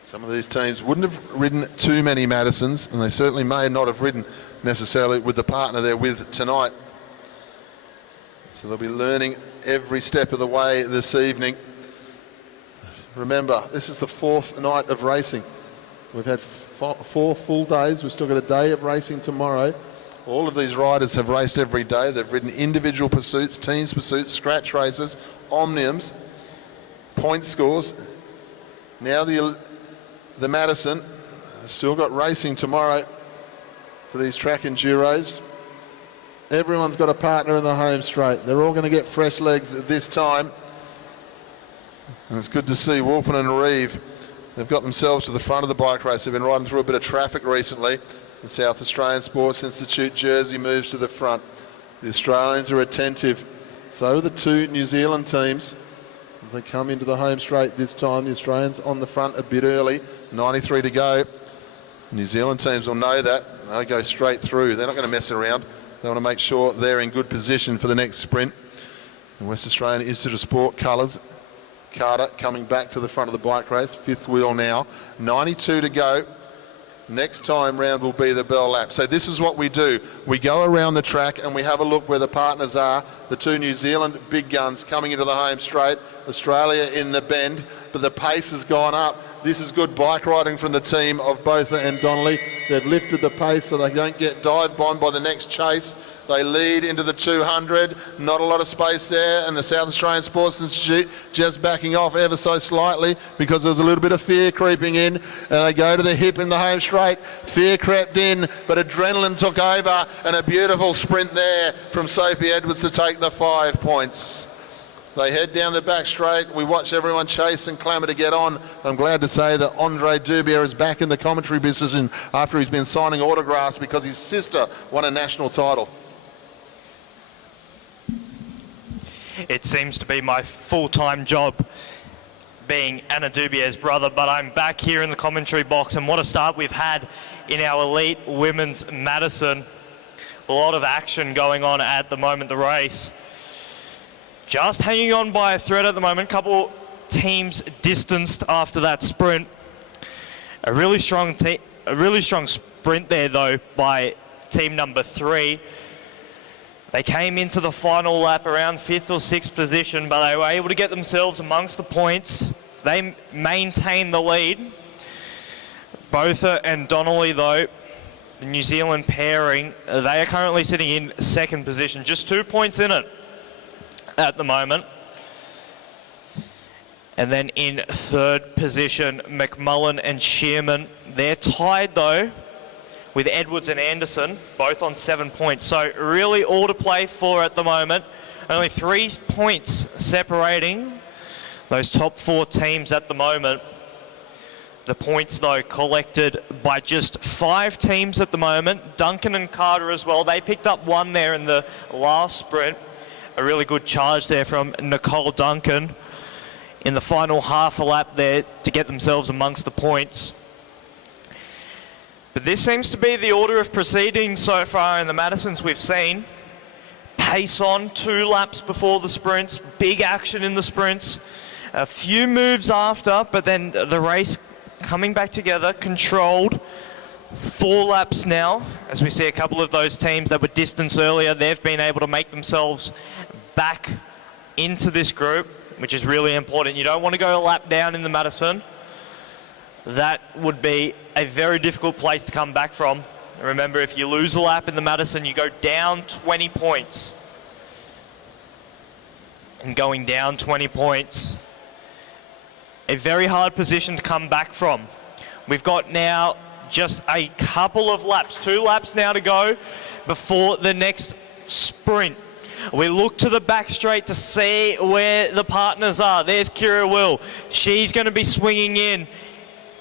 Some of these teams wouldn't have ridden too many Madisons, and they certainly may not have ridden necessarily with the partner they're with tonight. So they'll be learning every step of the way this evening. Remember, this is the 4th night of racing. We've had 4 full days. We've still got a day of racing tomorrow. All of these riders have raced every day. They've ridden individual pursuits, teams pursuits, scratch races, omniums, point scores. Now the Madison still got racing tomorrow for these track enduros. Everyone's got a partner in the home straight. They're all going to get fresh legs at this time. And it's good to see Wolfen and Reeve. They've got themselves to the front of the bike race. They've been riding through a bit of traffic recently. The South Australian Sports Institute jersey moves to the front. The Australians are attentive. So are the 2 New Zealand teams. They come into the home straight this time. The Australians on the front a bit early. 93 to go. New Zealand teams will know that. They'll go straight through. They're not going to mess around. They want to make sure they're in good position for the next sprint. The West Australian Institute of Sport colours. Carter coming back to the front of the bike race. 5th wheel now. 92 to go. Next time round will be the bell lap. So this is what we do. We go around the track and we have a look where the partners are. The 2 New Zealand big guns coming into the home straight. Australia in the bend, but the pace has gone up. This is good bike riding from the team of Botha and Donnelly. They've lifted the pace so they don't get dive bombed by the next chase. They lead into the 200, not a lot of space there, and the South Australian Sports Institute just backing off ever so slightly because there was a little bit of fear creeping in, and they go to the hip in the home straight. Fear crept in, but adrenaline took over, and a beautiful sprint there from Sophie Edwards to take the 5 points. They head down the back straight. We watch everyone chase and clamour to get on. I'm glad to say that Andre Dubier is back in the commentary position after he's been signing autographs because his sister won a national title. It seems to be my full-time job being Anna Meares' brother, but I'm back here in the commentary box, and what a start we've had in our elite women's Madison. A lot of action going on at the moment. The race just hanging on by a thread at the moment. Couple teams distanced after that sprint. A really strong sprint there though by team number 3. They came into the final lap around 5th or 6th position, but they were able to get themselves amongst the points. They maintained the lead. Botha and Donnelly though, the New Zealand pairing, they are currently sitting in 2nd position, just 2 points in it at the moment. And then in 3rd position, McMullen and Shearman. They're tied though with Edwards and Anderson, both on 7 points. So really all to play for at the moment. Only 3 points separating those top 4 teams at the moment. The points though collected by just 5 teams at the moment. Duncan and Carter as well. They picked up 1 there in the last sprint. A really good charge there from Nicole Duncan in the final half a lap there to get themselves amongst the points. But this seems to be the order of proceedings so far in the Madisons we've seen. Pace on 2 laps before the sprints, big action in the sprints, a few moves after, but then the race coming back together, controlled. 4 laps now, as we see a couple of those teams that were distanced earlier, they've been able to make themselves back into this group, which is really important. You don't want to go a lap down in the Madison. That would be a very difficult place to come back from. Remember, if you lose a lap in the Madison, you go down 20 points. And going down 20 points, a very hard position to come back from. We've got now just a couple of laps, 2 laps now to go before the next sprint. We look to the back straight to see where the partners are. There's Kira Will. She's going to be swinging in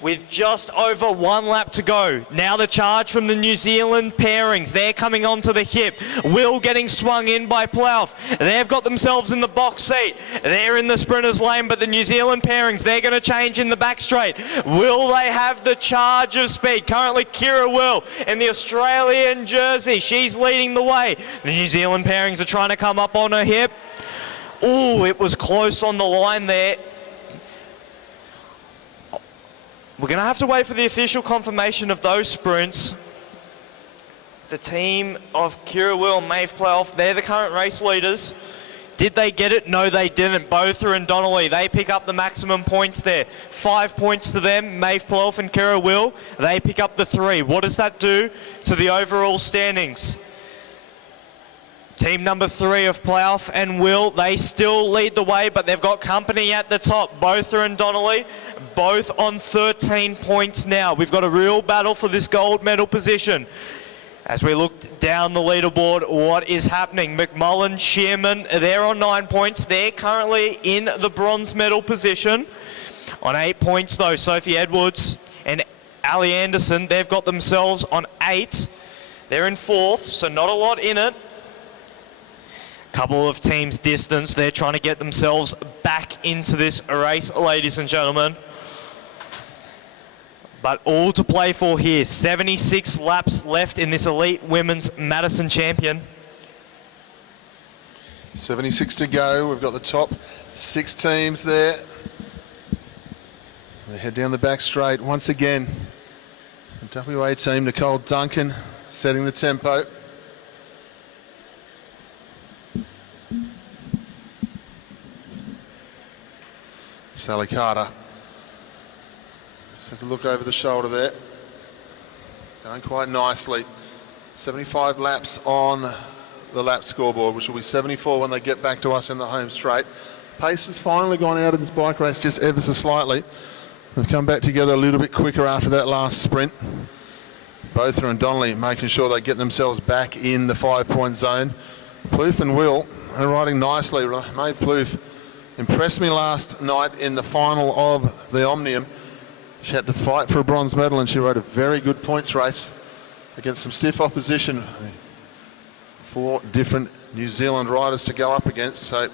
with just over 1 lap to go. Now the charge from the New Zealand pairings. They're coming onto the hip. Will getting swung in by Plough. They've got themselves in the box seat. They're in the sprinter's lane, but the New Zealand pairings, they're going to change in the back straight. Will they have the charge of speed? Currently Kira Will in the Australian jersey. She's leading the way. The New Zealand pairings are trying to come up on her hip. Oh, it was close on the line there. We're going to have to wait for the official confirmation of those sprints. The team of Kira Will and Maeve Plough, they're the current race leaders. Did they get it? No, they didn't. Botha and Donnelly, they pick up the maximum points there. 5 points to them. Maeve Plough and Kira Will, they pick up the 3. What does that do to the overall standings? Team number 3 of Plough and Will, they still lead the way, but they've got company at the top. Botha and Donnelly, both on 13 points now. We've got a real battle for this gold medal position. As we look down the leaderboard, what is happening? McMullen, Shearman, they're on 9 points. They're currently in the bronze medal position. On 8 points though, Sophie Edwards and Ali Anderson, they've got themselves on 8. They're in 4th, so not a lot in it. Couple of teams distance. They're trying to get themselves back into this race, ladies and gentlemen. But all to play for here. 76 laps left in this elite women's Madison champion. 76 to go. We've got the top 6 teams there. They head down the back straight once again. The WA team, Nicole Duncan, setting the tempo. Sally Carter just has a look over the shoulder there. Going quite nicely. 75 laps on the lap scoreboard, which will be 74 when they get back to us in the home straight. Pace has finally gone out of this bike race just ever so slightly. They've come back together a little bit quicker after that last sprint. Botha and Donnelly making sure they get themselves back in the 5-point zone. Plough and Will are riding nicely. Maeve Plough impressed me last night in the final of the Omnium. She had to fight for a bronze medal and she rode a very good points race against some stiff opposition. 4 different New Zealand riders to go up against. So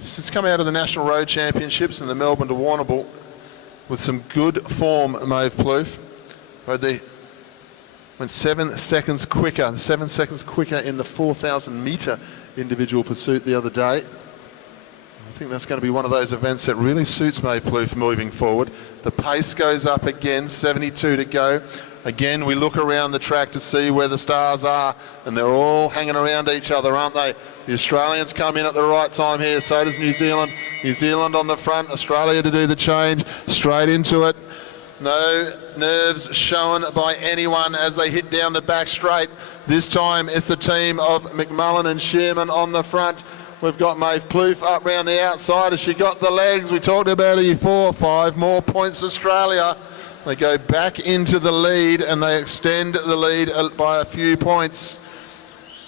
It's come out of the National Road Championships and the Melbourne to Warrnambool with some good form, Maeve Plouffe. Went 7 seconds quicker, 7 seconds quicker in the 4,000 metre individual pursuit the other day. I think that's going to be one of those events that really suits Maeve Plouffe moving forward. The pace goes up again, 72 to go. Again, we look around the track to see where the stars are, and they're all hanging around each other, aren't they? The Australians come in at the right time here, so does New Zealand. New Zealand on the front, Australia to do the change, straight into it. No nerves shown by anyone as they hit down the back straight. This time it's the team of McMullen and Shearman on the front. We've got Maeve Plouffe up round the outside. Has she got the legs? We talked about it before. 5 more points Australia. They go back into the lead and they extend the lead by a few points.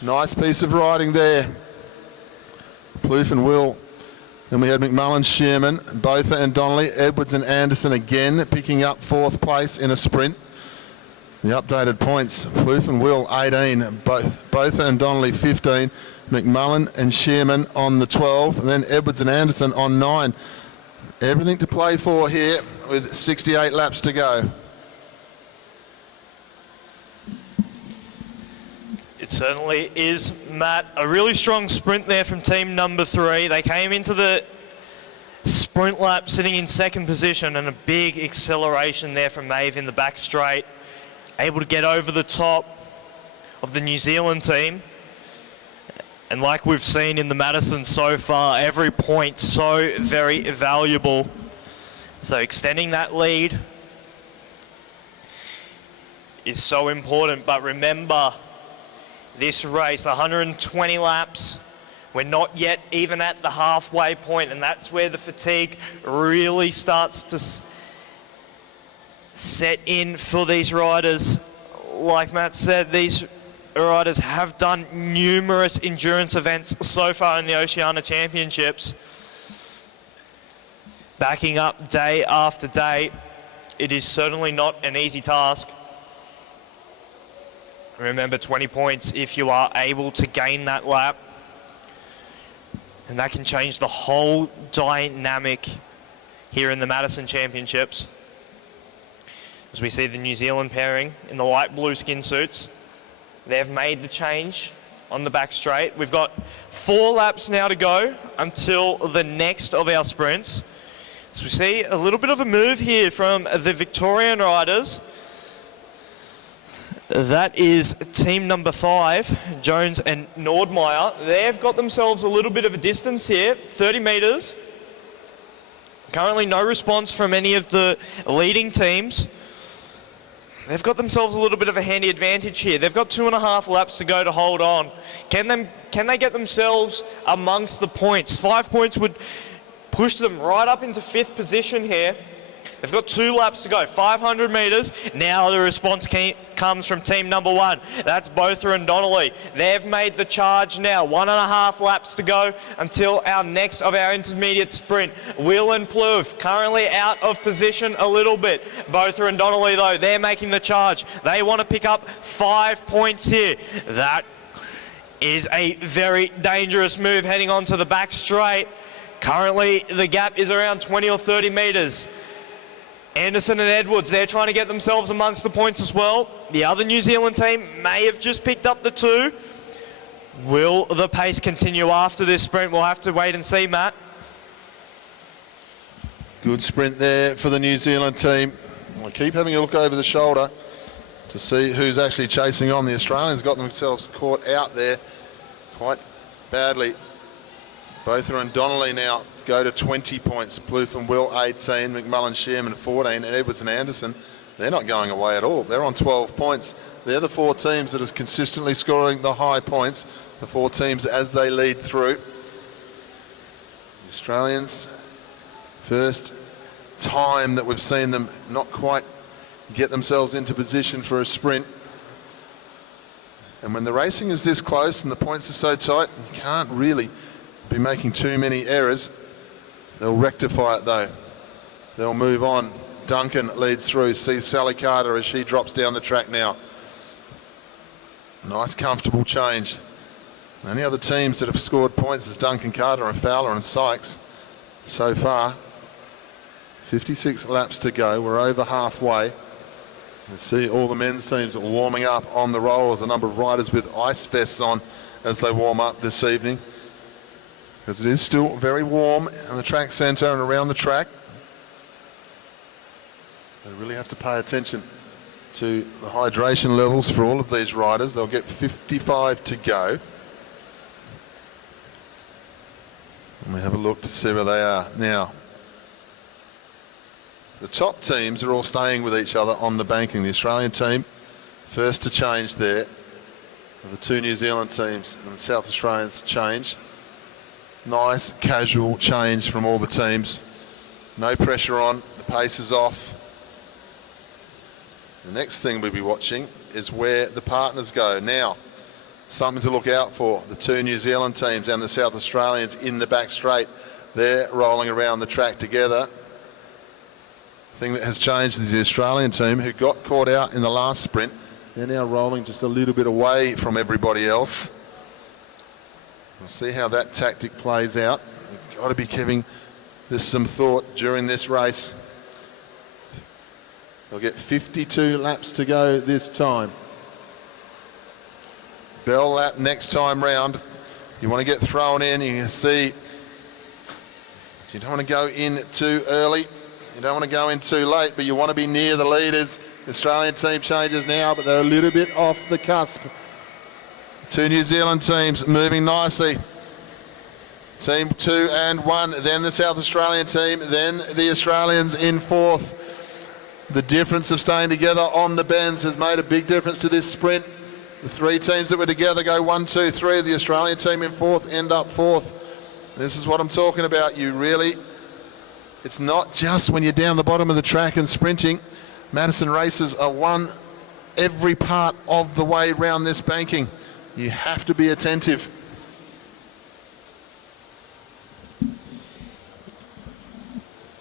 Nice piece of riding there. Plouffe and Will. Then we had McMullen, Shearman, Botha and Donnelly, Edwards and Anderson again picking up 4th place in a sprint. The updated points, Plouffe and Will 18, Botha and Donnelly 15, McMullen and Shearman on the 12, and then Edwards and Anderson on 9. Everything to play for here with 68 laps to go. It certainly is, Matt. A really strong sprint there from team number 3. They came into the sprint lap sitting in 2nd position, and a big acceleration there from Maeve in the back straight. Able to get over the top of the New Zealand team. And like we've seen in the Madison so far, every point so very valuable. So extending that lead is so important. But remember, this race, 120 laps, we're not yet even at the halfway point, and that's where the fatigue really starts to set in for these riders. Like Matt said, these riders have done numerous endurance events so far in the Oceania Championships. Backing up day after day, it is certainly not an easy task. Remember, 20 points if you are able to gain that lap. And that can change the whole dynamic here in the Madison Championships. As we see the New Zealand pairing in the light blue skin suits. They've made the change on the back straight. We've got 4 laps now to go until the next of our sprints. So we see a little bit of a move here from the Victorian riders. That is team number 5, Jones and Nordmeyer. They've got themselves a little bit of a distance here, 30 metres. Currently no response from any of the leading teams. They've got themselves a little bit of a handy advantage here. They've got 2.5 laps to go to hold on. Can they get themselves amongst the points? 5 points would push them right up into 5th position here. They've got 2 laps to go, 500 metres. Now the response comes from team number 1. That's Botha and Donnelly. They've made the charge now. 1.5 laps to go until our next of our intermediate sprint. Will and Plouffe currently out of position a little bit. Botha and Donnelly, though, they're making the charge. They want to pick up 5 points here. That is a very dangerous move heading on to the back straight. Currently, the gap is around 20 or 30 metres. Anderson and Edwards, they're trying to get themselves amongst the points as well. The other New Zealand team may have just picked up the 2. Will the pace continue after this sprint? We'll have to wait and see, Matt. Good sprint there for the New Zealand team. I keep having a look over the shoulder to see who's actually chasing on. The Australians got themselves caught out there quite badly. Botha and Donnelly now go to 20 points. Plouffe and Will 18, McMullen, Shearman 14, and Edwards and Anderson, they're not going away at all. They're on 12 points. They're the 4 teams that are consistently scoring the high points, the 4 teams as they lead through. The Australians, first time that we've seen them not quite get themselves into position for a sprint. And when the racing is this close and the points are so tight, you can't really be making too many errors. They'll rectify it though. They'll move on. Duncan leads through, sees Sally Carter as she drops down the track now. Nice comfortable change. The only other teams that have scored points is Duncan Carter and Fowler and Sykes so far. 56 laps to go. We're over halfway. You see all the men's teams are warming up on the rollers. A number of riders with ice vests on as they warm up this evening, because it is still very warm in the track centre and around the track. They really have to pay attention to the hydration levels for all of these riders. They'll get 55 to go. And we have a look to see where they are now. The top teams are all staying with each other on the banking. The Australian team first to change there. The two New Zealand teams and the South Australians change. Nice casual change from all the teams. No pressure on, the pace is off. The next thing we'll be watching is where the partners go. Now, something to look out for. The two New Zealand teams and the South Australians in the back straight. They're rolling around the track together. The thing that has changed is the Australian team, who got caught out in the last sprint. They're now rolling just a little bit away from everybody else. We'll see how that tactic plays out. You've got to be giving this some thought during this race. They'll get 52 laps to go this time. Bell lap next time round. You want to get thrown in. You can see you don't want to go in too early. You don't want to go in too late, but you want to be near the leaders. The Australian team changes now, but they're a little bit off the cusp. Two New Zealand teams moving nicely. Team 2 and 1, then the South Australian team, then the Australians in fourth. The difference of staying together on the bends has made a big difference to this sprint. The three teams that were together go 1, 2, 3. The Australian team in fourth end up fourth. This is what I'm talking about. It's not just when you're down the bottom of the track and sprinting. Madison races are won every part of the way round this banking. You have to be attentive.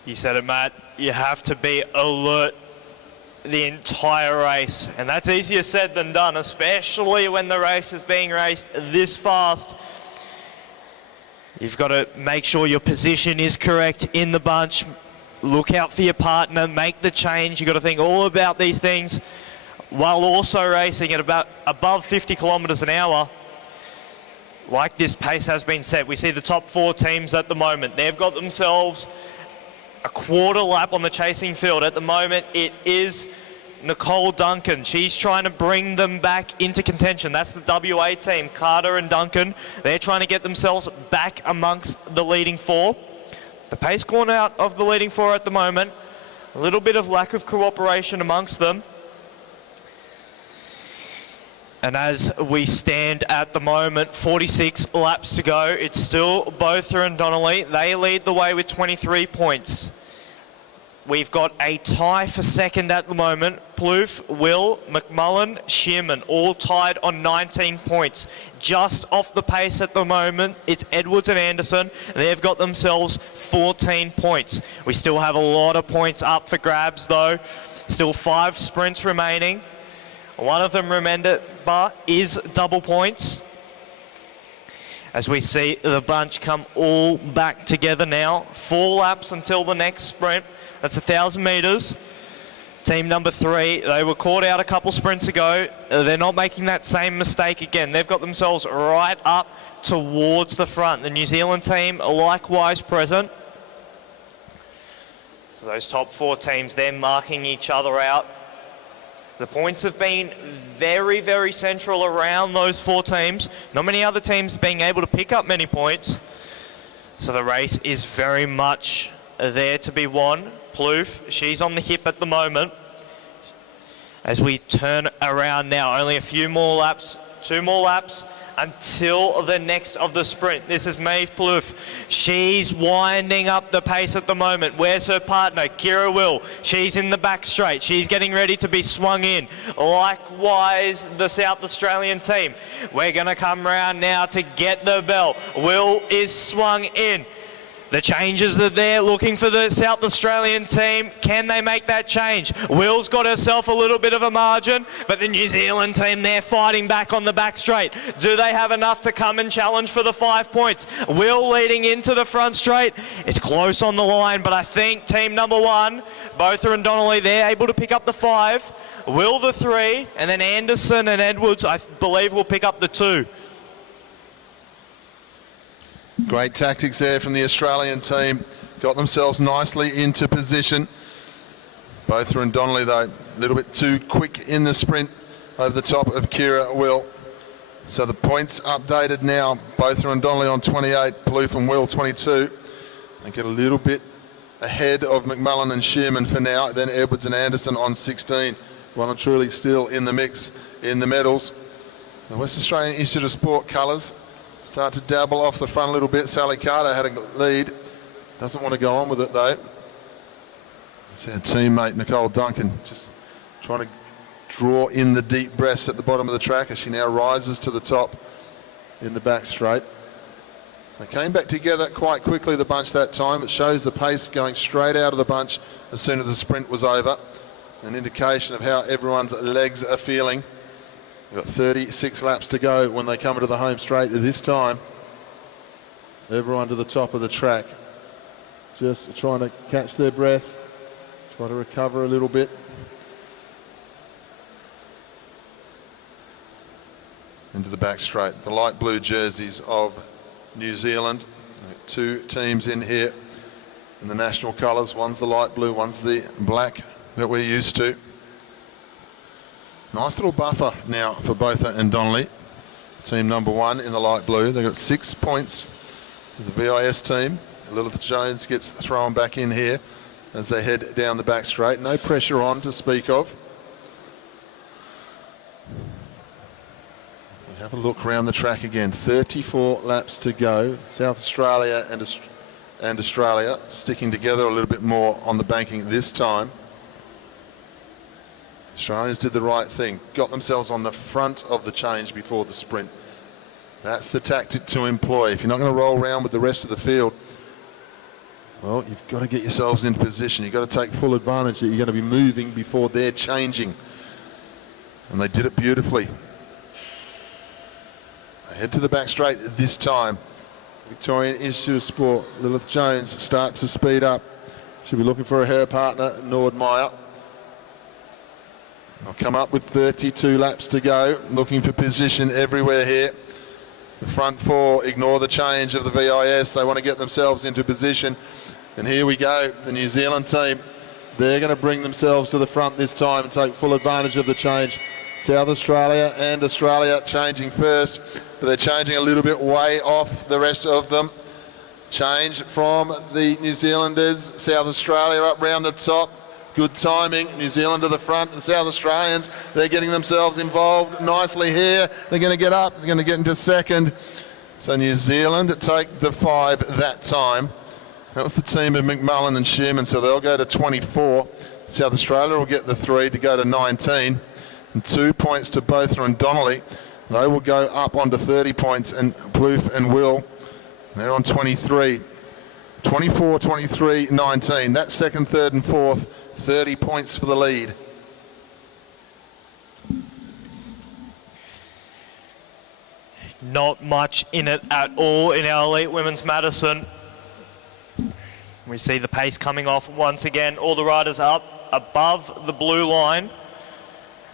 You said it, Matt. You have to be alert the entire race. And that's easier said than done, especially when the race is being raced this fast. You've got to make sure your position is correct in the bunch. Look out for your partner, make the change. You've got to think all about these things while also racing at about above 50 kilometres an hour. Like this pace has been set. We see the top 4 teams at the moment. They've got themselves a quarter lap on the chasing field. At the moment, it is Nicole Duncan. She's trying to bring them back into contention. That's the WA team, Carter and Duncan. They're trying to get themselves back amongst the leading 4. The pace gone out of the leading 4 at the moment. A little bit of lack of cooperation amongst them. And as we stand at the moment, 46 laps to go. It's still Botha and Donnelly. They lead the way with 23 points. We've got a tie for second at the moment. Plouffe, Will, McMullen, Shearman, all tied on 19 points. Just off the pace at the moment, it's Edwards and Anderson. They've got themselves 14 points. We still have a lot of points up for grabs though. Still 5 sprints remaining. One of them, remember, is double points. As we see the bunch come all back together now. 4 laps until the next sprint. That's 1,000 metres. Team number 3, they were caught out a couple sprints ago. They're not making that same mistake again. They've got themselves right up towards the front. The New Zealand team likewise present. So those top 4 teams, they're marking each other out. The points have been very, very central around those 4 teams. Not many other teams being able to pick up many points. So the race is very much there to be won. Plouffe, she's on the hip at the moment. As we turn around now, only a few more laps, 2 more laps until the next of the sprint. This is Maeve Plouffe. She's winding up the pace at the moment. Where's her partner? Kira Will. She's in the back straight. She's getting ready to be swung in. Likewise, the South Australian team. We're going to come round now to get the bell. Will is swung in. The changes that they're looking for the South Australian team, can they make that change? Will's got herself a little bit of a margin, but the New Zealand team, they're fighting back on the back straight. Do they have enough to come and challenge for the 5 points? Will leading into the front straight. It's close on the line, but I think team number 1, Botha and Donnelly, they're able to pick up the 5. Will the 3, and then Anderson and Edwards, I believe, will pick up the 2. Great tactics there from the Australian team. Got themselves nicely into position. Botha and Donnelly, though, a little bit too quick in the sprint over the top of Kira Will. So the points updated now. Botha and Donnelly on 28, Plouffe and Will 22. They get a little bit ahead of McMullen and Shearman for now. Then Edwards and Anderson on 16. Well and truly still in the mix in the medals. The West Australian Institute of Sport colours start to dabble off the front a little bit. Sally Carter had a lead. Doesn't want to go on with it though. It's our teammate Nicole Duncan just trying to draw in the deep breaths at the bottom of the track as she now rises to the top in the back straight. They came back together quite quickly, the bunch, that time. It shows the pace going straight out of the bunch as soon as the sprint was over. An indication of how everyone's legs are feeling. We've got 36 laps to go when they come into the home straight this time. Everyone to the top of the track. Just trying to catch their breath, try to recover a little bit. Into the back straight. The light blue jerseys of New Zealand. 2 teams in here in the national colours. One's the light blue, one's the black that we're used to. Nice little buffer now for Botha and Donnelly. Team number 1 in the light blue. They've got 6 points as the VIS team. Lilith Jones gets thrown back in here as they head down the back straight. No pressure on to speak of. We have a look around the track again. 34 laps to go. South Australia and Australia sticking together a little bit more on the banking this time. Australians did the right thing, got themselves on the front of the change before the sprint. That's the tactic to employ. If you're not going to roll around with the rest of the field, well, you've got to get yourselves into position. You've got to take full advantage that you're going to be moving before they're changing. And they did it beautifully. They head to the back straight this time. Victorian Institute of Sport, Lilith Jones starts to speed up. She'll be looking for her partner, Nordmeyer. I'll come up with 32 laps to go, looking for position everywhere here. The front 4 ignore the change of the VIS. They want to get themselves into position. And here we go, the New Zealand team. They're going to bring themselves to the front this time and take full advantage of the change. South Australia and Australia changing first, but they're changing a little bit way off the rest of them. Change from the New Zealanders. South Australia up round the top. Good timing. New Zealand to the front. The South Australians, they're getting themselves involved nicely here. They're going to get up. They're going to get into second. So New Zealand take the 5 that time. That was the team of McMullen and Shearman, so they'll go to 24. South Australia will get the 3 to go to 19. And 2 points to Botha and Donnelly. They will go up onto 30 points, and Plouffe and Will, they're on 23. 24, 23, 19. That's second, third and fourth. 30 points for the lead. Not much in it at all in our Elite Women's Madison. We see the pace coming off once again. All the riders up above the blue line.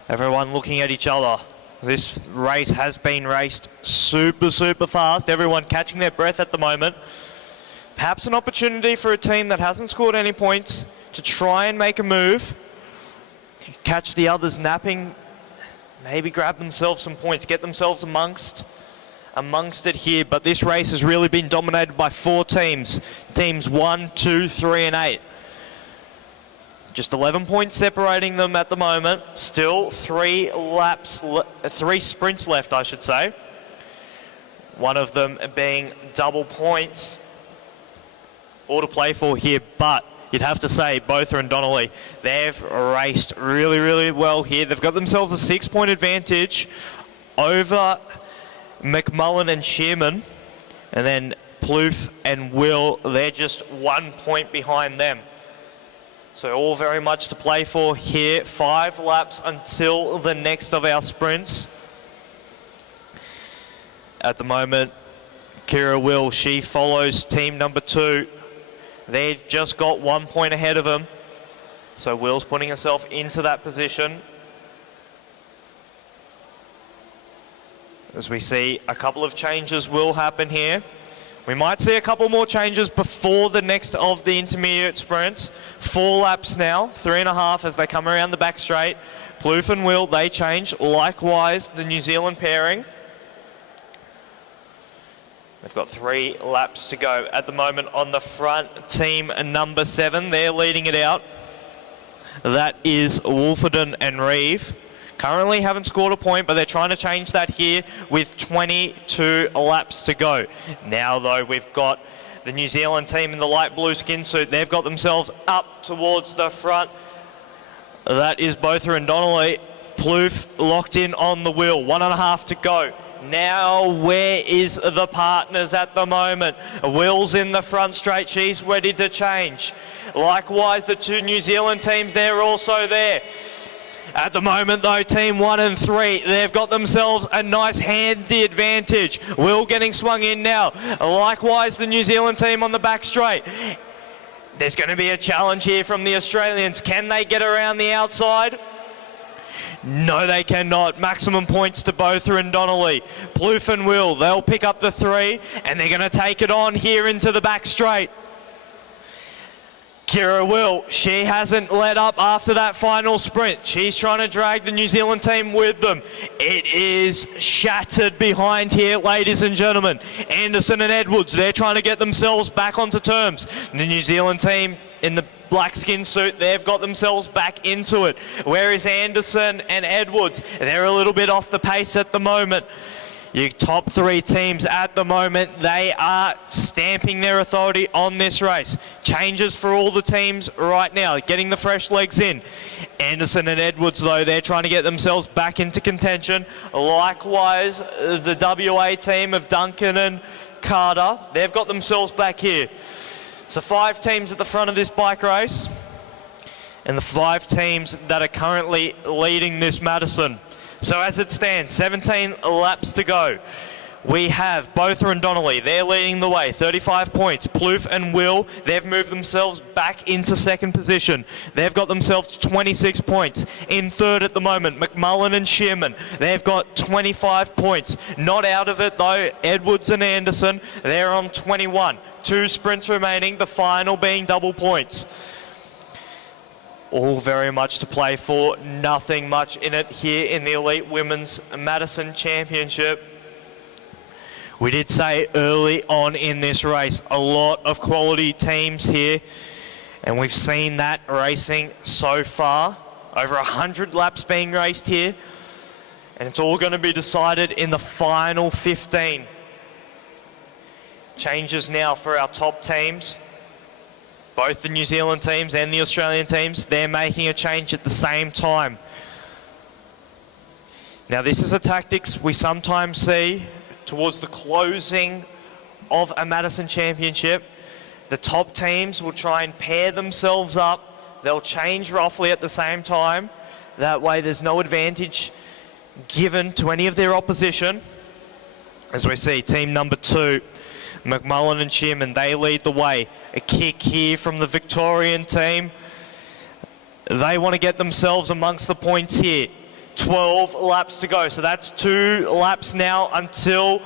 Everyone looking at each other. This race has been raced super fast. Everyone catching their breath at the moment. Perhaps an opportunity for a team that hasn't scored any points to try and make a move, catch the others napping, maybe grab themselves some points, get themselves amongst it here. But this race has really been dominated by 4 teams. Teams 1, 2, 3 and 8. Just 11 points separating them at the moment. Still 3 sprints left, I should say. One of them being double points. All to play for here, but you'd have to say Botha and Donnelly, they've raced really well here. They've got themselves a 6-point advantage over McMullen and Shearman, and then Plouffe and Will, they're just 1 point behind them. So all very much to play for here. 5 laps until the next of our sprints. At the moment, Kira Will, she follows team number 2. They've just got 1 point ahead of them. So Will's putting herself into that position. As we see, a couple of changes will happen here. We might see a couple more changes before the next of the intermediate sprints. 4 laps now, 3.5 as they come around the back straight. Plouffe and Will, they change. Likewise, the New Zealand pairing. They've got 3 laps to go. At the moment on the front, team number 7, they're leading it out. That is Wolfenden and Reeve. Currently haven't scored a point, but they're trying to change that here with 22 laps to go. Now, though, we've got the New Zealand team in the light blue skin suit. They've got themselves up towards the front. That is Botha and Donnelly. Plouffe locked in on the wheel. 1.5 to go. Now, where is the partners at the moment? Will's in the front straight. She's ready to change. Likewise, the 2 New Zealand teams, they're also there. At the moment, though, team 1 and 3, they've got themselves a nice handy advantage. Will getting swung in now. Likewise, the New Zealand team on the back straight. There's going to be a challenge here from the Australians. Can they get around the outside? No, they cannot. Maximum points to Botha and Donnelly. Plouffe and Will, they'll pick up the 3, and they're going to take it on here into the back straight. Kira Will, she hasn't let up after that final sprint. She's trying to drag the New Zealand team with them. It is shattered behind here, ladies and gentlemen. Anderson and Edwards, they're trying to get themselves back onto terms. The New Zealand team in the black skin suit, they've got themselves back into it. Where is Anderson and Edwards? They're a little bit off the pace at the moment. Your top 3 teams at the moment, they are stamping their authority on this race. Changes for all the teams right now, getting the fresh legs in. Anderson and Edwards, though, they're trying to get themselves back into contention. Likewise, the WA team of Duncan and Carter, they've got themselves back here. So 5 teams at the front of this bike race, and the 5 teams that are currently leading this Madison. So as it stands, 17 laps to go. We have Botha and Donnelly, they're leading the way, 35 points. Plouffe and Will, they've moved themselves back into second position. They've got themselves 26 points. In third at the moment, McMullen and Shearman, they've got 25 points. Not out of it though, Edwards and Anderson, they're on 21. 2 sprints remaining, the final being double points. All very much to play for, nothing much in it here in the Elite Women's Madison Championship. We did say early on in this race, a lot of quality teams here, and we've seen that racing so far. Over 100 laps being raced here, and it's all going to be decided in the final 15. Changes now for our top teams. Both the New Zealand teams and the Australian teams, they're making a change at the same time. Now, this is a tactics we sometimes see towards the closing of a Madison Championship. The top teams will try and pair themselves up. They'll change roughly at the same time. That way there's no advantage given to any of their opposition. As we see, team number 2, McMullen and Shearman, they lead the way. A kick here from the Victorian team. They want to get themselves amongst the points here. 12 laps to go, so that's 2 laps now until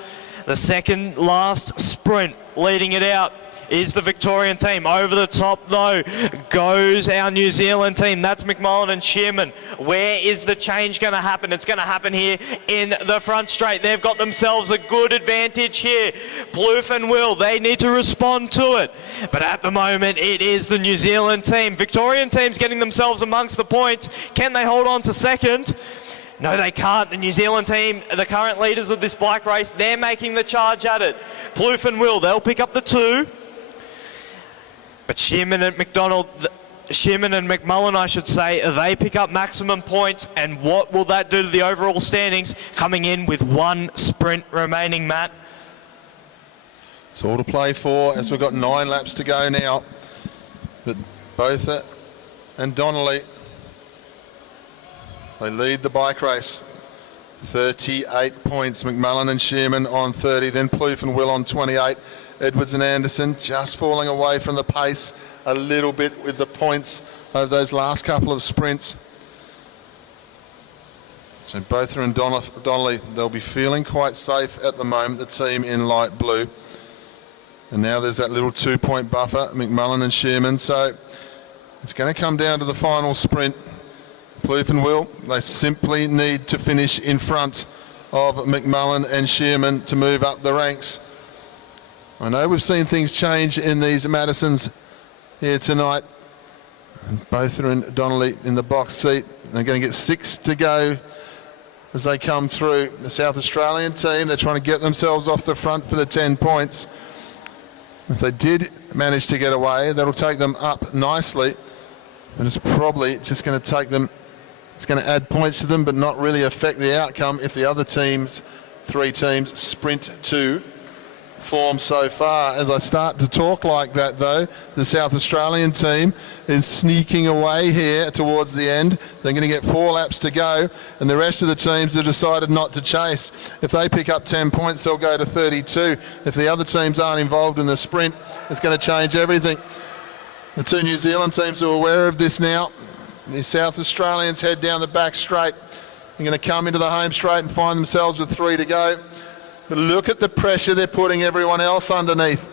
the second last sprint. Leading it out is the Victorian team. Over the top though goes our New Zealand team. That's McMullen and Shearman. Where is the change going to happen? It's going to happen here in the front straight. They've got themselves a good advantage here. Plouffe and Will, they need to respond to it. But at the moment it is the New Zealand team. Victorian team's getting themselves amongst the points. Can they hold on to second? No, they can't. The New Zealand team, the current leaders of this bike race, they're making the charge at it. Plouffe and Will, they'll pick up the 2. But Shearman and McMullen, I should say, they pick up maximum points. And what will that do to the overall standings? Coming in with 1 sprint remaining, Matt. It's all to play for as we've got 9 laps to go now. But Botha and Donnelly, they lead the bike race. 38 points. McMullen and Shearman on 30, then Plouffe and Will on 28. Edwards and Anderson just falling away from the pace a little bit with the points of those last couple of sprints. So Botha and Donnelly, they'll be feeling quite safe at the moment, the team in light blue. And now there's that little 2-point buffer, McMullen and Shearman. So it's going to come down to the final sprint. Plouffe and Will, they simply need to finish in front of McMullen and Shearman to move up the ranks. I know we've seen things change in these Madisons here tonight. And Botha and Donnelly in the box seat. They're going to get 6 to go as they come through. The South Australian team, they're trying to get themselves off the front for the 10 points. If they did manage to get away, that'll take them up nicely. And it's probably just going to take them, it's going to add points to them, but not really affect the outcome if the other teams, 3 teams, sprint to form so far. As I start to talk like that though, the South Australian team is sneaking away here towards the end. They're going to get 4 laps to go, and the rest of the teams have decided not to chase. If they pick up 10 points, they'll go to 32. If the other teams aren't involved in the sprint, it's going to change everything. The 2 New Zealand teams are aware of this now. The South Australians head down the back straight. They're going to come into the home straight and find themselves with 3 to go. But look at the pressure they're putting everyone else underneath.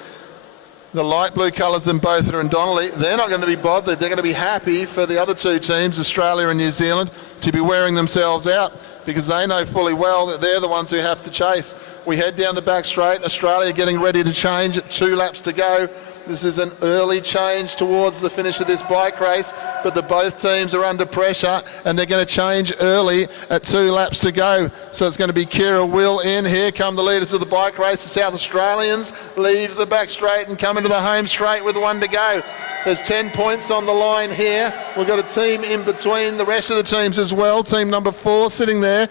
The light blue colours in Botha and Donnelly, they're not going to be bothered. They're going to be happy for the other 2 teams, Australia and New Zealand, to be wearing themselves out because they know fully well that they're the ones who have to chase. We head down the back straight. Australia getting ready to change at 2 laps to go. This is an early change towards the finish of this bike race, but both teams are under pressure and they're going to change early at 2 laps to go. So it's going to be Kira Will in. Here come the leaders of the bike race. The South Australians leave the back straight and come into the home straight with 1 to go. There's 10 points on the line here. We've got a team in between the rest of the teams as well. Team number 4 sitting there.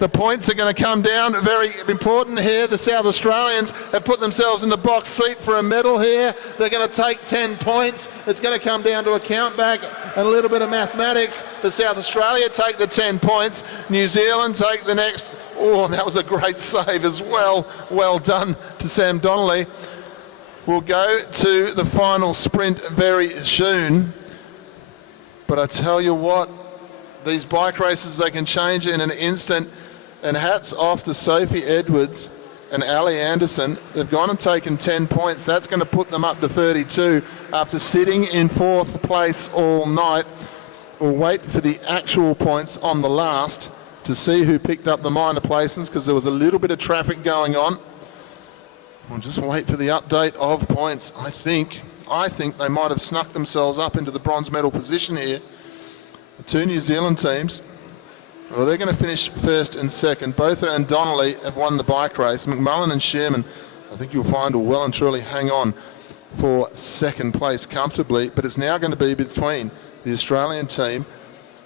The points are going to come down. Very important here. The South Australians have put themselves in the box seat for a medal here. They're going to take 10 points. It's going to come down to a count back and a little bit of mathematics. But South Australia take the 10 points. New Zealand take the next. Oh, that was a great save as well. Well done to Sam Donnelly. We'll go to the final sprint very soon. But I tell you what, these bike races, they can change in an instant. And hats off to Sophie Edwards and Ali Anderson. They've gone and taken 10 points. That's going to put them up to 32 after sitting in 4th place all night. We'll wait for the actual points on the last to see who picked up the minor placements because there was a little bit of traffic going on. We'll just wait for the update of points. I think they might have snuck themselves up into the bronze medal position here. The 2 New Zealand teams, well, they're going to finish 1st and 2nd. Botha and Donnelly have won the bike race. McMullen and Shearman, I think you'll find, will well and truly hang on for 2nd place comfortably. But it's now going to be between the Australian team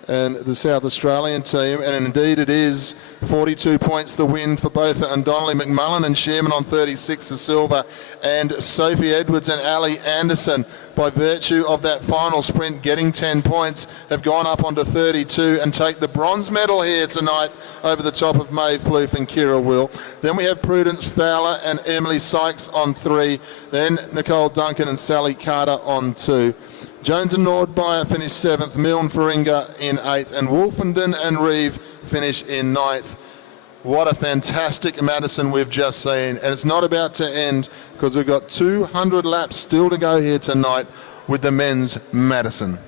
and the South Australian team, and indeed it is 42 points the win for Botha and Donnelly. McMullen and Shearman on 36 the silver, and Sophie Edwards and Ali Anderson, by virtue of that final sprint getting 10 points, have gone up onto 32 and take the bronze medal here tonight over the top of Maeve Plouffe and Kira Will. Then we have Prudence Fowler and Emily Sykes on 3, then Nicole Duncan and Sally Carter on 2. Jones and Nordmeyer finish 7th, Milne Faringa in 8th, and Wolfenden and Reeve finish in 9th. What a fantastic Madison we've just seen, and it's not about to end because we've got 200 laps still to go here tonight with the men's Madison.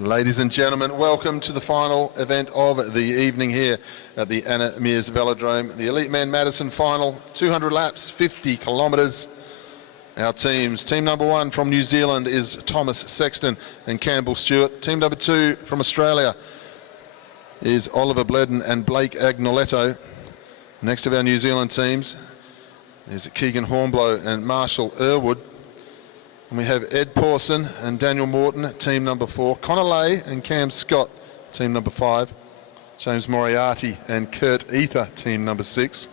Ladies and gentlemen, welcome to the final event of the evening here at the Anna Meares Velodrome. The Elite Men Madison final, 200 laps, 50 kilometres. Our teams, team number 1 from New Zealand is Thomas Sexton and Campbell Stewart. Team number 2 from Australia is Oliver Bledden and Blake Agnoletto. Next of our New Zealand teams is Keegan Hornblow and Marshall Irwood. And we have Ed Pawson and Daniel Morton, team number 4. Connor Lay and Cam Scott, team number 5. James Moriarty and Kurt Ether, team number 6.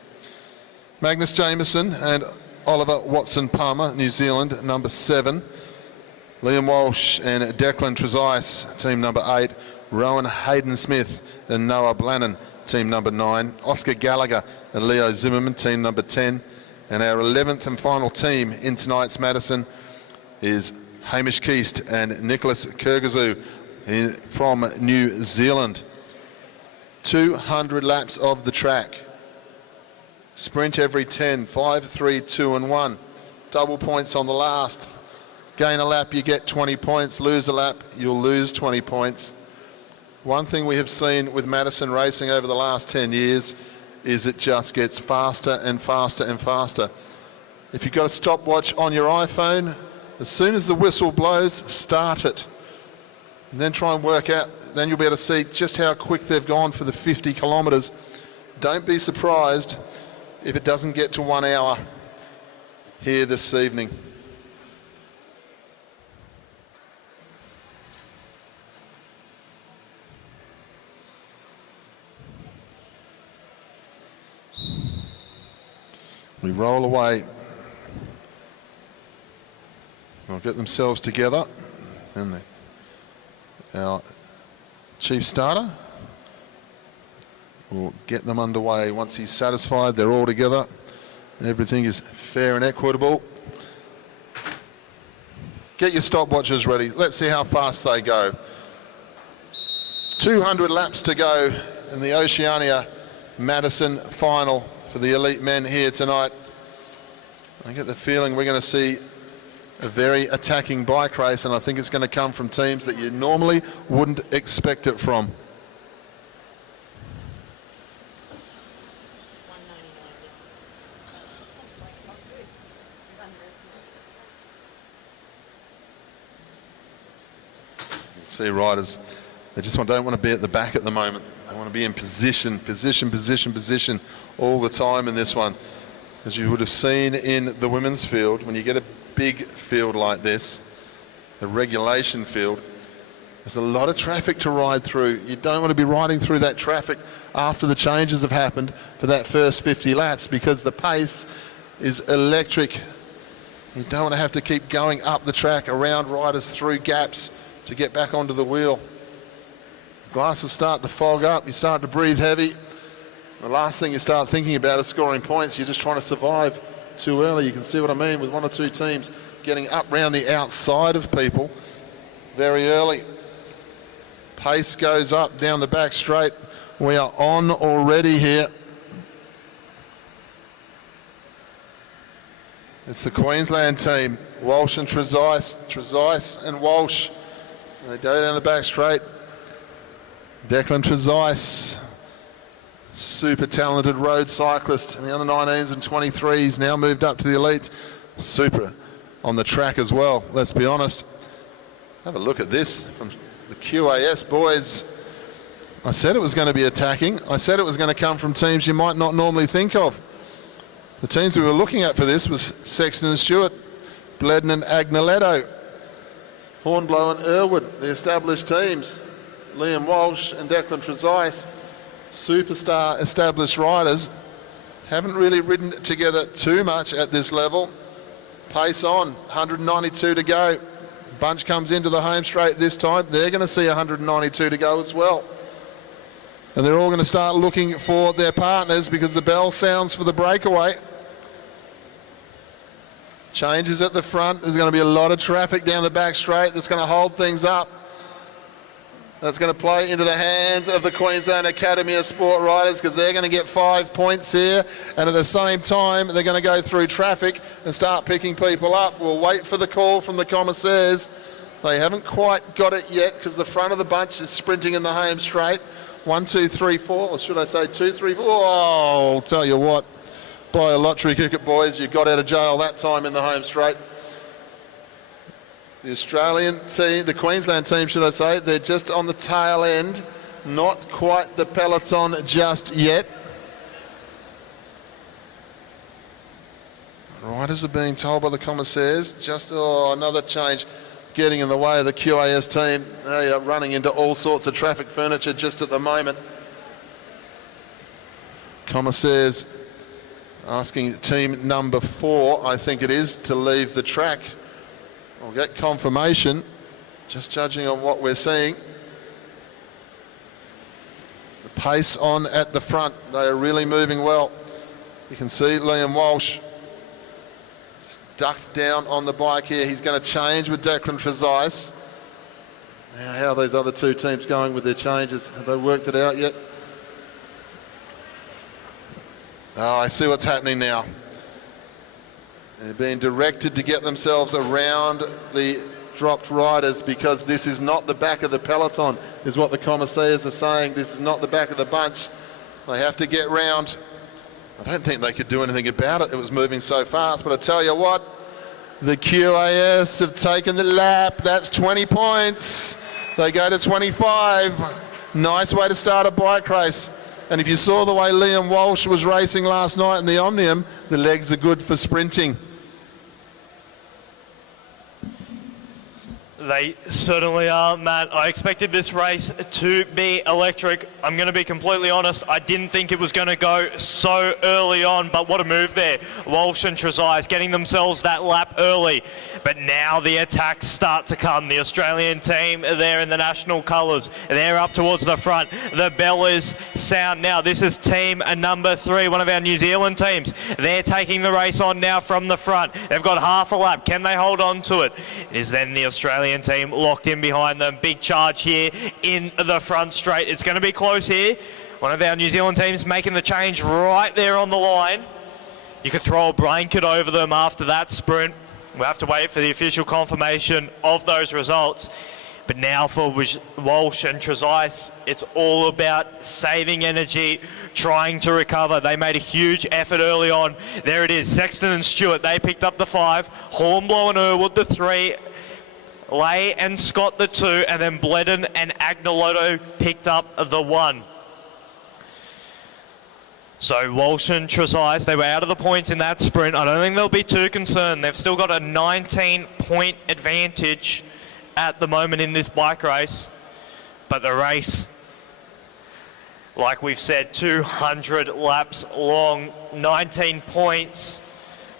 Magnus Jameson and Oliver Watson-Palmer, New Zealand, number 7. Liam Walsh and Declan Trezise, team number 8. Rowan Hayden-Smith and Noah Blannon, team number 9. Oscar Gallagher and Leo Zimmerman, team number 10. And our 11th and final team in tonight's Madison is Hamish Keast and Nicholas Kurgazoo from New Zealand. 200 laps of the track. Sprint every 10, 5, 3, 2 and 1. Double points on the last. Gain a lap, you get 20 points. Lose a lap, you'll lose 20 points. One thing we have seen with Madison racing over the last 10 years is it just gets faster and faster and faster. If you've got a stopwatch on your iPhone, as soon as the whistle blows, start it. And then try and work out, then you'll be able to see just how quick they've gone for the 50 kilometres. Don't be surprised if it doesn't get to 1 hour here this evening. We roll away. They'll get themselves together, and our chief starter will get them underway. Once he's satisfied, they're all together. Everything is fair and equitable. Get your stopwatches ready. Let's see how fast they go. 200 laps to go in the Oceania Madison final for the elite men here tonight. I get the feeling we're going to see a very attacking bike race, and I think it's going to come from teams that you normally wouldn't expect it from. You see riders, they just don't want to be at the back at the moment. They want to be in position all the time in this one. As you would have seen in the women's field, when you get a big field like this, the regulation field, there's a lot of traffic to ride through. You don't want to be riding through that traffic after the changes have happened for that first 50 laps, because the pace is electric. You don't want to have to keep going up the track, around riders, through gaps to get back onto the wheel. Glasses start to fog up, you start to breathe heavy. The last thing you start thinking about is scoring points. You're just trying to survive too early. You can see what I mean with 1 or 2 teams getting up round the outside of people very early. Pace goes up down the back straight. We are on already here. It's the Queensland team, Walsh and Trezise and Walsh. They go down the back straight. Declan Trezise, super talented road cyclist in the under 19s and 23s, now moved up to the elites. Super on the track as well, let's be honest. Have a look at this from the QAS boys. I said it was going to be attacking. I said it was going to come from teams you might not normally think of. The teams we were looking at for this was Sexton and Stewart, Bledden and Agnoletto, Hornblow and Irwood, the established teams. Liam Walsh and Declan Trezise, superstar established riders, haven't really ridden together too much at this level. Pace on, 192 to go. Bunch comes into the home straight this time. They're going to see 192 to go as well. And they're all going to start looking for their partners because the bell sounds for the breakaway. Changes at the front. There's going to be a lot of traffic down the back straight that's going to hold things up. That's going to play into the hands of the Queensland Academy of Sport riders, because they're going to get 5 points here, and at the same time they're going to go through traffic and start picking people up. We'll wait for the call from the commissaires. They haven't quite got it yet because the front of the bunch is sprinting in the home straight. 1, 2, 3, 4, or should I say 2, 3, 4? Oh, I'll tell you what, by a lottery ticket, boys, you got out of jail that time in the home straight. The Australian team, the Queensland team, should I say, they're just on the tail end, not quite the peloton just yet. Riders are being told by the commissaires, just another change getting in the way of the QAS team. They are running into all sorts of traffic furniture just at the moment. Commissaires asking team number 4, I think it is, to leave the track. We'll get confirmation, just judging on what we're seeing. The pace on at the front, they are really moving well. You can see Liam Walsh ducked down on the bike here. He's going to change with Declan Trezise. Now, how are these other two teams going with their changes? Have they worked it out yet? Oh, I see what's happening now. They're being directed to get themselves around the dropped riders because this is not the back of the peloton, is what the commissaires are saying. This is not the back of the bunch. They have to get round. I don't think they could do anything about it. It was moving so fast. But I tell you what, the QAS have taken the lap. That's 20 points. They go to 25. Nice way to start a bike race. And if you saw the way Liam Walsh was racing last night in the Omnium, the legs are good for sprinting. They certainly are, Matt. I expected this race to be electric. I'm going to be completely honest. I didn't think it was going to go so early on, but what a move there. Walsh and Trezise getting themselves that lap early. But now the attacks start to come. The Australian team there in the national colours. They're up towards the front. The bell is sound now. This is team number 3, one of our New Zealand teams. They're taking the race on now from the front. They've got half a lap. Can they hold on to it? It is then the Australian team locked in behind them. Big charge here in the front straight. It's going to be close here. One of our New Zealand teams making the change right there on the line. You could throw a blanket over them after that sprint. We'll have to wait for the official confirmation of those results. But now for Walsh and Trezise, it's all about saving energy, trying to recover. They made a huge effort early on. There it is, Sexton and Stewart, they picked up the 5. Hornblow and Irwood the 3. Lay and Scott the 2, and then Bledden and Agnoloto picked up the 1. So Walsh and Trezise, they were out of the points in that sprint. I don't think they'll be too concerned. They've still got a 19-point advantage at the moment in this bike race. But the race, like we've said, 200 laps long, 19 points.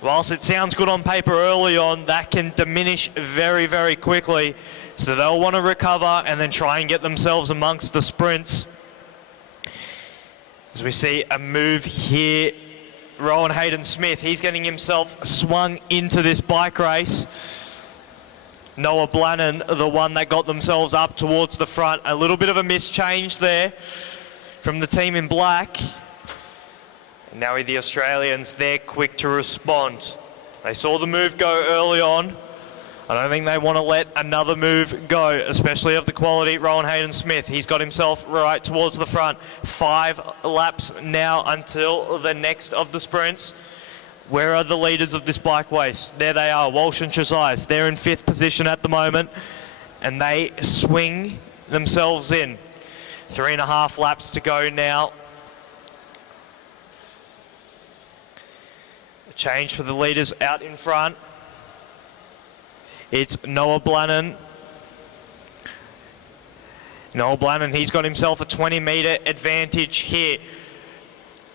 Whilst it sounds good on paper early on, that can diminish very, very quickly. So they'll want to recover and then try and get themselves amongst the sprints. As we see a move here, Rowan Hayden-Smith, he's getting himself swung into this bike race. Noah Blannon, the one that got themselves up towards the front. A little bit of a mischange there from the team in black. And now with the Australians, they're quick to respond. They saw the move go early on. I don't think they want to let another move go, especially of the quality Rowan Hayden-Smith. He's got himself right towards the front. 5 laps now until the next of the sprints. Where are the leaders of this bike race? There they are, Walsh and Trezise. They're in 5th position at the moment, and they swing themselves in. 3.5 laps to go now. A change for the leaders out in front. It's Noah Blannon. Noah Blannon, he's got himself a 20-metre advantage here.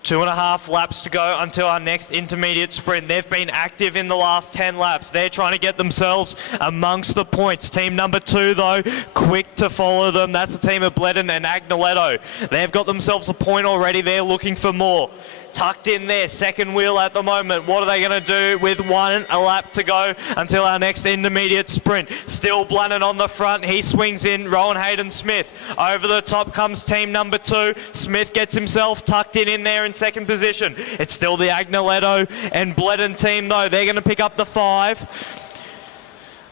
2.5 laps to go until our next intermediate sprint. They've been active in the last 10 laps. They're trying to get themselves amongst the points. Team number 2, though, quick to follow them. That's the team of Bledden and Agnoletto. They've got themselves a point already. They're looking for more. Tucked in there, second wheel at the moment. What are they going to do with a lap to go until our next intermediate sprint? Still Blannon on the front. He swings in. Rowan Hayden-Smith. Over the top comes team number 2. Smith gets himself tucked in there in second position. It's still the Agnoletto and Bledden team, though. They're going to pick up the 5.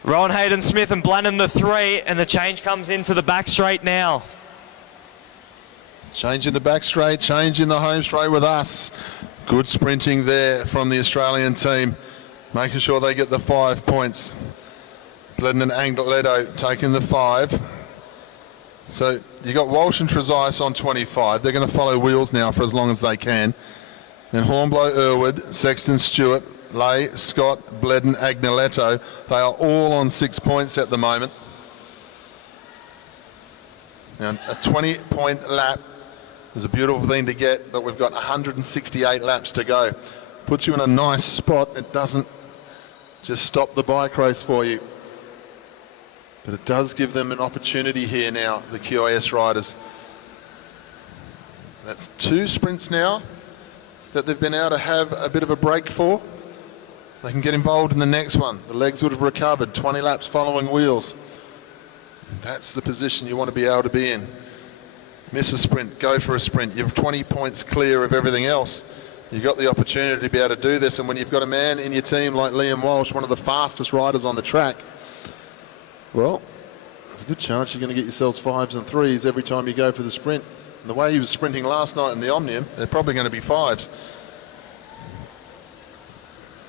Rowan Hayden Smith and Blennon the 3, and the change comes into the back straight now. Change in the back straight, change in the home straight with us. Good sprinting there from the Australian team, making sure they get the 5 points. Bledden and Angletto taking the 5. So you got Walsh and Trezise on 25. They're going to follow wheels now for as long as they can. Then Hornblow, Irwood, Sexton, Stewart, Lay, Scott, Bledden, Agnoletto. They are all on 6 points at the moment. Now, a 20-point lap is a beautiful thing to get, but we've got 168 laps to go. Puts you in a nice spot. It doesn't just stop the bike race for you. But it does give them an opportunity here now, the QAS riders. That's 2 sprints now that they've been able to have a bit of a break for. They can get involved in the next one. The legs would have recovered, 20 laps following wheels. That's the position you want to be able to be in. Miss a sprint, go for a sprint. You're 20 points clear of everything else. You've got the opportunity to be able to do this, and when you've got a man in your team like Liam Walsh, one of the fastest riders on the track, well, there's a good chance you're going to get yourselves 5s and 3s every time you go for the sprint. And the way he was sprinting last night in the Omnium, they're probably going to be 5s.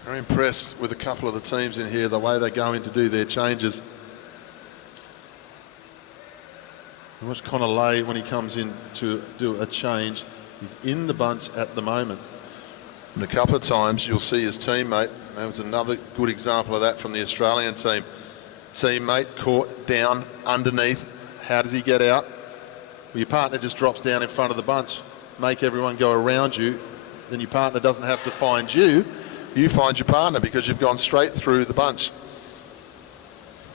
Very impressed with a couple of the teams in here, the way they go in to do their changes. Watch Connor Lay when he comes in to do a change. He's in the bunch at the moment. And a couple of times you'll see his teammate. That was another good example of that from the Australian team. Teammate caught down underneath. How does he get out? Well, your partner just drops down in front of the bunch. Make everyone go around you. Then your partner doesn't have to find you. You find your partner because you've gone straight through the bunch.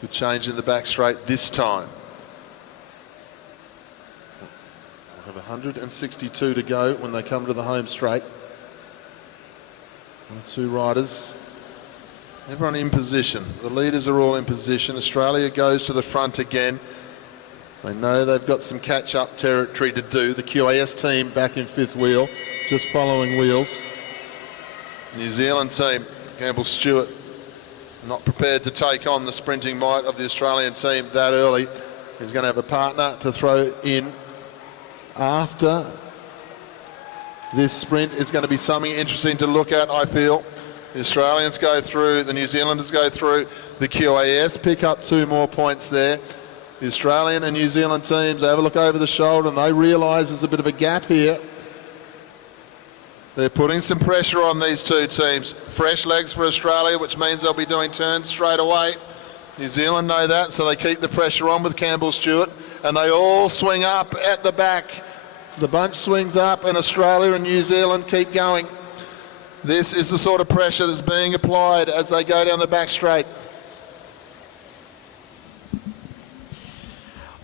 Good change in the back straight this time. We'll have 162 to go when they come to the home straight. 2 riders. Everyone in position. The leaders are all in position. Australia goes to the front again. They know they've got some catch-up territory to do. The QAS team back in 5th wheel, just following wheels. New Zealand team, Campbell Stewart, not prepared to take on the sprinting might of the Australian team that early. He's going to have a partner to throw in after this sprint. It's going to be something interesting to look at, I feel. The Australians go through, the New Zealanders go through, the QAS pick up 2 more points there. The Australian and New Zealand teams, they have a look over the shoulder and they realise there's a bit of a gap here. They're putting some pressure on these 2 teams. Fresh legs for Australia, which means they'll be doing turns straight away. New Zealand know that, so they keep the pressure on with Campbell Stewart, and they all swing up at the back. The bunch swings up, and Australia and New Zealand keep going. This is the sort of pressure that's being applied as they go down the back straight.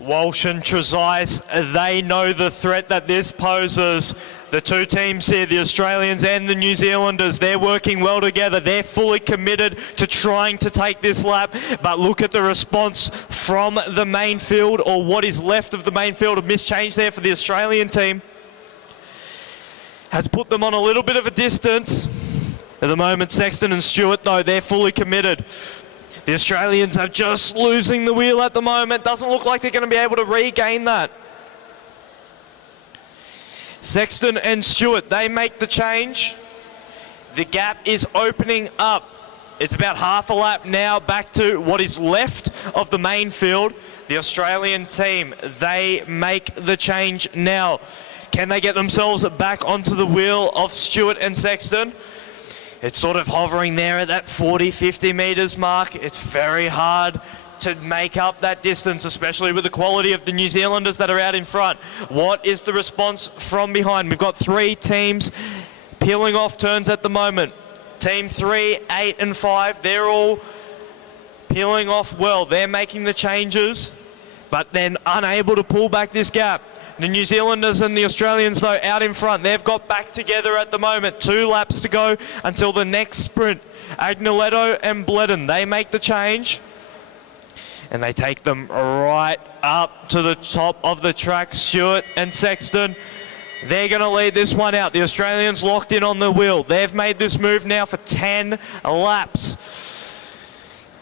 Walsh and Trezise, they know the threat that this poses. The 2 teams here, the Australians and the New Zealanders, they're working well together. They're fully committed to trying to take this lap. But look at the response from the main field, or what is left of the main field. A missed change there for the Australian team has put them on a little bit of a distance. At the moment, Sexton and Stewart, though, they're fully committed. The Australians are just losing the wheel at the moment. Doesn't look like they're going to be able to regain that. Sexton and Stewart, they make the change. The gap is opening up. It's about half a lap now back to what is left of the main field. The Australian team, they make the change now. Can they get themselves back onto the wheel of Stewart and Sexton? It's sort of hovering there at that 40, 50 metres mark. It's very hard to make up that distance, especially with the quality of the New Zealanders that are out in front. What is the response from behind? We've got 3 teams peeling off turns at the moment. Team 3, 8 and 5, they're all peeling off well. They're making the changes, but then unable to pull back this gap. The New Zealanders and the Australians, though, out in front. They've got back together at the moment. 2 laps to go until the next sprint. Agnoletto and Bledden, they make the change. And they take them right up to the top of the track. Stewart and Sexton, they're going to lead this one out. The Australians locked in on the wheel. They've made this move now for 10 laps.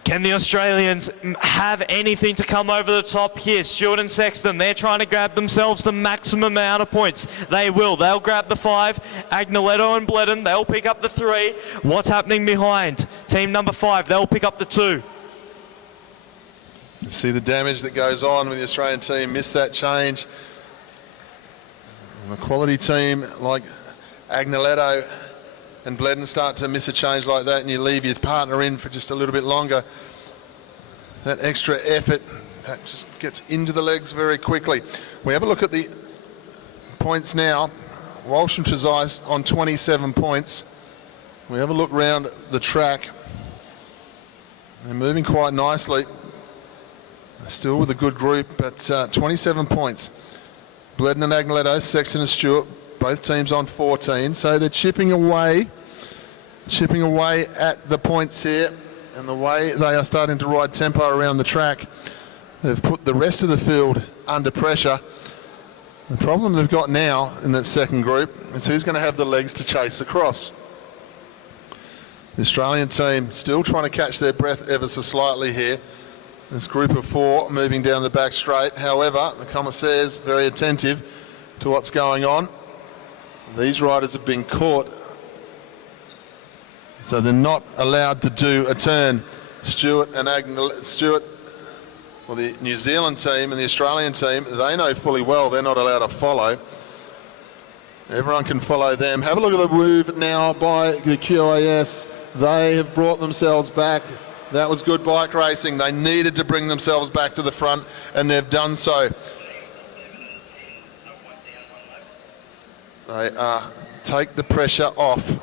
Can the Australians have anything to come over the top here? Stewart and Sexton, they're trying to grab themselves the maximum amount of points. They will. They'll grab the 5. Agnoletto and Bledden, they'll pick up the 3. What's happening behind? Team number 5, they'll pick up the 2. You see the damage that goes on when the Australian team miss that change. And a quality team like Agnoletto and Bledden start to miss a change like that, and you leave your partner in for just a little bit longer. That extra effort, that just gets into the legs very quickly. We have a look at the points now. Walsh and Trezise on 27 points. We have a look round the track. They're moving quite nicely. Still with a good group, but 27 points. Bledden and Agnoletto, Sexton and Stewart, both teams on 14, so they're chipping away at the points here, and the way they are starting to ride tempo around the track, they've put the rest of the field under pressure. The problem they've got now in that second group is who's going to have the legs to chase across. The Australian team still trying to catch their breath ever so slightly here. This group of 4 moving down the back straight. However, the commissaires very attentive to what's going on. These riders have been caught, so they're not allowed to do a turn. Stewart, well, the New Zealand team and the Australian team, they know fully well they're not allowed to follow. Everyone can follow them. Have a look at the move now by the QAS. They have brought themselves back. That was good bike racing. They needed to bring themselves back to the front, and they've done so. They take the pressure off.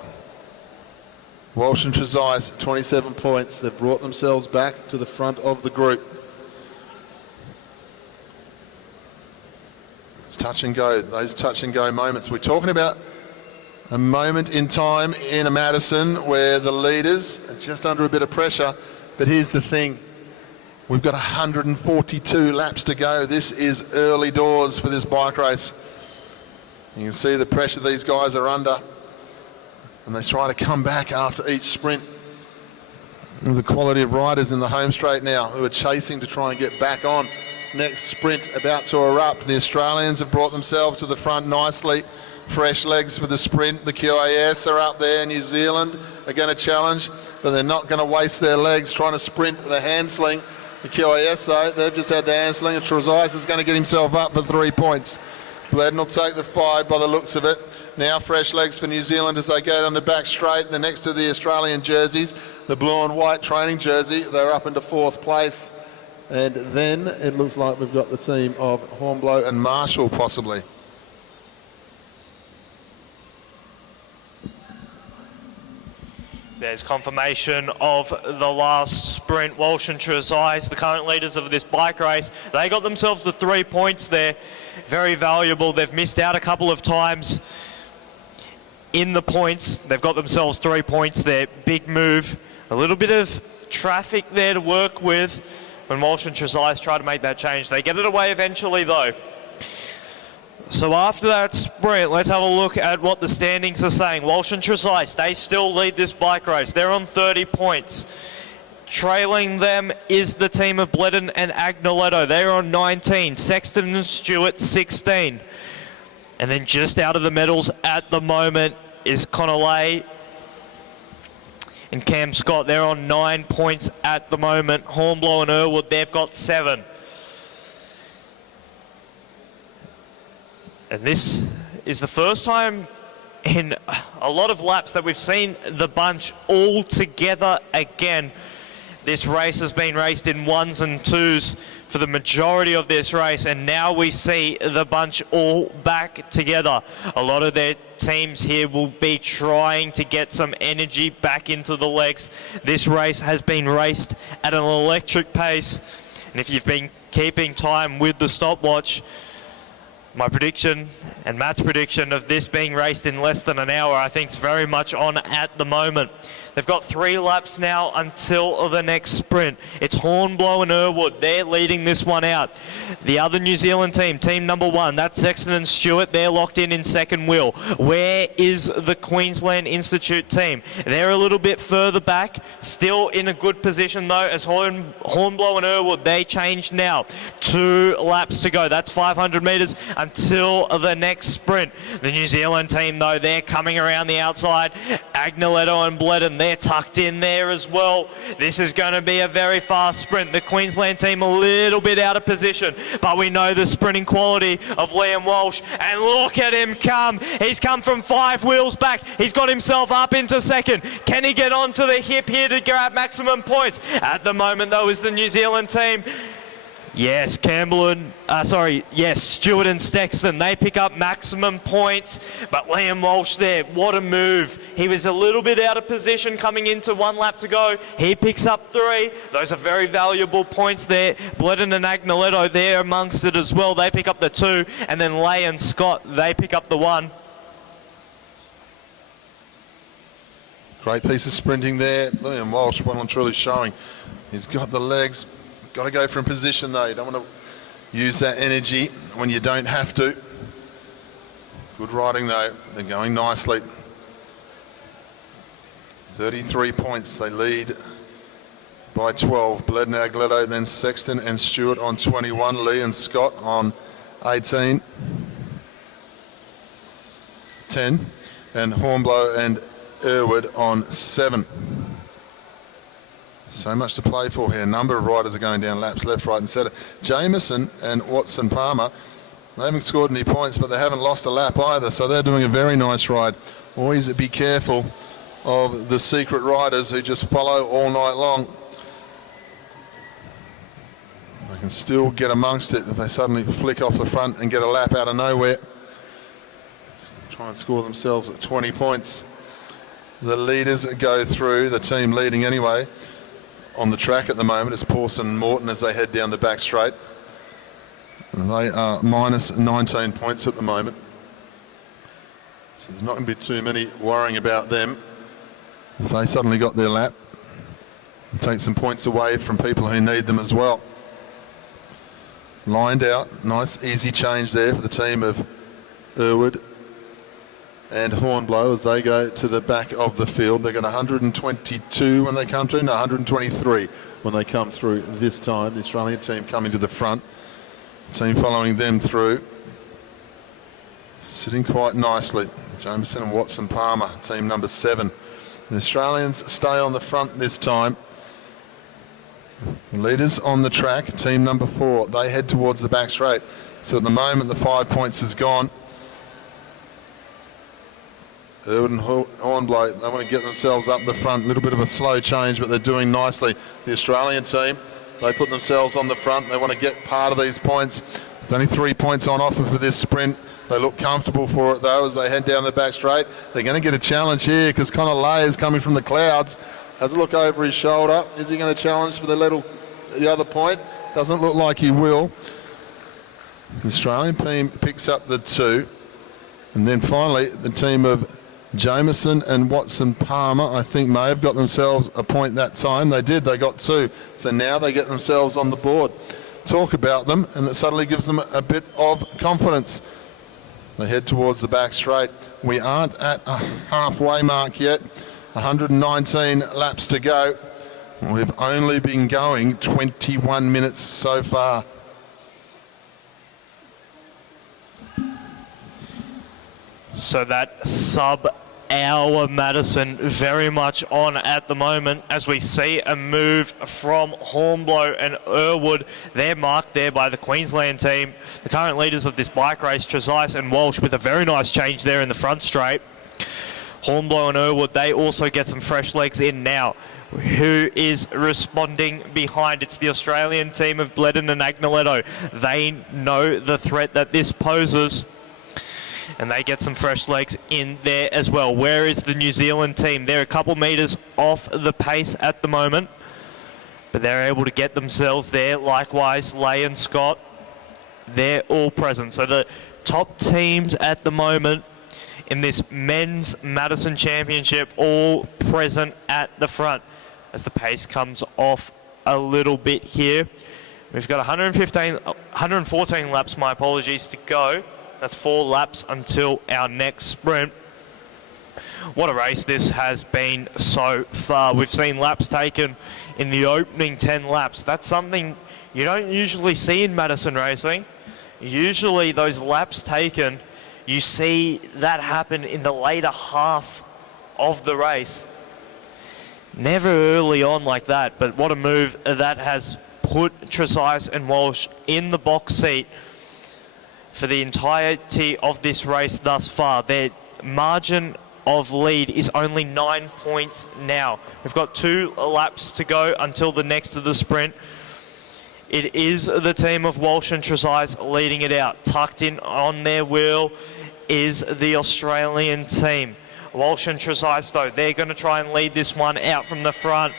Walsh and Trezise, 27 points. They've brought themselves back to the front of the group. It's touch and go, those touch and go moments. We're talking about a moment in time in a Madison where the leaders are just under a bit of pressure. But here's the thing. We've got 142 laps to go. This is early doors for this bike race. You can see the pressure these guys are under, and they try to come back after each sprint. And the quality of riders in the home straight now who are chasing to try and get back on. Next sprint about to erupt. The Australians have brought themselves to the front nicely. Fresh legs for the sprint. The QAS are up there. New Zealand are going to challenge, but they're not going to waste their legs trying to sprint the handsling. The QAS, though, they've just had the handsling, and Trezise is going to get himself up for 3 points. Bledden will take the 5 by the looks of it. Now fresh legs for New Zealand as they go down the back straight. They're next to the Australian jerseys, the blue and white training jersey. They're up into 4th place. And then it looks like we've got the team of Hornblow and Marshall possibly. There's confirmation of the last sprint. Walsh and Trezise, the current leaders of this bike race, they got themselves the 3 points there. Very valuable. They've missed out a couple of times in the points. They've got themselves 3 points there. Big move. A little bit of traffic there to work with when Walsh and Trezise try to make that change. They get it away eventually though. So after that sprint, let's have a look at what the standings are saying. Walsh and Trezise, they still lead this bike race. They're on 30 points. Trailing them is the team of Bledden and Agnoletto. They're on 19. Sexton and Stewart, 16. And then just out of the medals at the moment is Connolly and Cam Scott. They're on 9 points at the moment. Hornblow and Irwood, they've got 7. And this is the first time in a lot of laps that we've seen the bunch all together again. This race has been raced in 1s and 2s for the majority of this race, and now we see the bunch all back together. A lot of their teams here will be trying to get some energy back into the legs. This race has been raced at an electric pace, and if you've been keeping time with the stopwatch, my prediction and Matt's prediction of this being raced in less than an hour, I think is very much on at the moment. They've got 3 laps now until the next sprint. It's Hornblow and Irwood. They're leading this one out. The other New Zealand team, team number 1, that's Sexton and Stewart. They're locked in second wheel. Where is the Queensland Institute team? They're a little bit further back, still in a good position though, as Hornblow and Irwood, they changed now. 2 laps to go. That's 500 metres until the next sprint. The New Zealand team though, they're coming around the outside. Agnoletto and Bledden, they're tucked in there as well. This is going to be a very fast sprint. The Queensland team a little bit out of position, but we know the sprinting quality of Liam Walsh, and look at him come. He's come from 5 wheels back. He's got himself up into second. Can he get onto the hip here to grab maximum points? At the moment though is the New Zealand team. Yes, Stewart and Sexton, they pick up maximum points, but Liam Walsh there, what a move. He was a little bit out of position coming into 1 lap to go. He picks up 3. Those are very valuable points there. Bledden and Agnoletto, they're amongst it as well. They pick up the 2, and then Lay and Scott, they pick up the 1. Great piece of sprinting there. Liam Walsh, well and truly showing he's got the legs. Got to go from position though. You don't want to use that energy when you don't have to. Good riding though. They're going nicely. 33 points. They lead by 12. Bledden, Agnoletto, then Sexton and Stewart on 21. Lee and Scott on 18. 10. And Hornblow and Irwood on 7. So much to play for here. A number of riders are going down laps left, right and centre. Jameson and Watson Palmer, they haven't scored any points, but they haven't lost a lap either, so they're doing a very nice ride. Always be careful of the secret riders who just follow all night long. They can still get amongst it if they suddenly flick off the front and get a lap out of nowhere. Try and score themselves at 20 points. The leaders go through, the team leading anyway, on the track at the moment is Pawson and Morton as they head down the back straight. And they are minus 19 points at the moment. So there's not going to be too many worrying about them. If they suddenly got their lap, and take some points away from people who need them as well. Lined out, nice easy change there for the team of Irwood and Hornblow as they go to the back of the field. They've got 122 when they come through, no, 123 when they come through this time. The Australian team coming to the front, team following them through, sitting quite nicely. Jameson and Watson Palmer, team number 7. The Australians stay on the front this time. The leaders on the track, team number 4, they head towards the back straight. So at the moment the 5 points is gone. Irwood and Hornblow, they want to get themselves up the front. A little bit of a slow change, but they're doing nicely. The Australian team, they put themselves on the front. They want to get part of these points. There's only 3 points on offer for this sprint. They look comfortable for it though as they head down the back straight. They're going to get a challenge here because Connor Lay is coming from the clouds. Has a look over his shoulder. Is he going to challenge for the other point? Doesn't look like he will. The Australian team picks up the 2. And then finally, the team of Jameson and Watson Palmer, I think, may have got themselves a point that time. They did, they got 2. So now they get themselves on the board. Talk about them, and it suddenly gives them a bit of confidence. They head towards the back straight. We aren't at a halfway mark yet. 119 laps to go. We've only been going 21 minutes so far. So that sub-hour Madison very much on at the moment as we see a move from Hornblow and Irwood. They're marked there by the Queensland team. The current leaders of this bike race, Trezise and Walsh, with a very nice change there in the front straight. Hornblow and Irwood, they also get some fresh legs in now. Who is responding behind? It's the Australian team of Bledden and Agnoletto. They know the threat that this poses, and they get some fresh legs in there as well. Where is the New Zealand team? They're a couple metres off the pace at the moment, but they're able to get themselves there. Likewise, Lay and Scott, they're all present. So the top teams at the moment in this Men's Madison Championship, all present at the front. As the pace comes off a little bit here, we've got 114 laps, my apologies, to go. That's 4 laps until our next sprint. What a race this has been so far. We've seen laps taken in the opening 10 laps. That's something you don't usually see in Madison racing. Usually those laps taken, you see that happen in the later half of the race. Never early on like that, but what a move that has put Trezise and Walsh in the box seat for the entirety of this race thus far. Their margin of lead is only 9 points now. We've got 2 laps to go until the next of the sprint. It is the team of Walsh and Trezise leading it out. Tucked in on their wheel is the Australian team. Walsh and Trezise, though, they're going to try and lead this one out from the front.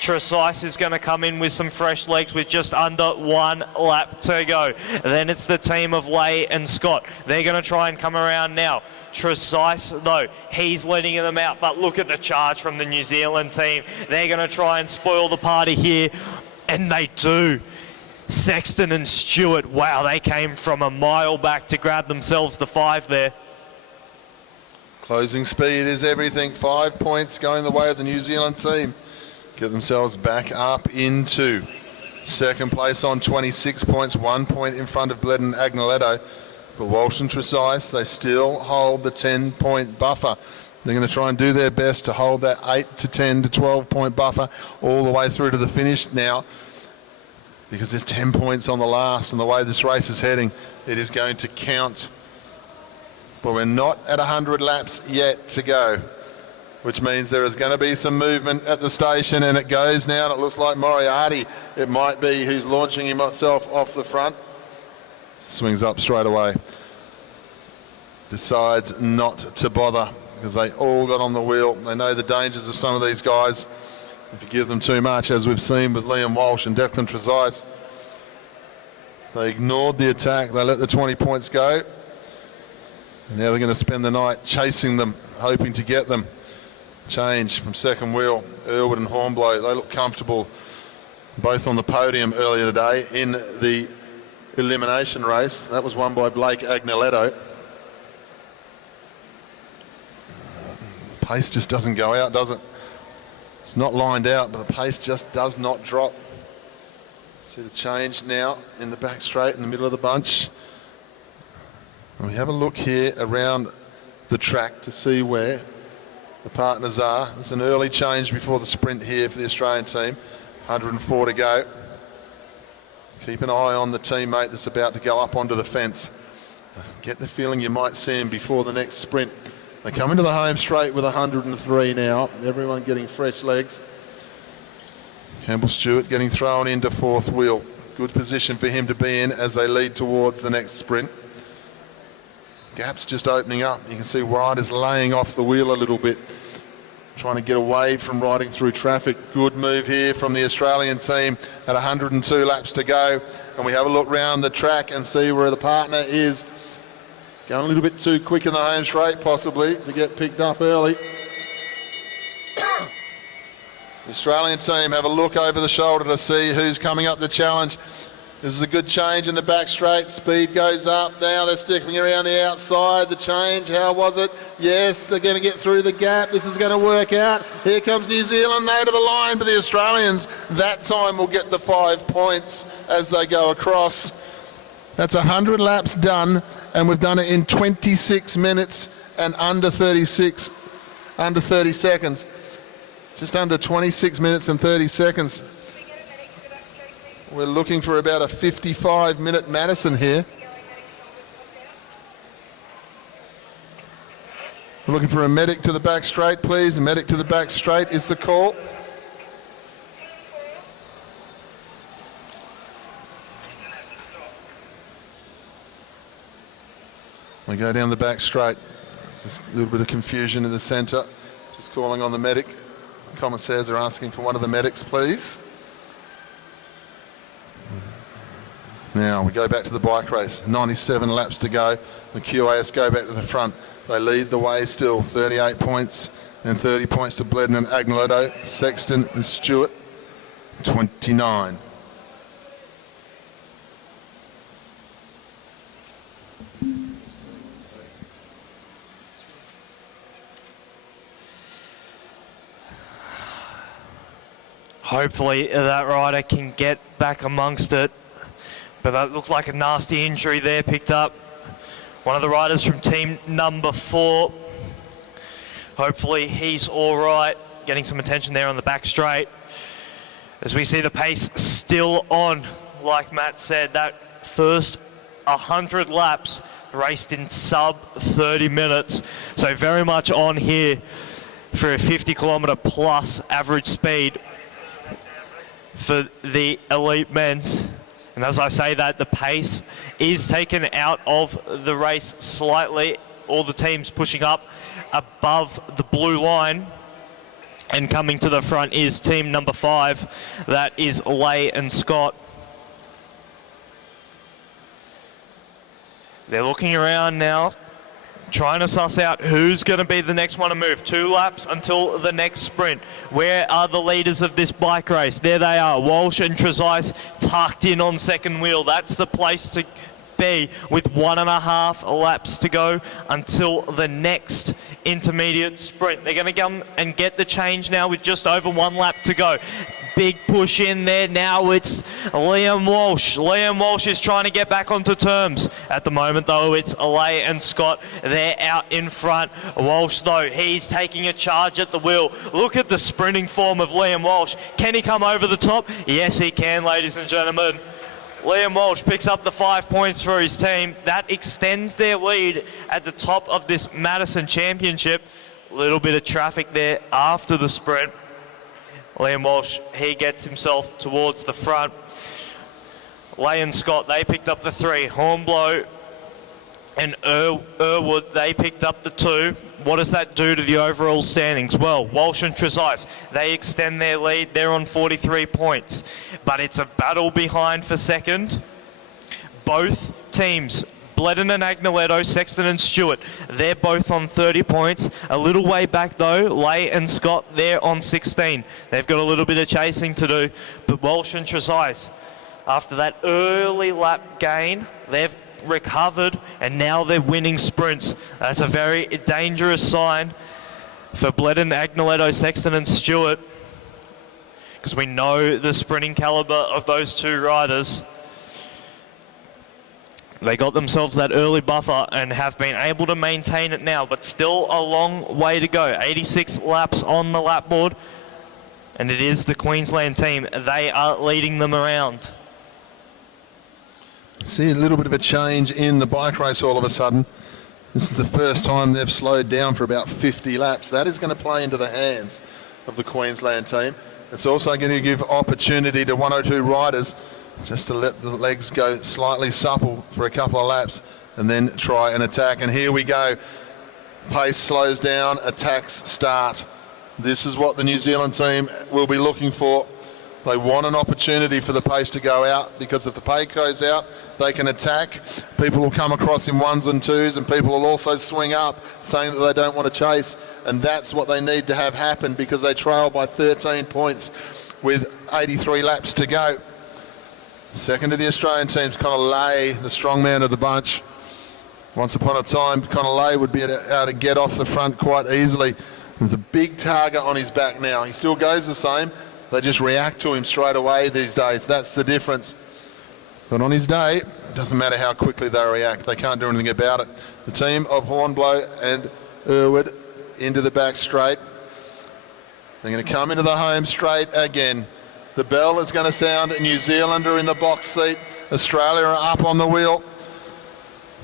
Trezise is going to come in with some fresh legs with just under 1 lap to go. Then it's the team of Lay and Scott. They're going to try and come around now. Trezise, though, he's leading them out, but look at the charge from the New Zealand team. They're going to try and spoil the party here, and they do. Sexton and Stewart, wow, they came from a mile back to grab themselves the 5 there. Closing speed is everything. 5 points going the way of the New Zealand team. Get themselves back up into second place on 26 points, 1 point in front of Bled and Agnoletto. But Walsh and Trezise, they still hold the 10-point buffer. They're going to try and do their best to hold that 8 to 10 to 12-point buffer all the way through to the finish now, because there's 10 points on the last, and the way this race is heading, it is going to count. But we're not at 100 laps yet to go, which means there is going to be some movement at the station, and it goes now, and it looks like Moriarty, it might be, who's launching himself off the front. Swings up straight away. Decides not to bother, because they all got on the wheel. They know the dangers of some of these guys. If you give them too much, as we've seen with Liam Walsh and Declan Trezise, they ignored the attack. They let the 20 points go. And now they're going to spend the night chasing them, hoping to get them. Change from second wheel, Irwood and Hornblow. They look comfortable, both on the podium earlier today in the elimination race. That was won by Blake Agnoletto. Pace just doesn't go out, does it? It's not lined out, but the pace just does not drop. See the change now in the back straight in the middle of the bunch. And we have a look here around the track to see where the partners are. There's an early change before the sprint here for the Australian team. 104 to go. Keep an eye on the teammate that's about to go up onto the fence. Get the feeling you might see him before the next sprint. They come into the home straight with 103 now. Everyone getting fresh legs. Campbell Stewart getting thrown into fourth wheel. Good position for him to be in as they lead towards the next sprint. Gap's just opening up. You can see riders laying off the wheel a little bit, trying to get away from riding through traffic. Good move here from the Australian team at 102 laps to go. And we have a look round the track and see where the partner is. Going a little bit too quick in the home straight, possibly, to get picked up early. The Australian team have a look over the shoulder to see who's coming up to challenge. This is a good change in the back straight. Speed goes up. Now they're sticking around the outside. The change, how was it? Yes, they're going to get through the gap. This is going to work out. Here comes New Zealand, they to the line, but the Australians that time will get the 5 points as they go across. That's 100 laps done, and we've done it in 26 minutes and under 30 seconds. Just under 26 minutes and 30 seconds. We're looking for about a 55-minute Madison here. We're looking for a medic to the back straight, please. A medic to the back straight is the call. We go down the back straight. Just a little bit of confusion in the centre. Just calling on the medic. Commissaires are asking for one of the medics, please. Now we go back to the bike race. 97 laps to go. The QAS go back to the front. They lead the way still. 38 points and 30 points to Bledden and Agneletto. Sexton and Stewart, 29. Hopefully that rider can get back amongst it. But that looked like a nasty injury there picked up. One of the riders from team number 4. Hopefully he's all right. Getting some attention there on the back straight. As we see the pace still on, like Matt said, that first 100 laps raced in sub 30 minutes. So very much on here for a 50 kilometre plus average speed for the elite men's. And as I say that, the pace is taken out of the race slightly. All the teams pushing up above the blue line. And coming to the front is team number 5. That is Lay and Scott. They're looking around now, trying to suss out who's going to be the next one to move. 2 laps until the next sprint. Where are the leaders of this bike race? There they are, Walsh and Trezise tucked in on second wheel. That's the place to be with 1.5 laps to go until the next intermediate sprint. They're going to come and get the change now with just over 1 lap to go. Big push in there. Now it's Liam Walsh. Liam Walsh is trying to get back onto terms. At the moment, though, it's Lay and Scott. They're out in front. Walsh, though, he's taking a charge at the wheel. Look at the sprinting form of Liam Walsh. Can he come over the top? Yes, he can, ladies and gentlemen. Liam Walsh picks up the 5 points for his team. That extends their lead at the top of this Madison Championship. A little bit of traffic there after the sprint. Liam Walsh, he gets himself towards the front. Lay and Scott, they picked up the 3. Hornblow and Irwood, they picked up the 2. What does that do to the overall standings? Well, Walsh and Trezise, they extend their lead. They're on 43 points. But it's a battle behind for second. Both teams, Bledden and Agneletto, Sexton and Stewart, they're both on 30 points. A little way back, though, Lay and Scott, they're on 16. They've got a little bit of chasing to do. But Walsh and Trezise, after that early lap gain, they've recovered and now they're winning sprints. That's a very dangerous sign for Bledden, Agneletto, Sexton and Stewart, because we know the sprinting caliber of those 2 riders. They got themselves that early buffer and have been able to maintain it now, but still a long way to go. 86 laps on the lap board, and it is the Queensland team. They are leading them around. See a little bit of a change in the bike race all of a sudden. This is the first time they've slowed down for about 50 laps. That is going to play into the hands of the Queensland team. It's also going to give opportunity to 1 or 2 riders just to let the legs go slightly supple for a couple of laps and then try and attack. And here we go. Pace slows down, attacks start. This is what the New Zealand team will be looking for. They want an opportunity for the pace to go out, because if the pace goes out, they can attack. People will come across in 1s and 2s, and people will also swing up, saying that they don't want to chase. And that's what they need to have happen, because they trail by 13 points with 83 laps to go. Second to the Australian team's Connor Lay, the strong man of the bunch. Once upon a time, Connor Lay would be able to get off the front quite easily. There's a big target on his back now. He still goes the same. They just react to him straight away these days. That's the difference. But on his day, it doesn't matter how quickly they react. They can't do anything about it. The team of Hornblow and Irwood into the back straight. They're going to come into the home straight again. The bell is going to sound. New Zealand are in the box seat. Australia are up on the wheel,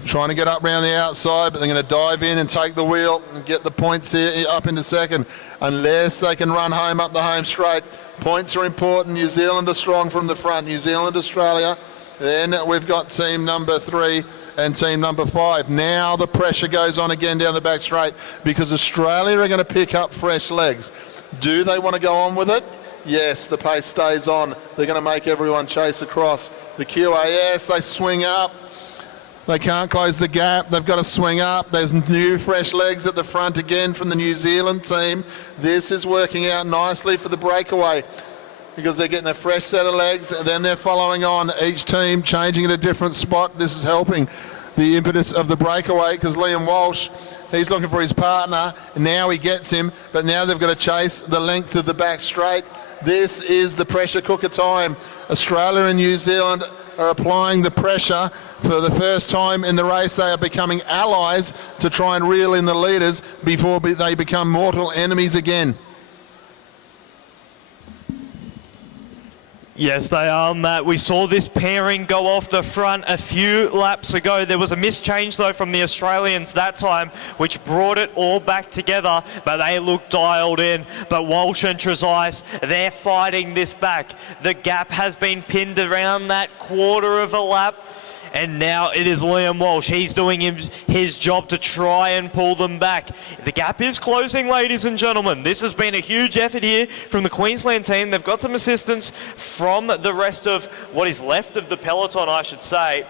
trying to get up round the outside, but they're going to dive in and take the wheel and get the points here up into second, unless they can run home up the home straight. Points are important. New Zealand are strong from the front. New Zealand, Australia. Then we've got team number 3 and team number 5. Now the pressure goes on again down the back straight, because Australia are going to pick up fresh legs. Do they want to go on with it? Yes, the pace stays on. They're going to make everyone chase across. The QAS, they swing up. They can't close the gap. They've got to swing up. There's new fresh legs at the front again from the New Zealand team. This is working out nicely for the breakaway because they're getting a fresh set of legs and then they're following on. Each team changing at a different spot. This is helping the impetus of the breakaway because Liam Walsh, he's looking for his partner. Now he gets him, but now they've got to chase the length of the back straight. This is the pressure cooker time. Australia and New Zealand are applying the pressure for the first time in the race. They are becoming allies to try and reel in the leaders before they become mortal enemies again. Yes, they are, Matt. We saw this pairing go off the front a few laps ago. There was a mischange, though, from the Australians that time, which brought it all back together, but they looked dialed in. But Walsh and Trezise, they're fighting this back. The gap has been pinned around that quarter of a lap, and now it is Liam Walsh. He's doing his job to try and pull them back. The gap is closing, ladies and gentlemen. This has been a huge effort here from the Queensland team. They've got some assistance from the rest of what is left of the peloton, I should say.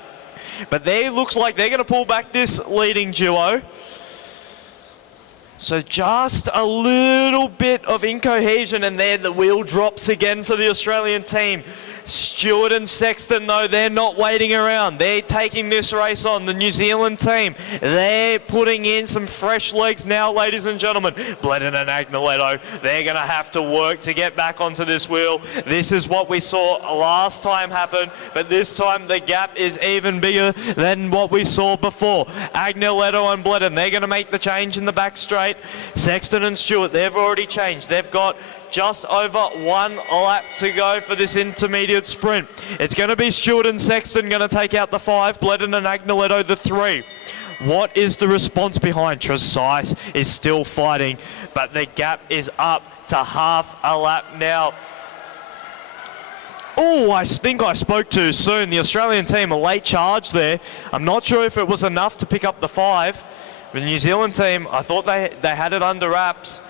But they looks like they're going to pull back this leading duo. So just a little bit of incohesion, and there the wheel drops again for the Australian team. Stewart and Sexton, though, they're not waiting around. They're taking this race on. The New Zealand team, they're putting in some fresh legs now, ladies and gentlemen. Bledden and Agnoletto, they're going to have to work to get back onto this wheel. This is what we saw last time happen, but this time the gap is even bigger than what we saw before. Agnoletto and Bledden, they're going to make the change in the back straight. Sexton and Stewart, they've already changed. They've got just over one lap to go for this intermediate sprint. It's going to be Stewart and Sexton going to take out the 5, Bledden and Agnoletto the 3. What is the response behind? Trezise is still fighting, but the gap is up to half a lap now. Oh, I think I spoke too soon. The Australian team, a late charge there. I'm not sure if it was enough to pick up the 5. The New Zealand team, I thought they had it under wraps.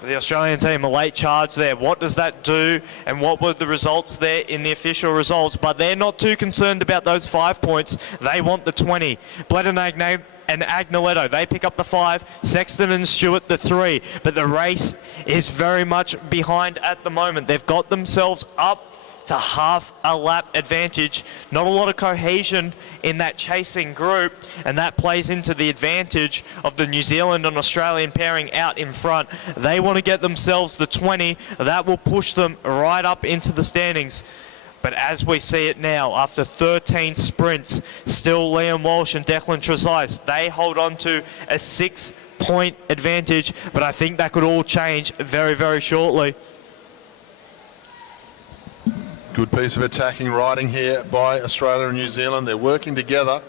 The Australian team, a late charge there. What does that do, and what were the results there in the official results? But they're not too concerned about those 5 points. They want the 20. Bledden and Agnoletto, they pick up the 5. Sexton and Stewart the 3. But the race is very much behind at the moment. They've got themselves up to half a lap advantage. Not a lot of cohesion in that chasing group, and that plays into the advantage of the New Zealand and Australian pairing out in front. They want to get themselves the 20. That will push them right up into the standings. But as we see it now, after 13 sprints, still Liam Walsh and Declan Trezise, they hold on to a 6-point advantage, but I think that could all change very, very shortly. Good piece of attacking riding here by Australia and New Zealand. They're working together.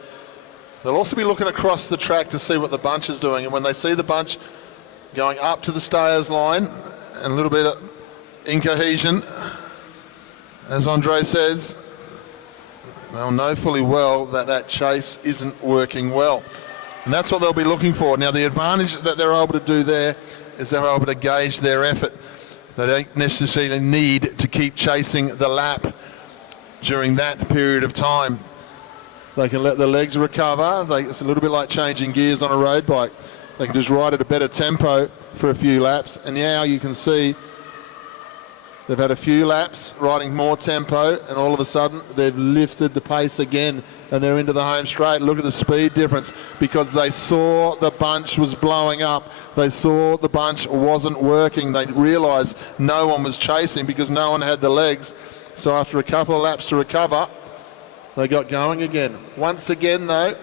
They'll also be looking across the track to see what the bunch is doing. And when they see the bunch going up to the stayers line and a little bit of incohesion, as Andre says, they'll know fully well that that chase isn't working well. And that's what they'll be looking for. Now, the advantage that they're able to do there is they're able to gauge their effort. They don't necessarily need to keep chasing the lap during that period of time. They can let the legs recover. It's a little bit like changing gears on a road bike. They can just ride at a better tempo for a few laps. And now you can see they've had a few laps riding more tempo, and all of a sudden they've lifted the pace again and they're into the home straight. Look at the speed difference, because they saw the bunch was blowing up. They saw the bunch wasn't working. They realised no one was chasing because no one had the legs. So after a couple of laps to recover, they got going again. Once again, though,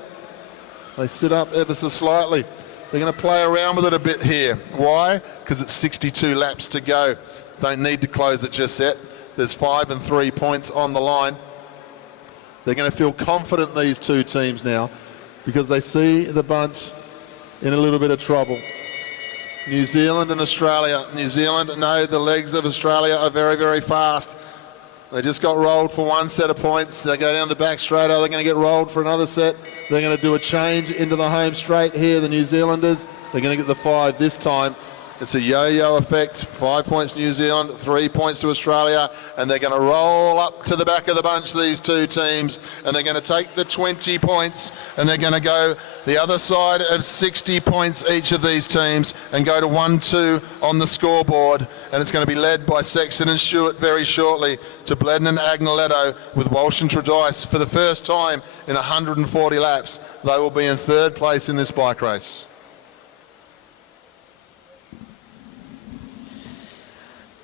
they sit up ever so slightly. They're going to play around with it a bit here. Why? Because it's 62 laps to go. Don't need to close it just yet. There's 5 and 3 points on the line. They're going to feel confident, these two teams now, because they see the bunch in a little bit of trouble. New Zealand and Australia. New Zealand know the legs of Australia are very, very fast. They just got rolled for one set of points. They go down the back straight. They're going to get rolled for another set. They're going to do a change into the home straight here, the New Zealanders. They're going to get the 5 this time. It's a yo-yo effect. 5 points New Zealand, 3 points to Australia, and they're going to roll up to the back of the bunch, these two teams, and they're going to take the 20 points, and they're going to go the other side of 60 points each of these teams and go to 1-2 on the scoreboard. And it's going to be led by Sexton and Stewart very shortly to Bledden and Agnoletto, with Walsh and Tredice for the first time in 140 laps. They will be in third place in this bike race.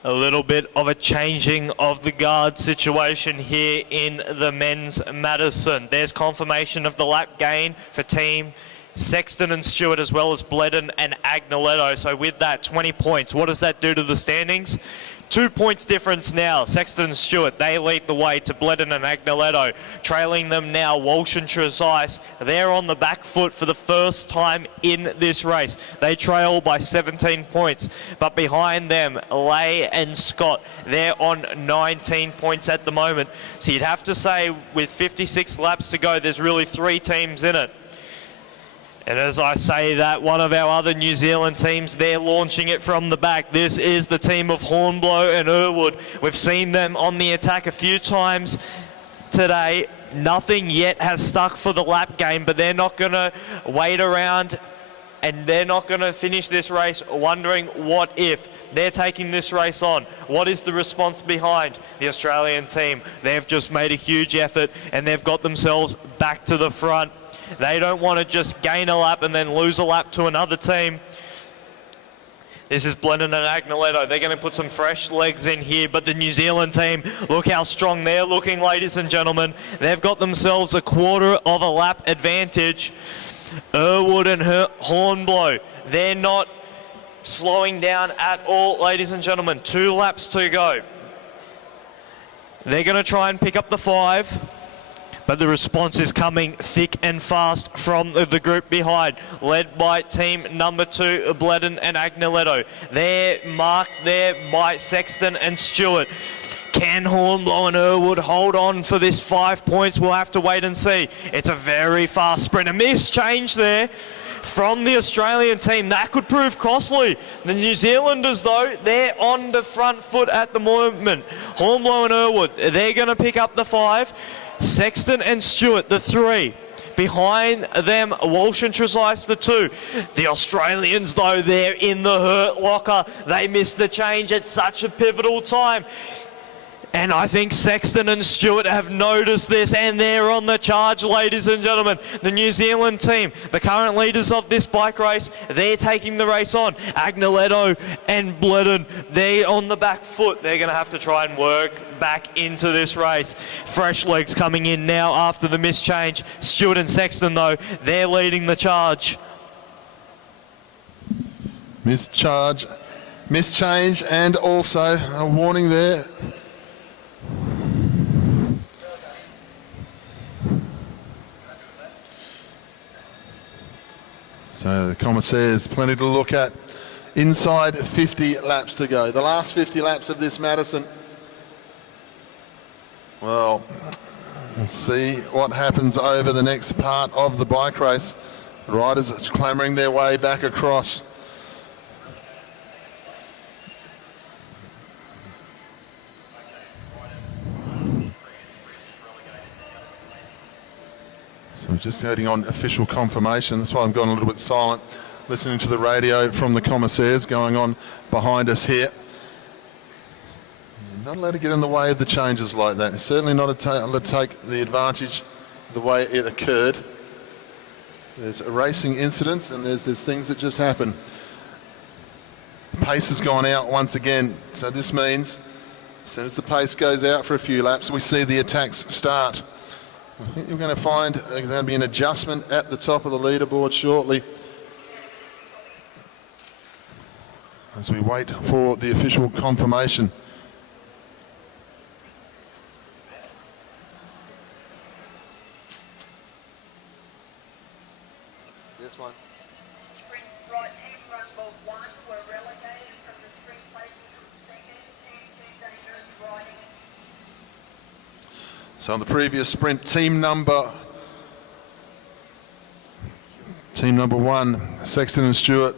A little bit of a changing of the guard situation here in the men's Madison. There's confirmation of the lap gain for team Sexton and Stewart, as well as Bledden and Agnoletto. So with that, 20 points. What does that do to the standings? 2 points difference now. Sexton and Stewart, they lead the way to Bledden and Agnoletto. Trailing them now, Walsh and Tredice. They're on the back foot for the first time in this race. They trail by 17 points. But behind them, Lay and Scott, they're on 19 points at the moment. So you'd have to say, with 56 laps to go, there's really 3 teams in it. And as I say that, one of our other New Zealand teams, they're launching it from the back. This is the team of Hornblow and Irwood. We've seen them on the attack a few times today. Nothing yet has stuck for the lap game, but they're not going to wait around, and they're not going to finish this race wondering what if. They're taking this race on. What is the response behind the Australian team? They've just made a huge effort, and they've got themselves back to the front. They don't want to just gain a lap and then lose a lap to another team. This is Bledden and Agnoletto. They're going to put some fresh legs in here, but the New Zealand team, look how strong they're looking, ladies and gentlemen. They've got themselves a quarter of a lap advantage. Irwood and Hornblow, they're not slowing down at all, ladies and gentlemen. 2 laps to go. They're going to try and pick up the 5. But the response is coming thick and fast from the group behind, led by team number 2, Bledden and Agnoletto. They're marked there by Sexton and Stewart. Can Hornblow and Irwood hold on for this 5 points? We'll have to wait and see. It's a very fast sprint. A missed change there from the Australian team. That could prove costly. The New Zealanders, though, they're on the front foot at the moment. Hornblow and Irwood, they're going to pick up the 5. Sexton and Stewart, the 3. Behind them, Walsh and Tredice, the 2. The Australians, though, they're in the hurt locker. They missed the change at such a pivotal time. And I think Sexton and Stewart have noticed this, and they're on the charge, ladies and gentlemen. The New Zealand team, the current leaders of this bike race, they're taking the race on. Agnoletto and Bledden, they're on the back foot. They're going to have to try and work back into this race. Fresh legs coming in now after the mischange. Stewart and Sexton, though, they're leading the charge. Mischange, and also a warning there. So the commissaires, plenty to look at. Inside 50 laps to go. The last 50 laps of this Madison. Well, let's see what happens over the next part of the bike race. The riders are clamouring their way back across. So we're just waiting on official confirmation. That's why I'm going a little bit silent, listening to the radio from the commissaires going on behind us here. You're not allowed to get in the way of the changes like that. You're certainly not allowed to take the advantage the way it occurred. There's racing incidents and there's things that just happen. Pace has gone out once again. So this means as soon as the pace goes out for a few laps, we see the attacks start. I think you're going to find there's going to be an adjustment at the top of the leaderboard shortly as we wait for the official confirmation. This one. Sprint right, team Rumble 1 were relegated from the sprint places second, team 2 dangerous riding. So on the previous sprint, team number 1, Sexton and Stewart,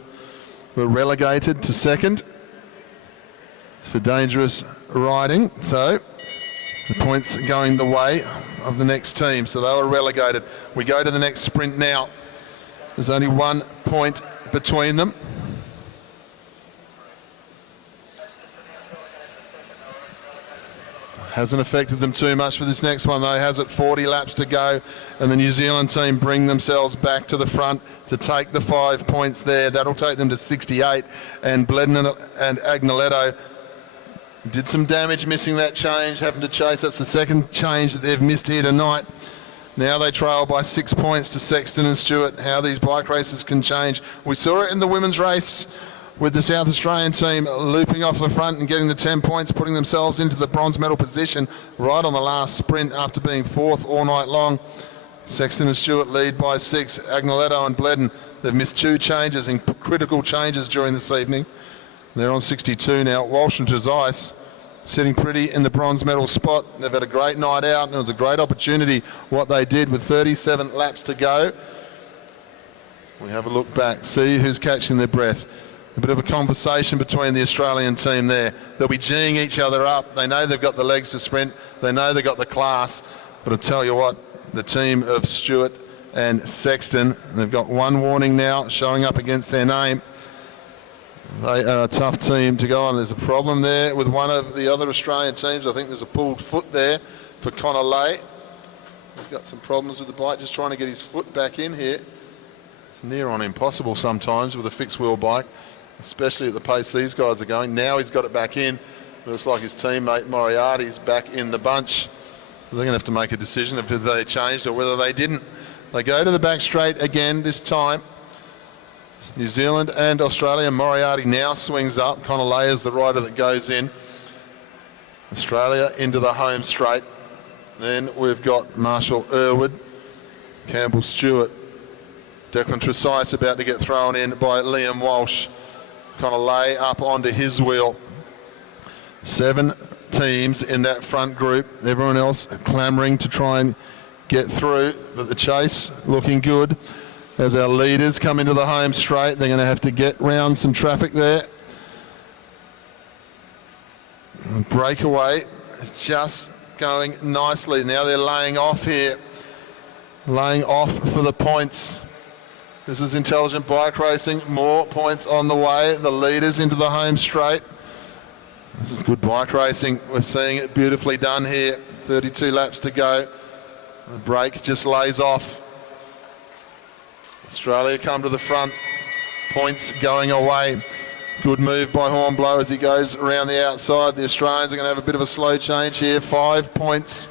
were relegated to second for dangerous riding. So the points going the way of the next team. So they were relegated. We go to the next sprint now. There's only 1 point between them. Hasn't affected them too much for this next one though, has it? 40 laps to go, and the New Zealand team bring themselves back to the front to take the 5 points there. That'll take them to 68, and Bledden and Agnoletto did some damage missing that change, having to chase. That's the second change that they've missed here tonight. Now they trail by 6 points to Sexton and Stewart. How these bike races can change. We saw it in the women's race with the South Australian team looping off the front and getting the 10 points, putting themselves into the bronze medal position right on the last sprint after being 4th all night long. Sexton and Stewart lead by 6. Agnoletto and Bledden, they've missed 2 changes and critical changes during this evening. They're on 62 now. Walsh and Trezise sitting pretty in the bronze medal spot. They've had a great night out, and it was a great opportunity what they did with 37 laps to go. We have a look back, see who's catching their breath. A bit of a conversation between the Australian team there. They'll be geeing each other up. They know they've got the legs to sprint. They know they've got the class. But I tell you what, the team of Stewart and Sexton, they've got 1 warning now showing up against their name. They are a tough team to go on. There's a problem there with one of the other Australian teams. I think there's a pulled foot there for Connor Lay. He's got some problems with the bike, just trying to get his foot back in here. It's near on impossible sometimes with a fixed wheel bike, especially at the pace these guys are going. Now he's got it back in. Looks like his teammate Moriarty's back in the bunch. They're going to have to make a decision of whether they changed or whether they didn't. They go to the back straight again this time. New Zealand and Australia. Moriarty now swings up. Connor Lay is the rider that goes in. Australia into the home straight. Then we've got Marshall Irwood, Campbell Stewart, Declan Trezise about to get thrown in by Liam Walsh. Connor Lay up onto his wheel. 7 teams in that front group. Everyone else clamouring to try and get through, but the chase looking good. As our leaders come into the home straight, they're going to have to get round some traffic there. Breakaway is just going nicely. Now they're laying off here. Laying off for the points. This is intelligent bike racing. More points on the way. The leaders into the home straight. This is good bike racing. We're seeing it beautifully done here. 32 laps to go. The break just lays off. Australia come to the front. Points going away. Good move by Hornblow as he goes around the outside. The Australians are going to have a bit of a slow change here. 5 points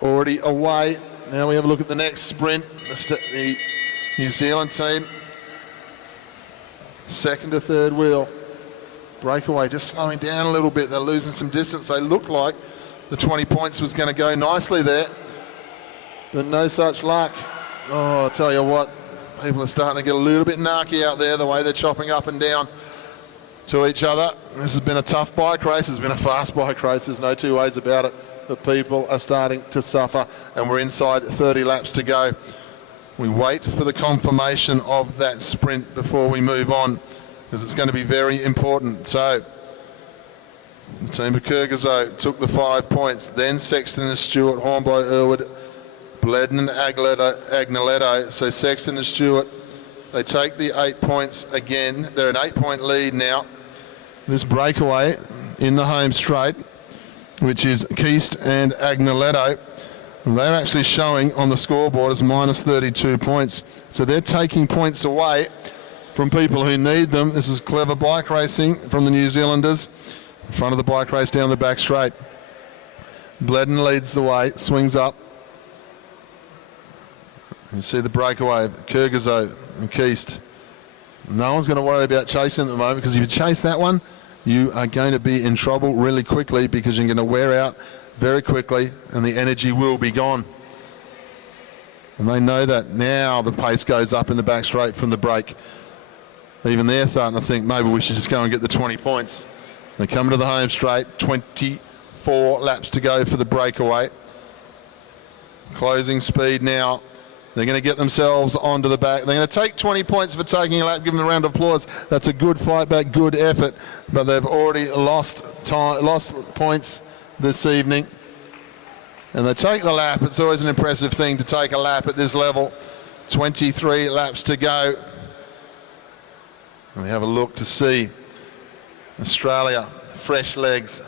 already away. Now we have a look at the next sprint. The New Zealand team. Second to third wheel. Breakaway just slowing down a little bit. They're losing some distance. They looked like the 20 points was going to go nicely there. But no such luck. Oh, I'll tell you what, people are starting to get a little bit narky out there, the way they're chopping up and down to each other. This has been a tough bike race. It's been a fast bike race. There's no 2 ways about it. But people are starting to suffer, and we're inside 30 laps to go. We wait for the confirmation of that sprint before we move on, because it's going to be very important. So the team of Kyrgyzstan took the 5 points. Then Sexton and Stewart, Hornblow, Irwood, Bledden and Agnoletto. So Sexton and Stewart, they take the 8 points again. They're an 8-point lead now. This breakaway in the home straight, which is Keast and Agnoletto, they're actually showing on the scoreboard as minus 32 points. So they're taking points away from people who need them. This is clever bike racing from the New Zealanders. In front of the bike race down the back straight. Bledden leads the way, swings up. You see the breakaway, Kyrgyzstan and Keast. No one's going to worry about chasing at the moment, because if you chase that one, you are going to be in trouble really quickly, because you're going to wear out very quickly and the energy will be gone. And they know that. Now the pace goes up in the back straight from the break. Even they're starting to think maybe we should just go and get the 20 points. They come to the home straight, 24 laps to go for the breakaway. Closing speed now They're going to get themselves onto the back. They're going to take 20 points for taking a lap. Give them a round of applause. That's a good fight back, good effort. But they've already lost points this evening. And they take the lap. It's always an impressive thing to take a lap at this level. 23 laps to go. And we have a look to see Australia, fresh legs,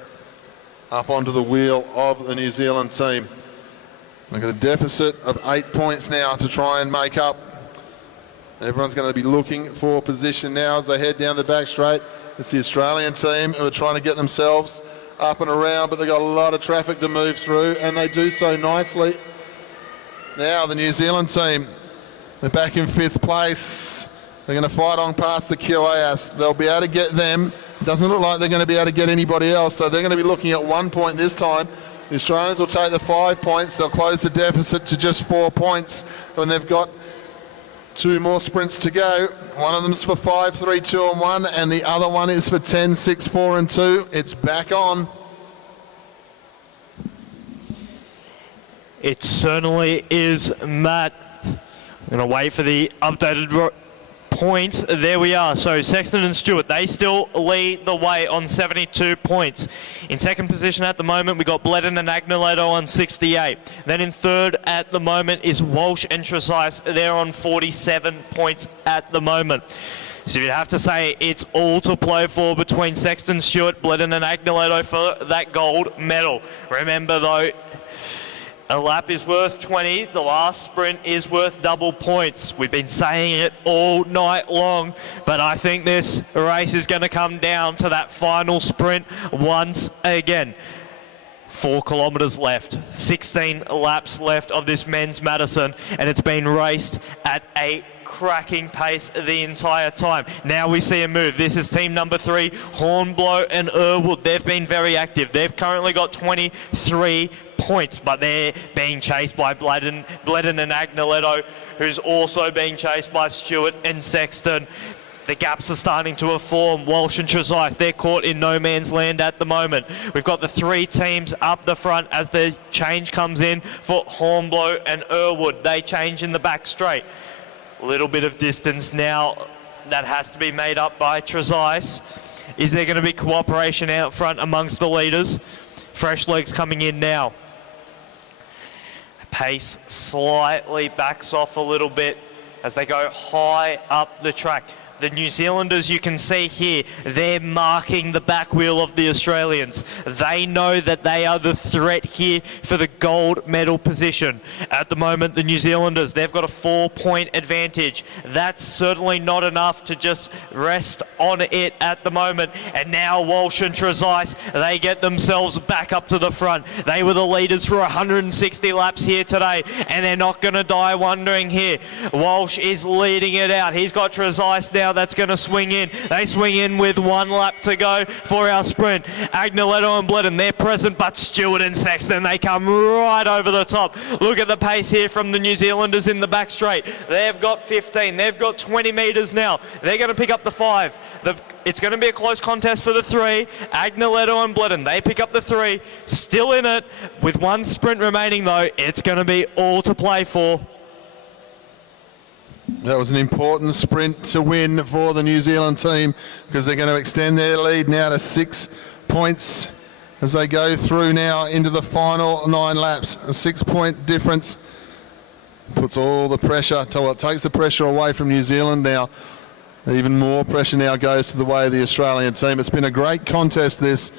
up onto the wheel of the New Zealand team. They've got a deficit of 8 points now to try and make up. Everyone's going to be looking for position now as they head down the back straight. It's the Australian team who are trying to get themselves up and around, but they've got a lot of traffic to move through, and they do so nicely. Now the New Zealand team, they're back in 5th place. They're going to fight on past the QAS. They'll be able to get them. It doesn't look like they're going to be able to get anybody else, so they're going to be looking at 1 point this time. The Australians will take the 5 points. They'll close the deficit to just 4 points when they've got 2 more sprints to go. One of them is for 5, 3, 2 and 1, and the other one is for 10, 6, 4 and 2. It's back on. It certainly is, Matt. I'm going to wait for the updated points. There we are. So Sexton and Stewart, they still lead the way on 72 points. In second position at the moment, we got Bledden and Agnoletto on 68. Then in third at the moment is Walsh and Tresice. They're on 47 points at the moment. So you'd have to say it's all to play for between Sexton, Stewart, Bledden and Agnoletto for that gold medal. Remember though, a lap is worth 20. The last sprint is worth double points. We've been saying it all night long, but I think this race is going to come down to that final sprint once again. 4 kilometres left, 16 laps left of this men's Madison, and it's been raced at a cracking pace the entire time. Now we see a move. This is team number 3, Hornblow and Irwood. They've been very active. They've currently got 23 points, but they're being chased by Bledden and Agnoletto, who's also being chased by Stewart and Sexton. The gaps are starting to form. Walsh and Tresice, they're caught in no man's land at the moment. We've got the 3 teams up the front as the change comes in for Hornblow and Irwood. They change in the back straight. A little bit of distance now that has to be made up by Tresice. Is there going to be cooperation out front amongst the leaders? Fresh legs coming in now. Pace slightly backs off a little bit as they go high up the track. The New Zealanders, you can see here, they're marking the back wheel of the Australians. They know that they are the threat here for the gold medal position. At the moment, the New Zealanders, they've got a 4-point advantage. That's certainly not enough to just rest on it at the moment. And now Walsh and Tresice, they get themselves back up to the front. They were the leaders for 160 laps here today, and they're not going to die wondering here. Walsh is leading it out. He's got Tresice now. That's going to swing in. They swing in with 1 lap to go for our sprint. Agnoletto and Bledden, they're present, but Stewart and Sexton, they come right over the top. Look at the pace here from the New Zealanders in the back straight. They've got 15. They've got 20 metres now. They're going to pick up the 5. It's going to be a close contest for the 3. Agnoletto and Bledden, they pick up the 3. Still in it. With 1 sprint remaining, though, it's going to be all to play for. That was an important sprint to win for the New Zealand team because they're going to extend their lead now to 6 points as they go through now into the final 9 laps. A 6-point difference puts all the pressure, it takes the pressure away from New Zealand now. Even more pressure now goes to the way of the Australian team. It's been a great contest this.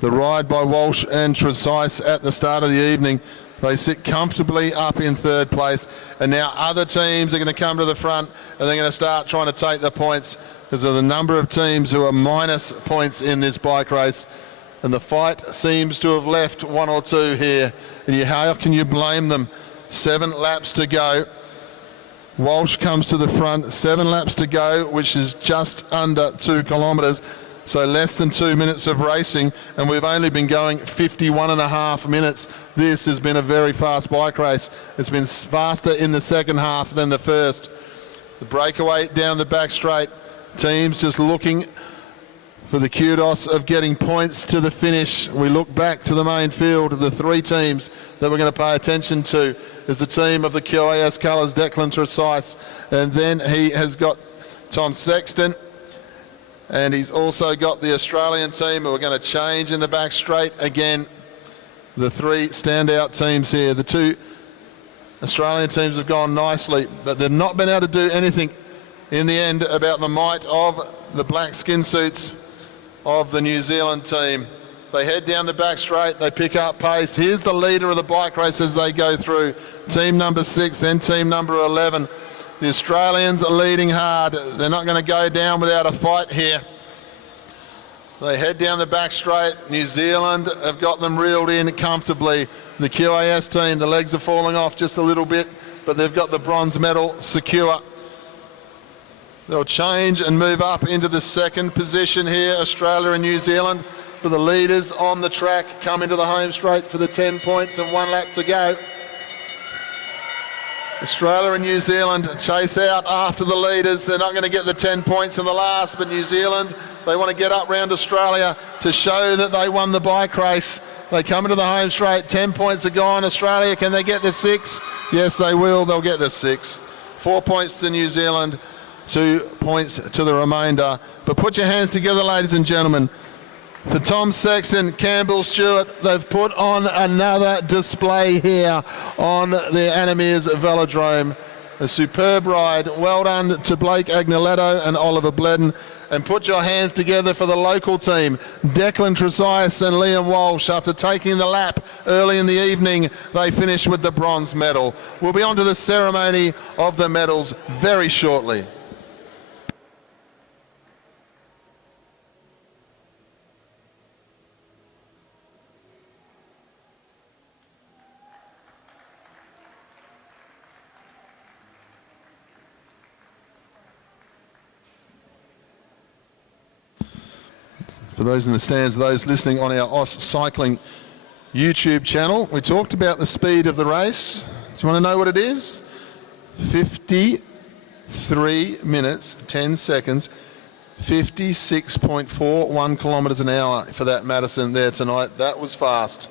The ride by Walsh and Tresice at the start of the evening. They sit comfortably up in 3rd place, and now other teams are going to come to the front and they're going to start trying to take the points because of the number of teams who are minus points in this bike race, and the fight seems to have left 1 or 2 here, and how can you blame them? 7 laps to go. Walsh comes to the front, 7 laps to go, which is just under 2 kilometres. So less than 2 minutes of racing, and we've only been going 51.5 minutes. This has been a very fast bike race. It's been faster in the second half than the first. The breakaway down the back straight. Teams just looking for the kudos of getting points to the finish. We look back to the main field. The three teams that we're going to pay attention to is the team of the QAS colours, Declan Tresice, and then he has got Tom Sexton, and he's also got the Australian team who are going to change in the back straight again. The three standout teams here. The two Australian teams have gone nicely, but they've not been able to do anything in the end about the might of the black skin suits of the New Zealand team. They head down the back straight, they pick up pace. Here's the leader of the bike race as they go through. Team number 6, then team number 11. The Australians are leading hard. They're not going to go down without a fight here. They head down the back straight. New Zealand have got them reeled in comfortably. The QAS team, the legs are falling off just a little bit, but they've got the bronze medal secure. They'll change and move up into the second position here, Australia and New Zealand. But the leaders on the track come into the home straight for the 10 points and 1 lap to go. Australia and New Zealand chase out after the leaders. They're not going to get the 10 points in the last, but New Zealand, they want to get up round Australia to show that they won the bike race. They come into the home straight, 10 points are gone. Australia, can they get the 6? Yes, they will, they'll get the 6. 4 points to New Zealand, 2 points to the remainder. But put your hands together, ladies and gentlemen. For Tom Sexton, Campbell Stewart, they've put on another display here on the Anna Meares Velodrome. A superb ride. Well done to Blake Agnoletto and Oliver Bledden. And put your hands together for the local team. Declan Tresice and Liam Walsh, after taking the lap early in the evening, they finish with the bronze medal. We'll be on to the ceremony of the medals very shortly. For those in the stands, those listening on our Oz Cycling YouTube channel, we talked about the speed of the race. Do you want to know what it is? 53 minutes, 10 seconds, 56.41 kilometres an hour for that Madison there tonight. That was fast.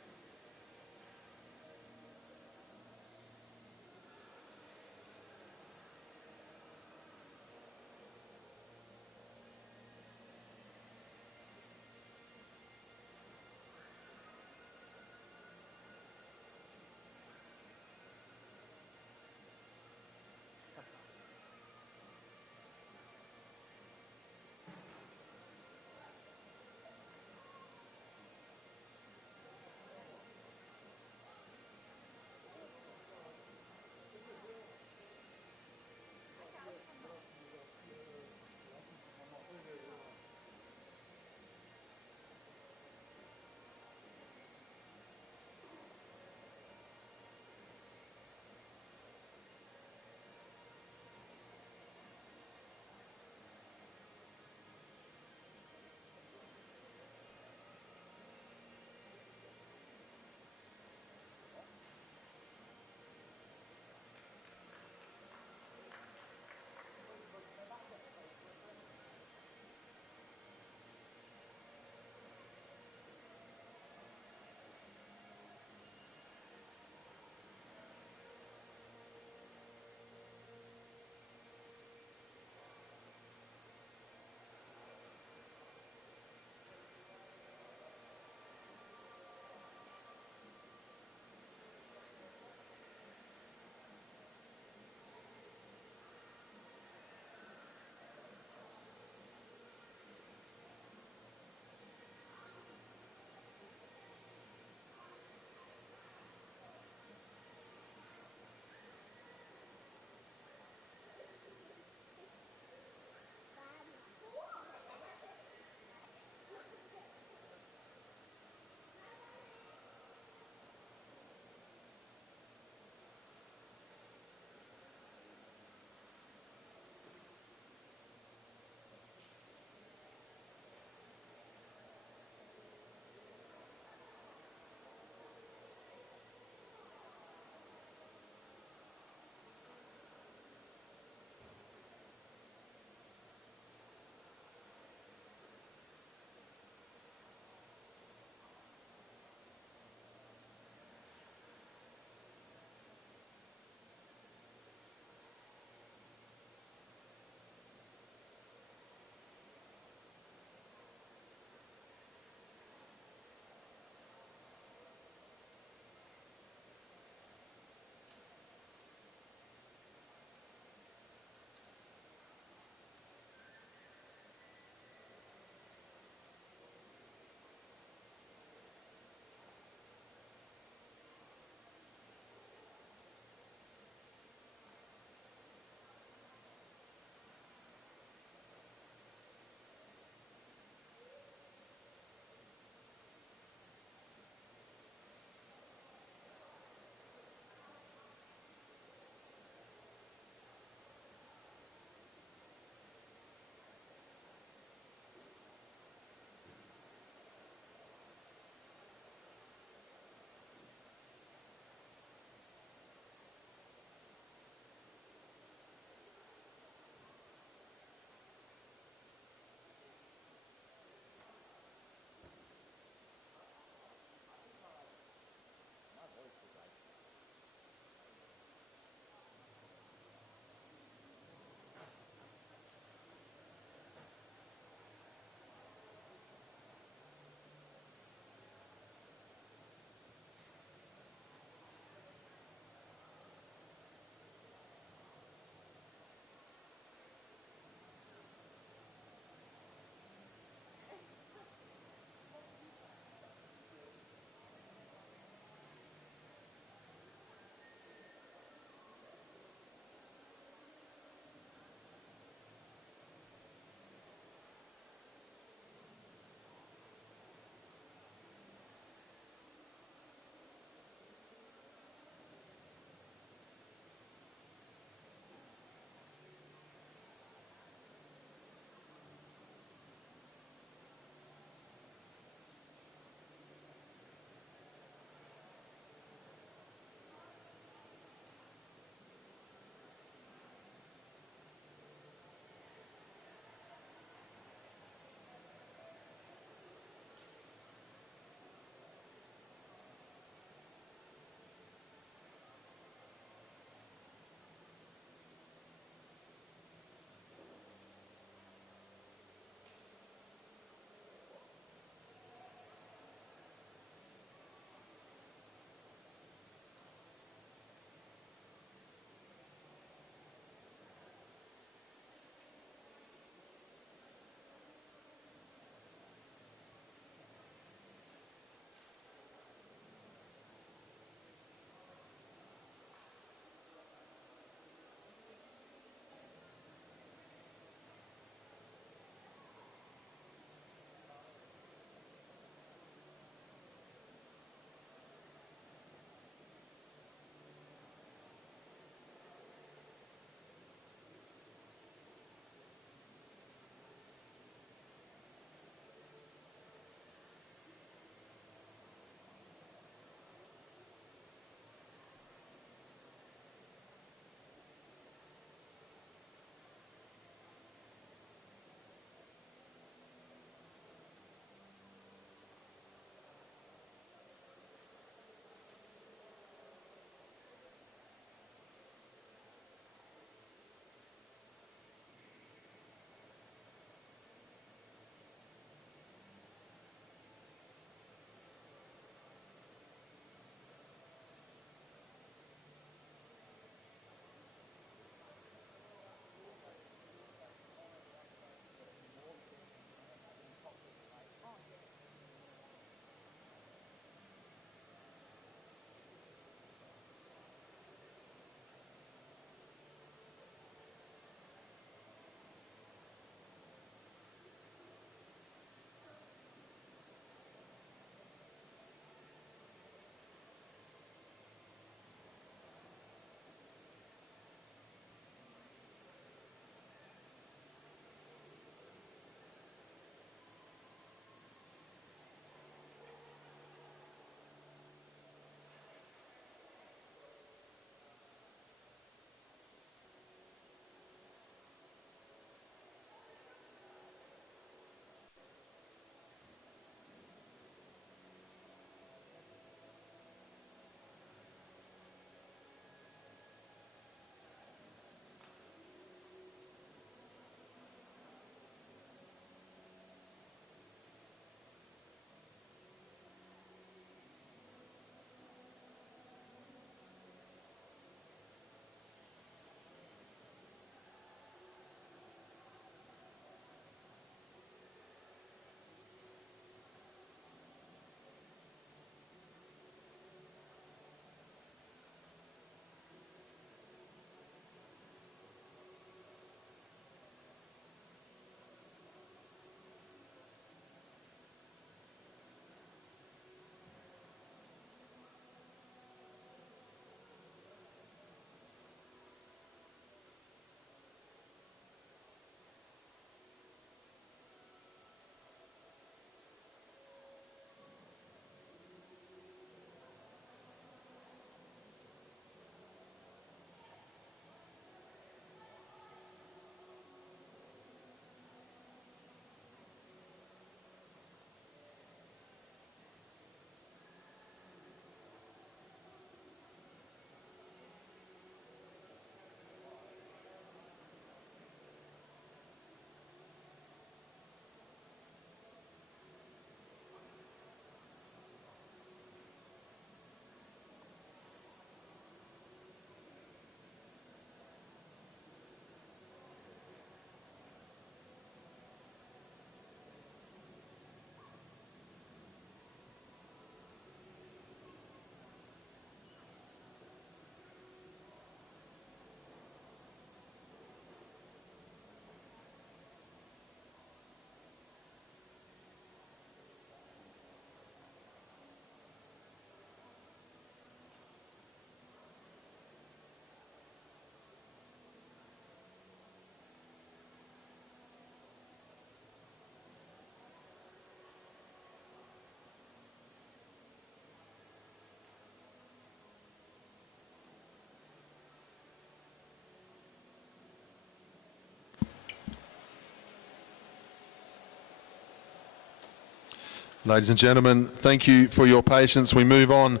Ladies and gentlemen, thank you for your patience. We move on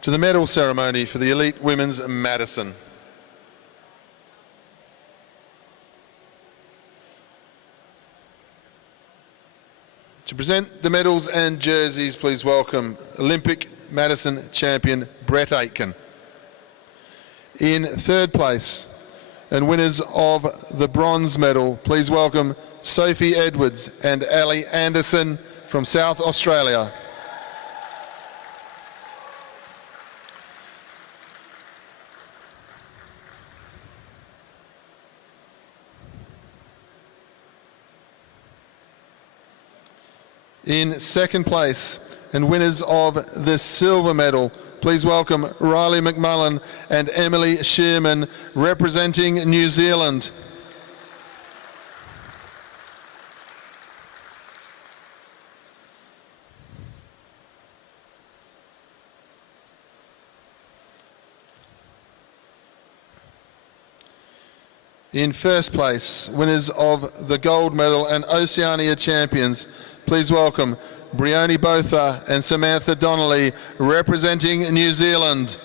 to the medal ceremony for the Elite Women's Madison. To present the medals and jerseys, please welcome Olympic Madison champion Brett Aitken. In third place, and winners of the bronze medal, please welcome Sophie Edwards and Ali Anderson from South Australia. In second place, and winners of the silver medal, please welcome Riley McMullen and Emily Shearman representing New Zealand. In first place, winners of the gold medal and Oceania champions, please welcome Brioni Botha and Samantha Donnelly representing New Zealand.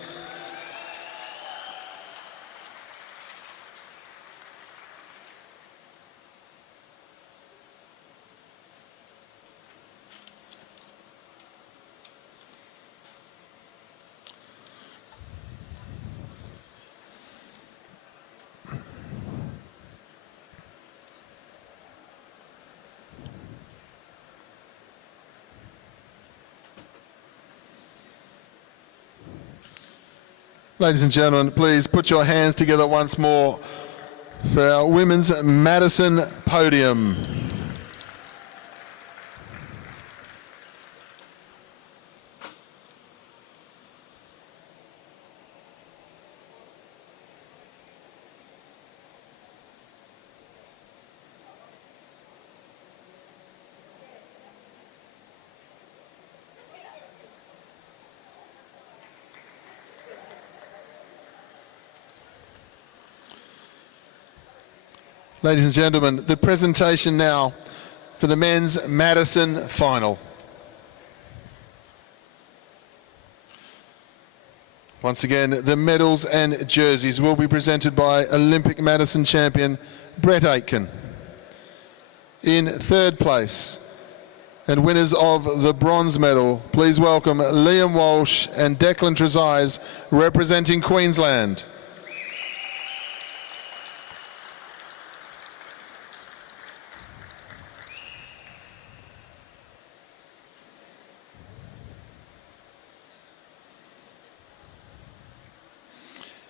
Ladies and gentlemen, please put your hands together once more for our Women's Madison podium. Ladies and gentlemen, the presentation now for the men's Madison final. Once again, the medals and jerseys will be presented by Olympic Madison champion Brett Aitken. In third place, and winners of the bronze medal, please welcome Liam Walsh and Declan Trezise representing Queensland.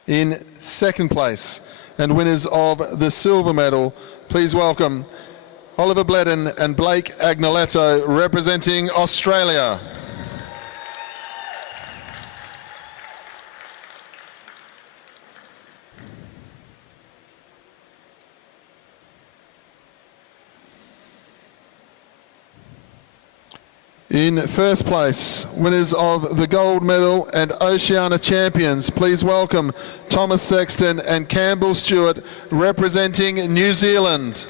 In second place, and winners of the silver medal, please welcome Oliver Bledden and Blake Agnoletto representing Australia. In first place, winners of the gold medal and Oceania champions, please welcome Thomas Sexton and Campbell Stewart representing New Zealand.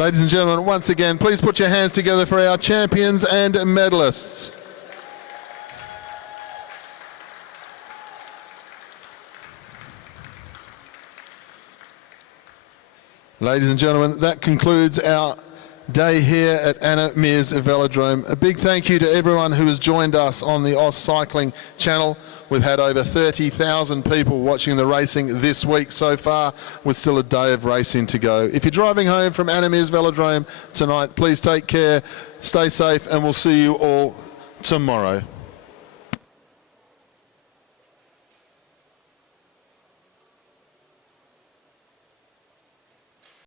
Ladies and gentlemen, once again, please put your hands together for our champions and medalists. Ladies and gentlemen, that concludes our day here at Anna Meares Velodrome. A big thank you to everyone who has joined us on the Oz Cycling channel. We've had over 30,000 people watching the racing this week so far, with still a day of racing to go. If you're driving home from Anna Meares Velodrome tonight, please take care, stay safe, and we'll see you all tomorrow.